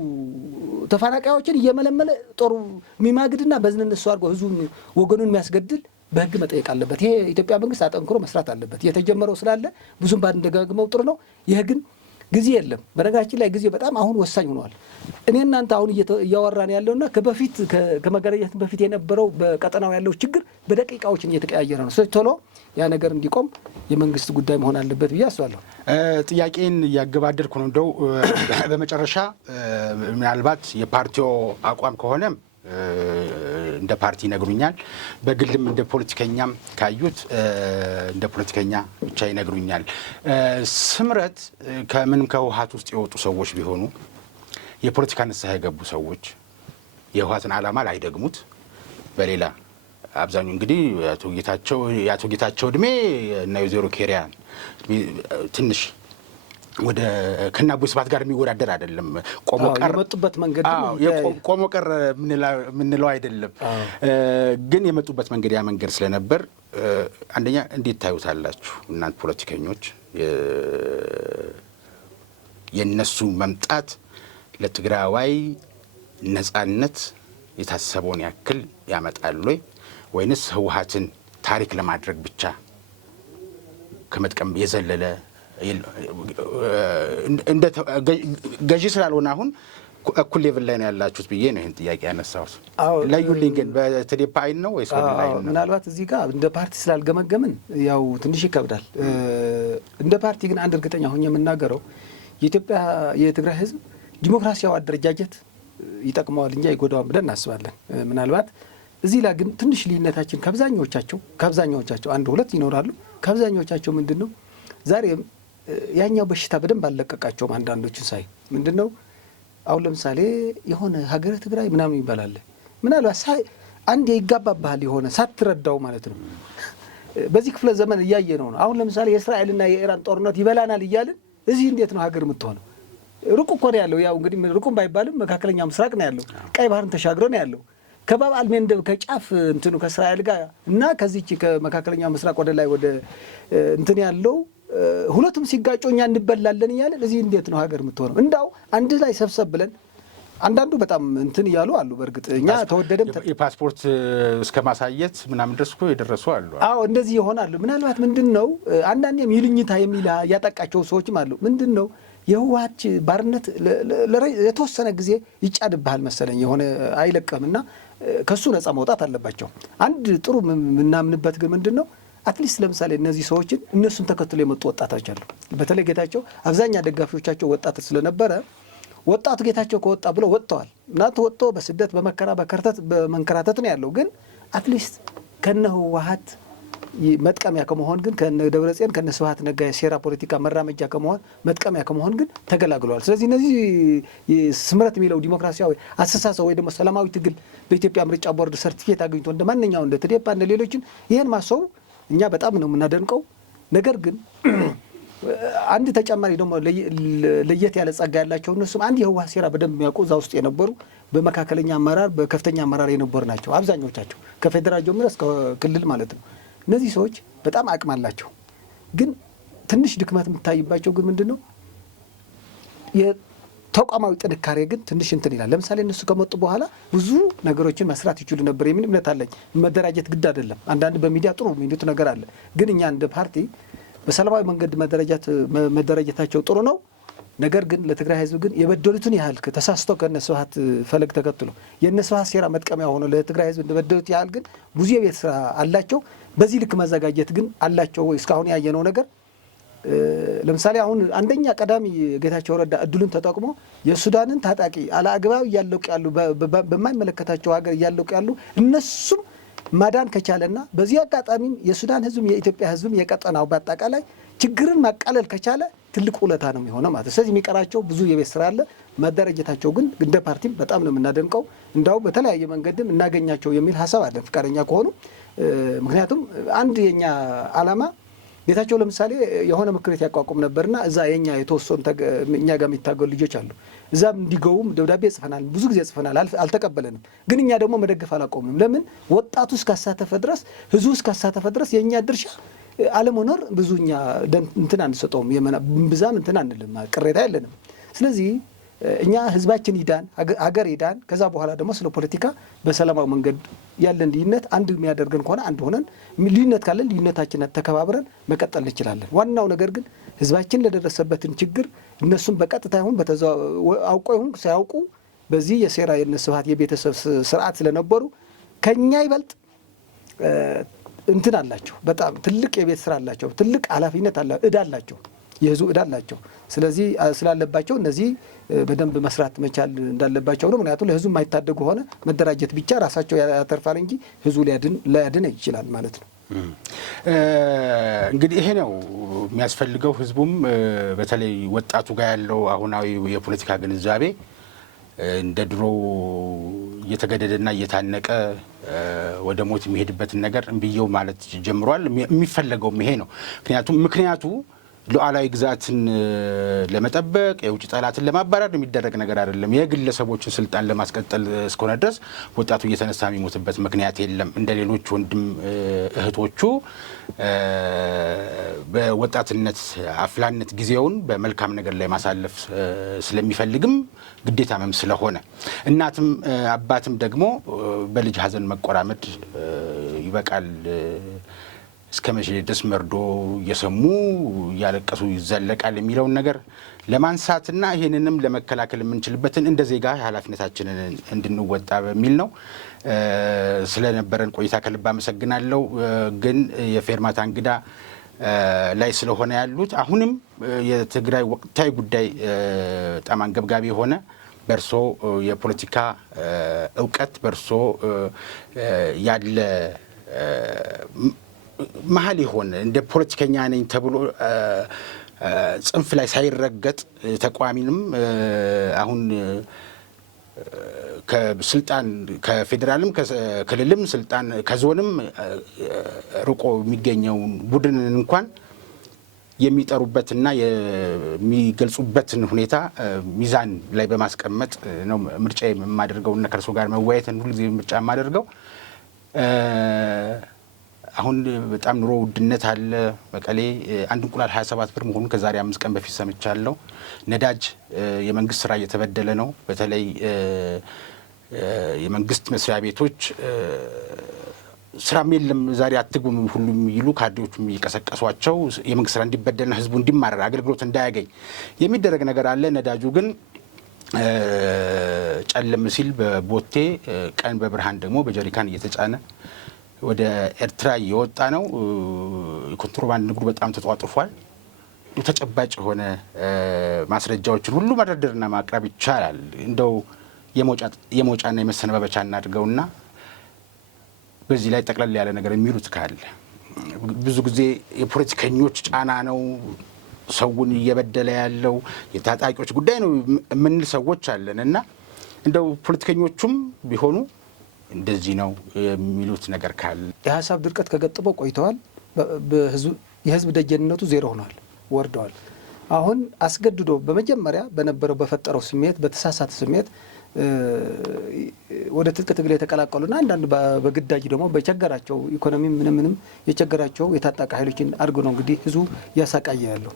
ተፈናቃዮችን እየመለመለ ጦሩ የሚማግድና በዝነ እነሱ አድርጎ ህዝቡን ወገኑን የሚያስገድል በህግ መጠየቅ አለበት። ይሄ ኢትዮጵያ መንግስት አጠንክሮ መስራት አለበት። የተጀመረው ስላለ ብዙም ባንደጋግመው ጥሩ ነው። ይሄ ግን ጊዜ የለም። በነገራችን ላይ ጊዜ በጣም አሁን ወሳኝ ሆኗል። እኔ እናንተ አሁን እያወራን ያለውና ከበፊት ከመገናኘት በፊት የነበረው በቀጠናው ያለው ችግር በደቂቃዎችን እየተቀያየረ ነው። ስለዚህ ቶሎ ያ ነገር እንዲቆም የመንግስት ጉዳይ መሆን አለበት ብዬ አስባለሁ። ጥያቄን እያገባደድኩ ነው። እንደው በመጨረሻ ምናልባት የፓርቲው አቋም ከሆነም እንደ ፓርቲ ይነግሩኛል፣ በግልም እንደ ፖለቲከኛም ካዩት እንደ ፖለቲከኛ ብቻ ይነግሩኛል። ስምረት ከምንም ከህወሓት ውስጥ የወጡ ሰዎች ቢሆኑ የፖለቲካ ንስሐ የገቡ ሰዎች የህወሓትን ዓላማ ላይደግሙት በሌላ አብዛኛው እንግዲህ የአቶ ጌታቸው እድሜ እና የወይዘሮ ኬሪያን ትንሽ ወደ ከናቦ ስብሐት ጋር የሚወዳደር አይደለም። ቆሞ ቀር የመጡበት መንገድ ቆሞ ቀር ምንለው አይደለም። ግን የመጡበት መንገድ ያ መንገድ ስለነበር አንደኛ እንዴት ታዩታላችሁ እናንተ ፖለቲከኞች? የነሱ መምጣት ለትግራዋይ ነጻነት የታሰበውን ያክል ያመጣል ወይንስ ህወሓትን ታሪክ ለማድረግ ብቻ ከመጥቀም የዘለለ እንደ ገዢ ስላልሆነ አሁን እኩል ሌቭል ላይ ነው ያላችሁት ብዬ ነው ይህን ጥያቄ ያነሳሁት። ለዩልኝ ግን በቴዴፓ አይን ነው ወይስ በምን ላይ ነው? ምናልባት እዚህ ጋር እንደ ፓርቲ ስላልገመገምን ያው ትንሽ ይከብዳል። እንደ ፓርቲ ግን አንድ እርግጠኛ ሆኜ የምናገረው የኢትዮጵያ የትግራይ ህዝብ ዲሞክራሲያዊ አደረጃጀት ይጠቅመዋል እንጂ አይጎዳውም ብለን እናስባለን። ምናልባት እዚህ ላይ ግን ትንሽ ልዩነታችን ከአብዛኛዎቻቸው አንድ ሁለት ይኖራሉ። ከአብዛኛዎቻቸው ምንድን ነው ዛሬም ያኛው በሽታ በደንብ አልለቀቃቸውም። አንዳንዶችን ሳይ ምንድን ነው አሁን ለምሳሌ የሆነ ሀገረ ትግራይ ምናምን ይባላል። ምናልባት አንድ ይጋባባሃል የሆነ ሳትረዳው ማለት ነው። በዚህ ክፍለ ዘመን እያየ ነው። አሁን ለምሳሌ የእስራኤልና የኢራን ጦርነት ይበላናል እያልን እዚህ እንዴት ነው ሀገር የምትሆነው? ሩቅ እኮ ነው ያለው። ያው እንግዲህ ሩቁም ባይባልም መካከለኛ ምስራቅ ነው ያለው። ቀይ ባህርን ተሻግሮ ነው ያለው። ከባብ አልሜንደብ ከጫፍ እንትኑ ከእስራኤል ጋር እና ከዚህች ከመካከለኛ ምስራቅ ወደ ላይ ወደ እንትን ያለው ሁለቱም ሲጋጩ እኛ እንበላለን እያለን እዚህ እንዴት ነው ሀገር የምትሆነው? እንዳው አንድ ላይ ሰብሰብ ብለን አንዳንዱ በጣም እንትን እያሉ አሉ። በእርግጥ እኛ ተወደደም የፓስፖርት እስከ ማሳየት ምናምን ድረስ እኮ የደረሱ አሉ። አዎ እንደዚህ ይሆናሉ። ምናልባት ምንድን ነው አንዳንዴም ይልኝታ የሚል ያጠቃቸው ሰዎችም አሉ። ምንድን ነው የህወሓት ባርነት የተወሰነ ጊዜ ይጫድብሃል መሰለኝ የሆነ አይለቀም እና ከሱ ነፃ መውጣት አለባቸው። አንድ ጥሩ የምናምንበት ግን ምንድን ነው አትሊስት ለምሳሌ እነዚህ ሰዎችን እነሱን ተከትሎ የመጡ ወጣቶች አሉ። በተለይ ጌታቸው አብዛኛ ደጋፊዎቻቸው ወጣት ስለነበረ ወጣቱ ጌታቸው ከወጣ ብለው ወጥተዋል። እናንተ ወጥቶ በስደት በመከራ በመንከራተት ነው ያለው። ግን አትሊስት ከነ ህወሓት መጥቀሚያ ከመሆን ግን ከነ ደብረጽዮን ከነ ስብሐት ነጋ የሴራ ፖለቲካ መራመጃ ከመሆን መጥቀሚያ ከመሆን ግን ተገላግለዋል። ስለዚህ እነዚህ ስምረት የሚለው ዲሞክራሲያዊ አስተሳሰብ ወይ ደግሞ ሰላማዊ ትግል በኢትዮጵያ ምርጫ ቦርድ ሰርቲፊኬት አግኝቶ እንደ ማንኛው እንደ ትዴፓ እንደ ሌሎችን ይህን ማሰቡ እኛ በጣም ነው የምናደንቀው። ነገር ግን አንድ ተጨማሪ ደግሞ ለየት ያለ ጸጋ ያላቸው እነሱም አንድ የህወሓት ሴራ በደንብ የሚያውቁ እዛ ውስጥ የነበሩ በመካከለኛ አመራር በከፍተኛ አመራር የነበሩ ናቸው አብዛኞቻቸው ከፌዴራል ጀምሮ እስከ ክልል ማለት ነው። እነዚህ ሰዎች በጣም አቅም አላቸው። ግን ትንሽ ድክመት የምታይባቸው ግን ምንድን ነው የተቋማዊ ጥንካሬ ግን ትንሽ እንትን ይላል። ለምሳሌ እነሱ ከመጡ በኋላ ብዙ ነገሮችን መስራት ይችሉ ነበር የሚል እምነት አለኝ። መደራጀት ግድ አይደለም። አንዳንድ በሚዲያ ጥሩ የሚሉት ነገር አለ። ግን እኛ እንደ ፓርቲ በሰላማዊ መንገድ መደራጀታቸው ጥሩ ነው። ነገር ግን ለትግራይ ህዝብ ግን የበደሉትን ያህል ተሳስቶ ከነ ስብሐት ፈለግ ተከትሎ የነ ስብሐት ሴራ መጥቀሚያ ሆኖ ለትግራይ ህዝብ እንደበደሉት ያህል ግን ብዙ የቤት ስራ አላቸው። በዚህ ልክ መዘጋጀት ግን አላቸው ወይ? እስካሁን ያየነው ነገር ለምሳሌ አሁን አንደኛ ቀዳሚ ጌታቸው ረዳ እድሉን ተጠቅሞ የሱዳንን ታጣቂ አላግባብ እያለቁ ያሉ በማይመለከታቸው ሀገር እያለቁ ያሉ እነሱም ማዳን ከቻለና በዚህ አጋጣሚም የሱዳን ህዝብ የኢትዮጵያ ህዝብ የቀጠናው በአጠቃላይ ችግርን ማቃለል ከቻለ ትልቅ ውለታ ነው የሚሆነው ማለት። ስለዚህ የሚቀራቸው ብዙ የቤት ስራ አለ። መደራጀታቸው ግን እንደ ፓርቲም በጣም ነው የምናደንቀው። እንዳው በተለያየ መንገድም እናገኛቸው የሚል ሀሳብ አለን ፈቃደኛ ከሆኑ። ምክንያቱም አንድ የኛ ዓላማ ጌታቸው ለምሳሌ የሆነ ምክር ቤት ያቋቁም ነበርና እዛ የኛ የተወሰኑ እኛ ጋር የሚታገሉ ልጆች አሉ። እዛም እንዲገቡም ደብዳቤ ጽፈናል፣ ብዙ ጊዜ ጽፈናል፣ አልተቀበለንም። ግን እኛ ደግሞ መደገፍ አላቆምንም። ለምን ወጣቱ እስካሳተፈ ድረስ ህዝቡ እስካሳተፈ ድረስ የእኛ ድርሻ አለመኖር ብዙ እኛ እንትን አንሰጠውም፣ ብዛም እንትን አንልም፣ ቅሬታ የለንም። ስለዚህ እኛ ህዝባችን ይዳን፣ ሀገር ይዳን። ከዛ በኋላ ደግሞ ስለ ፖለቲካ በሰላማዊ መንገድ ያለን ልዩነት አንድ የሚያደርገን ከሆነ አንድ ሆነን፣ ልዩነት ካለን ልዩነታችንን ተከባብረን መቀጠል እንችላለን። ዋናው ነገር ግን ህዝባችን ለደረሰበትን ችግር እነሱም በቀጥታ ይሁን አውቆ ይሁን ሳያውቁ በዚህ የሴራ የነስብሃት የቤተሰብ ስርዓት ስለነበሩ ከኛ ይበልጥ እንትን አላቸው። በጣም ትልቅ የቤት ስራ አላቸው። ትልቅ ኃላፊነት እዳ አላቸው። የህዝቡ እዳ አላቸው። ስለዚህ ስላለባቸው እነዚህ በደንብ መስራት መቻል እንዳለባቸው ነው። ምክንያቱም ለህዝቡ የማይታደጉ ሆነ መደራጀት ብቻ ራሳቸው ያተርፋል እንጂ ህዝቡ ሊያድን ይችላል ማለት ነው። እንግዲህ ይሄ ነው የሚያስፈልገው። ህዝቡም በተለይ ወጣቱ ጋር ያለው አሁናዊ የፖለቲካ ግንዛቤ እንደ ድሮ እየተገደደና እየታነቀ ወደ ሞት የሚሄድበትን ነገር እምብየው ማለት ጀምሯል። የሚፈለገውም ይሄ ነው። ምክንያቱ ሉዓላዊ ግዛትን ለመጠበቅ የውጭ ጠላትን ለማባረር የሚደረግ ነገር አይደለም። የግለሰቦችን ስልጣን ለማስቀጠል እስከሆነ ድረስ ወጣቱ እየተነሳ የሚሞትበት ምክንያት የለም። እንደ ሌሎች ወንድም እህቶቹ በወጣትነት አፍላነት ጊዜውን በመልካም ነገር ላይ ማሳለፍ ስለሚፈልግም ግዴታም ስለሆነ እናትም አባትም ደግሞ በልጅ ሀዘን መቆራመድ ይበቃል እስከ መቼ ድረስ መርዶ እየሰሙ እያለቀሱ ይዘለቃል የሚለውን ነገር ለማንሳትና ይህንንም ለመከላከል የምንችልበትን እንደ ዜጋ ኃላፊነታችንን እንድንወጣ በሚል ነው። ስለነበረን ቆይታ ከልብ አመሰግናለሁ። ግን የፌርማታ እንግዳ ላይ ስለሆነ ያሉት አሁንም የትግራይ ወቅታዊ ጉዳይ በጣም አንገብጋቢ የሆነ በእርሶ የፖለቲካ እውቀት በእርሶ ያለ መሀል የሆነ እንደ ፖለቲከኛ ነኝ ተብሎ ጽንፍ ላይ ሳይረገጥ ተቋሚንም አሁን ከስልጣን ከፌዴራልም ከክልልም ስልጣን ከዞንም ርቆ የሚገኘው ቡድን እንኳን የሚጠሩበትና የሚገልጹበትን ሁኔታ ሚዛን ላይ በማስቀመጥ ነው ምርጫ የማደርገውና ከእርሶ ጋር መወያየትን ሁልጊዜ ምርጫ የማደርገው። አሁን በጣም ኑሮ ውድነት አለ። መቀሌ አንድ እንቁላል 27 ብር መሆኑን ከዛሬ 5 ቀን በፊት ሰምቻለሁ። ነዳጅ የመንግስት ስራ እየተበደለ ነው። በተለይ የመንግስት መስሪያ ቤቶች ስራም የለም ዛሬ አትግቡም ሁሉም ይሉ ካድሬዎቹም እየቀሰቀሷቸው የመንግስት ስራ እንዲበደልና ህዝቡ እንዲማረር አገልግሎት እንዳያገኝ የሚደረግ ነገር አለ። ነዳጁ ግን ጨለም ሲል በቦቴ ቀን በብርሃን ደግሞ በጀሪካን እየተጫነ ወደ ኤርትራ እየወጣ ነው። የኮንትሮባንድ ንግዱ በጣም ተጧጥፏል። ተጨባጭ የሆነ ማስረጃዎችን ሁሉ መደርደርና ማቅረብ ይቻላል። እንደው የመውጫና የመሰነባበቻ እናድርገውና በዚህ ላይ ጠቅለል ያለ ነገር የሚሉት ካለ። ብዙ ጊዜ የፖለቲከኞች ጫና ነው ሰውን እየበደለ ያለው የታጣቂዎች ጉዳይ ነው የምንል ሰዎች አለን እና እንደው ፖለቲከኞቹም ቢሆኑ እንደዚህ ነው የሚሉት ነገር ካለ። የሀሳብ ድርቀት ከገጠመው ቆይተዋል። የህዝብ ደጀንነቱ ዜሮ ሆኗል፣ ወርደዋል። አሁን አስገድዶ በመጀመሪያ በነበረው በፈጠረው ስሜት በተሳሳተ ስሜት ወደ ትጥቅ ትግል የተቀላቀሉና አንዳንድ በግዳጅ ደግሞ በቸገራቸው ኢኮኖሚ ምንም የቸገራቸው የታጠቀ ኃይሎችን አድርጎ ነው እንግዲህ ህዝቡ እያሳቃየ ያለው።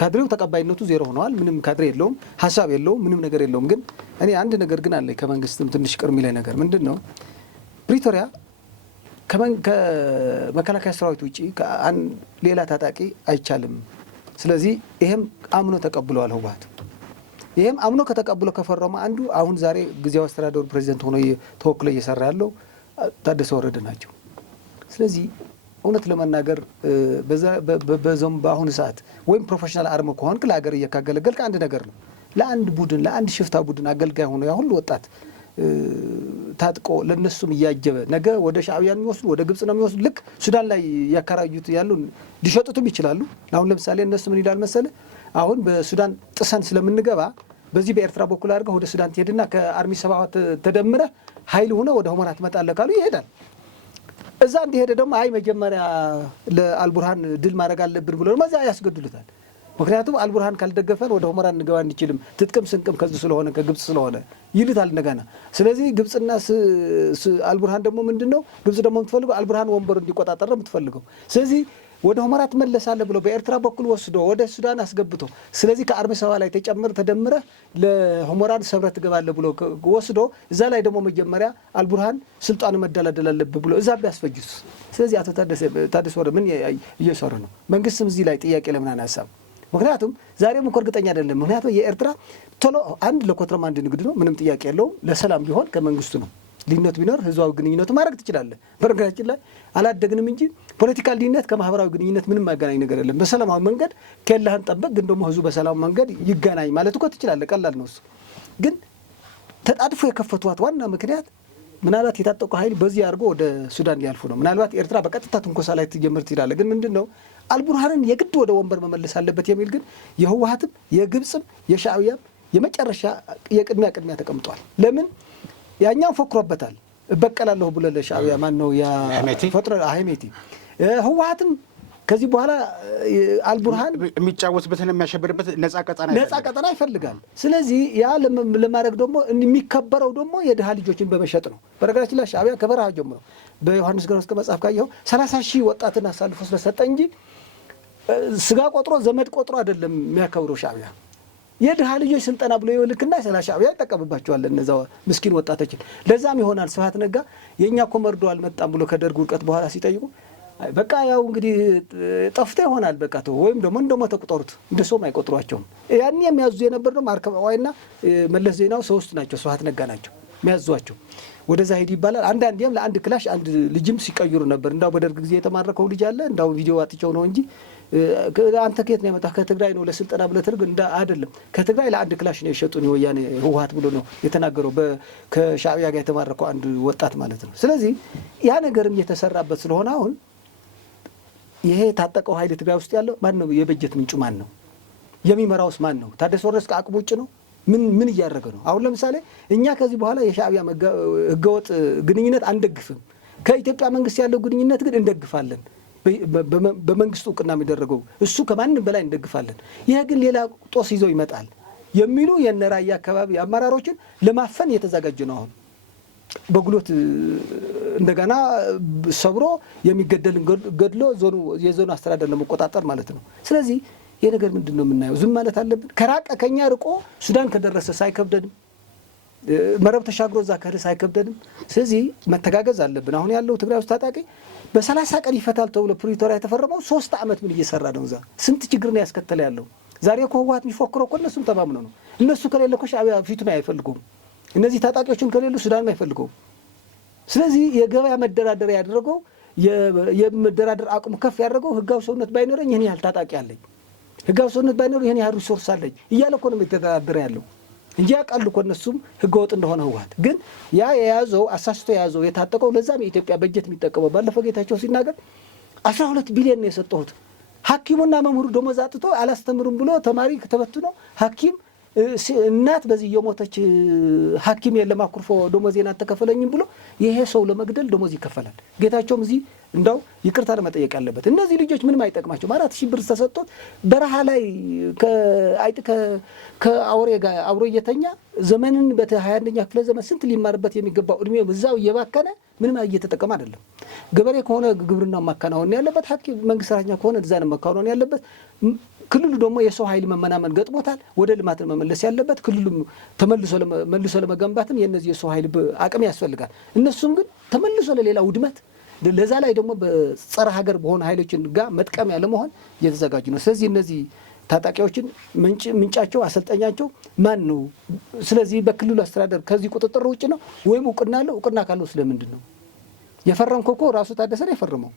ካድሬው ተቀባይነቱ ዜሮ ሆነዋል። ምንም ካድሬ የለውም፣ ሀሳብ የለውም፣ ምንም ነገር የለውም። ግን እኔ አንድ ነገር ግን አለ ከመንግስትም ትንሽ ቅር የሚለኝ ነገር ምንድን ነው? ፕሪቶሪያ ከመከላከያ ሰራዊት ውጭ ሌላ ታጣቂ አይቻልም። ስለዚህ ይሄም አምኖ ተቀብለዋል ህወሓት። ይሄም አምኖ ከተቀብሎ ከፈረመ አንዱ አሁን ዛሬ ጊዜያዊ አስተዳደሩ ፕሬዚደንት ሆኖ ተወክሎ እየሰራ ያለው ታደሰ ወረደ ናቸው። ስለዚህ እውነት ለመናገር በዛም በአሁኑ ሰዓት ወይም ፕሮፌሽናል አርም ከሆንክ ለሀገር እያካገለገልክ አንድ ነገር ነው። ለአንድ ቡድን ለአንድ ሽፍታ ቡድን አገልጋይ ሆኖ ያ ሁሉ ወጣት ታጥቆ ለነሱም እያጀበ ነገ ወደ ሻዕቢያ የሚወስዱ ወደ ግብጽ ነው የሚወስዱ። ልክ ሱዳን ላይ ያከራዩት ያሉ ሊሸጡትም ይችላሉ። አሁን ለምሳሌ እነሱ ምን ይላል መሰለ፣ አሁን በሱዳን ጥሰን ስለምንገባ በዚህ በኤርትራ በኩል አድርገህ ወደ ሱዳን ትሄድና ከአርሚ 7 ተደምረህ ኃይል ሆነ ወደ ሁመራ ትመጣለህ ካሉ ይሄዳል። እዛ እንዲሄደ ደግሞ አይ መጀመሪያ ለአልቡርሃን ድል ማድረግ አለብን ብሎ መዛ ያስገድሉታል። ምክንያቱም አልቡርሃን ካልደገፈን ወደ ሁመራ እንገባ አንችልም፣ ትጥቅም ስንቅም ከዚህ ስለሆነ ከግብጽ ስለሆነ ይሉታል እንደገና። ስለዚህ ግብጽና አልቡርሃን ደግሞ ምንድነው ግብጽ ደግሞ የምትፈልገው አልቡርሃን ወንበር እንዲቆጣጠር ነው የምትፈልገው። ስለዚህ ወደ ሁመራ ትመለሳለህ ብሎ በኤርትራ በኩል ወስዶ ወደ ሱዳን አስገብቶ ስለዚህ ከአርሚ ሰባ ላይ ተደምረህ ለሁመራን ሰብረህ ትገባለህ ብሎ ወስዶ እዛ ላይ ደግሞ መጀመሪያ አልቡርሃን ስልጣን መደላደል አለበት ብሎ እዛ ቢያስፈጁት። ስለዚህ አቶ ታደሰ ወረደ ምን እየሰሩ ነው? መንግስትም እዚህ ላይ ጥያቄ ለምን አነሳም? ምክንያቱም ዛሬም እኮ እርግጠኛ አይደለም። ምክንያቱም የኤርትራ ቶሎ አንድ ለኮንትሮባንድ ንግድ ነው፣ ምንም ጥያቄ የለውም። ለሰላም ቢሆን ከመንግስቱ ነው። ልዩነት ቢኖር ህዝባዊ ግንኙነቱ ማድረግ ትችላለህ። በነገራችን ላይ አላደግንም እንጂ ፖለቲካል ልዩነት ከማህበራዊ ግንኙነት ምንም ማገናኝ ነገር የለም። በሰላማዊ መንገድ ከላህን ጠበቅ፣ ግን ደግሞ ህዝቡ በሰላማዊ መንገድ ይገናኝ ማለት እኮ ትችላለህ። ቀላል ነው እሱ። ግን ተጣድፎ የከፈቷት ዋና ምክንያት ምናልባት የታጠቁ ኃይል በዚህ አድርጎ ወደ ሱዳን ሊያልፉ ነው። ምናልባት ኤርትራ በቀጥታ ትንኮሳ ላይ ትጀምር ትችላለህ። ግን ምንድነው አልቡርሃንን የግድ ወደ ወንበር መመለስ አለበት የሚል ግን የህወሓትም የግብጽም የሻዕቢያም የመጨረሻ ቅድሚያ ተቀምጧል። ለምን ያኛው ፎክሮበታል እበቀላለሁ ብሎ ለሻዕቢያ ማን ነው ያ ፈጥሮ ሀይሜቲ ህወሓትም ከዚህ በኋላ አልቡርሃን የሚጫወትበትን የሚያሸብርበት ነፃ ቀጠና ይፈልጋል። ስለዚህ ያ ለማድረግ ደግሞ የሚከበረው ደግሞ የድሃ ልጆችን በመሸጥ ነው። በነገራችን ላይ ሻዕቢያ ከበረሃ ጀምሮ በዮሐንስ ገብረስላሴ መጽሐፍ ካየኸው 30,000 ወጣትን አሳልፎ ስለሰጠ እንጂ ስጋ ቆጥሮ ዘመድ ቆጥሮ አይደለም የሚያከብረው ሻዕቢያ። የድሃ ልጆች ስልጠና ብሎ ይልክና ስለ ሻዕቢያ ይጠቀምባቸዋል እነዛ ምስኪን ወጣቶችን። ለዛም ይሆናል ስብሐት ነጋ የኛ እኮ መርዶ አልመጣም ብሎ ከደርግ ውድቀት በኋላ ሲጠይቁ በቃ ያው እንግዲህ ጠፍቶ ይሆናል በቃ ተው ወይም ደግሞ እንደሞተ ቁጠሩት፣ እንደሰውም አይቆጥሯቸውም። ያኔ የሚያዙ የነበር ነው ማርከባዋይና መለስ ዜናው ሶስት ናቸው፣ ስብሐት ነጋ ናቸው የሚያዟቸው። ወደዛ ሄድ ይባላል። አንዳንዴም ለአንድ ክላሽ አንድ ልጅም ሲቀይሩ ነበር። እንዳው በደርግ ጊዜ የተማረከው ልጅ አለ እንዳው ቪዲዮ አጥቸው ነው እንጂ አንተ ከየት ነው የመጣህ? ከትግራይ ነው ለስልጠና ብለህ ትርግ አይደለም። ከትግራይ ለአንድ ክላሽ ነው የሸጡን የወያኔ ህወሓት ብሎ ነው የተናገረው ከሻዕቢያ ጋር የተማረከው አንድ ወጣት ማለት ነው። ስለዚህ ያ ነገርም እየተሰራበት ስለሆነ አሁን ይሄ የታጠቀው ኃይል ትግራይ ውስጥ ያለው ማን ነው? የበጀት ምንጩ ማን ነው? የሚመራውስ ማን ነው? ታደሰ ወረደ ከአቅሙ ውጭ ነው? ምን እያደረገ ነው? አሁን ለምሳሌ እኛ ከዚህ በኋላ የሻዕቢያ ህገወጥ ግንኙነት አንደግፍም። ከኢትዮጵያ መንግስት ያለው ግንኙነት ግን እንደግፋለን። በመንግስቱ እውቅና የሚደረገው እሱ ከማንም በላይ እንደግፋለን። ይሄ ግን ሌላ ጦስ ይዘው ይመጣል የሚሉ የነራያ አካባቢ አመራሮችን ለማፈን እየተዘጋጀ ነው። አሁን በጉሎት እንደገና ሰብሮ የሚገደልን ገድሎ የዞኑ አስተዳደር ለመቆጣጠር ማለት ነው። ስለዚህ ይሄ ነገር ምንድነው የምናየው? ዝም ማለት አለብን? ከራቀ ከኛ ርቆ ሱዳን ከደረሰ ሳይከብደንም መረብ ተሻግሮ እዛ ከደረሰ ሳይከብደንም፣ ስለዚህ መተጋገዝ አለብን። አሁን ያለው ትግራይ ውስጥ ታጣቂ በ30 ቀን ይፈታል ተብሎ ፕሪቶሪያ የተፈረመው 3 ዓመት ምን እየሰራ ነው? እዛ ስንት ችግር ነው ያስከተለ ያለው። ዛሬ እኮ ህወሓት የሚፎክረው እኮ እነሱም ተማምነው ነው። እነሱ ከሌለ እኮ ሻዕቢያ ፊቱን አይፈልጉም። እነዚህ ታጣቂዎችን ከሌሉ ሱዳንም አይፈልጉም። ስለዚህ የገበያ መደራደሪያ ያደረገው የመደራደር አቅሙ ከፍ ያደረገው ህጋዊ ሰውነት ባይኖረኝ ይህን ያህል ታጣቂ አለኝ፣ ህጋዊ ሰውነት ባይኖረኝ ይህን ያህል ሪሶርስ አለኝ እያለ እኮ ነው የተደራደረ ያለው እንጂ ያውቃሉ እኮ እነሱም ህገወጥ እንደሆነ ህወሓት። ግን ያ የያዘው አሳስቶ የያዘው የታጠቀው ለዛም የኢትዮጵያ በጀት የሚጠቀመው ባለፈው ጌታቸው ሲናገር 12 ቢሊዮን ነው የሰጠሁት። ሐኪሙና መምህሩ ደሞዝ አጥቶ አላስተምሩም ብሎ ተማሪ ተበትኖ ሐኪም እናት በዚህ የሞተች ሐኪም የለም አኩርፎ ደሞዜን አልተከፈለኝም ብሎ ይሄ ሰው ለመግደል ደሞዝ ይከፈላል። ጌታቸውም እዚህ እንዳው ይቅርታ ለመጠየቅ ያለበት እነዚህ ልጆች ምንም አይጠቅማቸው። 4,000 ብር ተሰጥቶት በረሃ ላይ ከአውሬ ጋር አብሮ እየተኛ ዘመንን በ21ኛ ክፍለ ዘመን ስንት ሊማርበት የሚገባው እድሜው እዛው እየባከነ ምንም እየተጠቀመ አይደለም። ገበሬ ከሆነ ግብርናው ማከናወን ያለበት፣ ሐኪም መንግስት ሰራተኛ ከሆነ ዲዛይን ማከናወን ያለበት፣ ክልሉ ደግሞ የሰው ኃይል መመናመን ገጥሞታል። ወደ ልማት መመለስ ያለበት ክልሉ ተመልሶ ለመገንባትም የነዚህ የሰው ኃይል አቅም ያስፈልጋል። እነሱም ግን ተመልሶ ለሌላ ውድመት ለዛ ላይ ደግሞ በጸረ ሀገር በሆነ ኃይሎችን ጋር መጥቀሚያ ለመሆን እየተዘጋጁ ነው። ስለዚህ እነዚህ ታጣቂዎችን ምንጫቸው አሰልጠኛቸው ማን ነው? ስለዚህ በክልሉ አስተዳደር ከዚህ ቁጥጥር ውጭ ነው ወይም እውቅና አለው? እውቅና ካለው ስለምንድን ነው የፈረምከው? እኮ ራሱ ታደሰ ነው የፈረመው።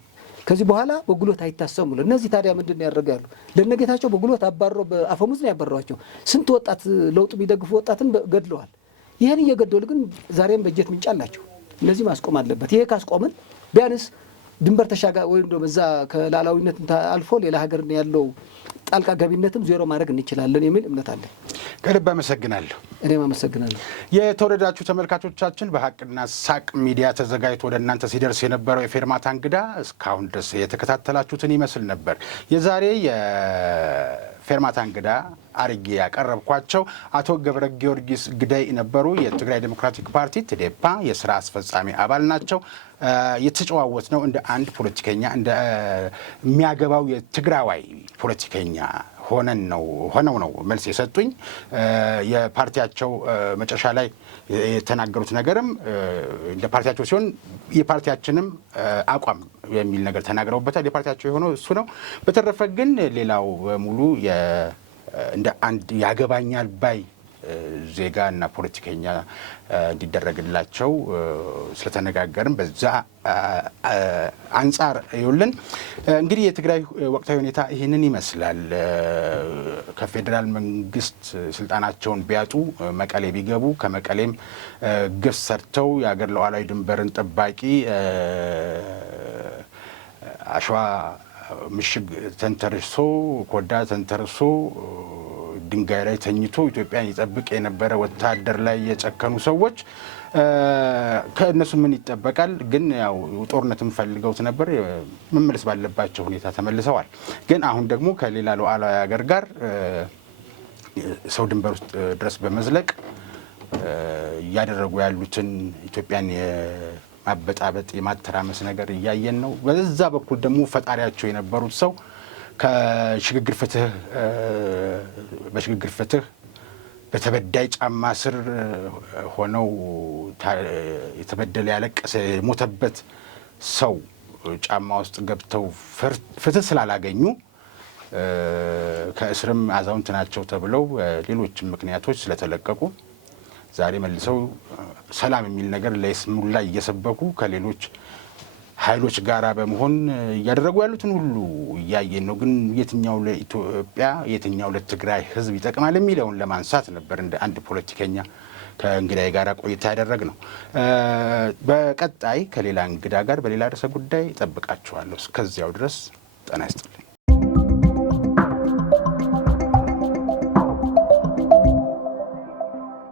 ከዚህ በኋላ በጉልበት አይታሰሙ። እነዚህ ታዲያ ምንድን ነው ያደርጋሉ? ለነጌታቸው በጉልበት አባሮ በአፈሙዝ ነው ያባረሯቸው። ስንት ወጣት ለውጥ የሚደግፉ ወጣትን ገድለዋል። ይህን እየገደሉ ግን ዛሬም በጀት ምንጭ አላቸው። እነዚህ ማስቆም አለበት። ይሄ ካስቆምን ቢያንስ ድንበር ተሻጋ ወይም ደግሞ እዛ ከላላዊነት አልፎ ሌላ ሀገር ያለው ጣልቃ ገቢነትም ዜሮ ማድረግ እንችላለን የሚል እምነት አለ። ከልብ አመሰግናለሁ። እኔም አመሰግናለሁ። የተወደዳችሁ ተመልካቾቻችን በሀቅና ሳቅ ሚዲያ ተዘጋጅቶ ወደ እናንተ ሲደርስ የነበረው የፌርማታ እንግዳ እስካሁን ድረስ የተከታተላችሁትን ይመስል ነበር። የዛሬ የፌርማታ እንግዳ አርጌ ያቀረብኳቸው አቶ ገብረ ጊዮርጊስ ግዳይ ነበሩ። የትግራይ ዴሞክራቲክ ፓርቲ ትዴፓ የስራ አስፈጻሚ አባል ናቸው። የተጨዋወት ነው እንደ አንድ ፖለቲከኛ እንደሚያገባው የትግራዋይ ፖለቲከኛ ሆነው ነው መልስ የሰጡኝ። የፓርቲያቸው መጨረሻ ላይ የተናገሩት ነገርም እንደ ፓርቲያቸው ሲሆን የፓርቲያችንም አቋም የሚል ነገር ተናግረውበታል። የፓርቲያቸው የሆነው እሱ ነው። በተረፈ ግን ሌላው በሙሉ እንደ አንድ ያገባኛል ባይ ዜጋ እና ፖለቲከኛ እንዲደረግላቸው ስለተነጋገርን በዛ አንጻር ይውልን። እንግዲህ የትግራይ ወቅታዊ ሁኔታ ይህንን ይመስላል። ከፌዴራል መንግስት ስልጣናቸውን ቢያጡ መቀሌ ቢገቡ ከመቀሌም ግፍ ሰርተው የሀገር ሉዓላዊ ድንበርን ጠባቂ አሸዋ ምሽግ ተንተርሶ ኮዳ ተንተርሶ ድንጋይ ላይ ተኝቶ ኢትዮጵያን ይጠብቅ የነበረ ወታደር ላይ የጨከኑ ሰዎች ከእነሱ ምን ይጠበቃል? ግን ያው ጦርነትን ፈልገውት ነበር። መመለስ ባለባቸው ሁኔታ ተመልሰዋል። ግን አሁን ደግሞ ከሌላ ሉዓላዊ ሀገር ጋር ሰው ድንበር ውስጥ ድረስ በመዝለቅ እያደረጉ ያሉትን ኢትዮጵያን የማበጣበጥ የማተራመስ ነገር እያየን ነው። በዛ በኩል ደግሞ ፈጣሪያቸው የነበሩት ሰው በሽግግር ፍትህ በተበዳይ ጫማ ስር ሆነው የተበደለ ያለቀሰ የሞተበት ሰው ጫማ ውስጥ ገብተው ፍትህ ስላላገኙ ከእስርም አዛውንት ናቸው ተብለው ሌሎችም ምክንያቶች ስለተለቀቁ ዛሬ መልሰው ሰላም የሚል ነገር ለይስሙላ እየሰበኩ ከሌሎች ኃይሎች ጋራ በመሆን እያደረጉ ያሉትን ሁሉ እያየን ነው። ግን የትኛው ለኢትዮጵያ የትኛው ለትግራይ ሕዝብ ይጠቅማል የሚለውን ለማንሳት ነበር እንደ አንድ ፖለቲከኛ ከእንግዳይ ጋር ቆይታ ያደረግ ነው። በቀጣይ ከሌላ እንግዳ ጋር በሌላ ርዕሰ ጉዳይ እጠብቃችኋለሁ። እስከዚያው ድረስ ጤና ይስጥልኝ።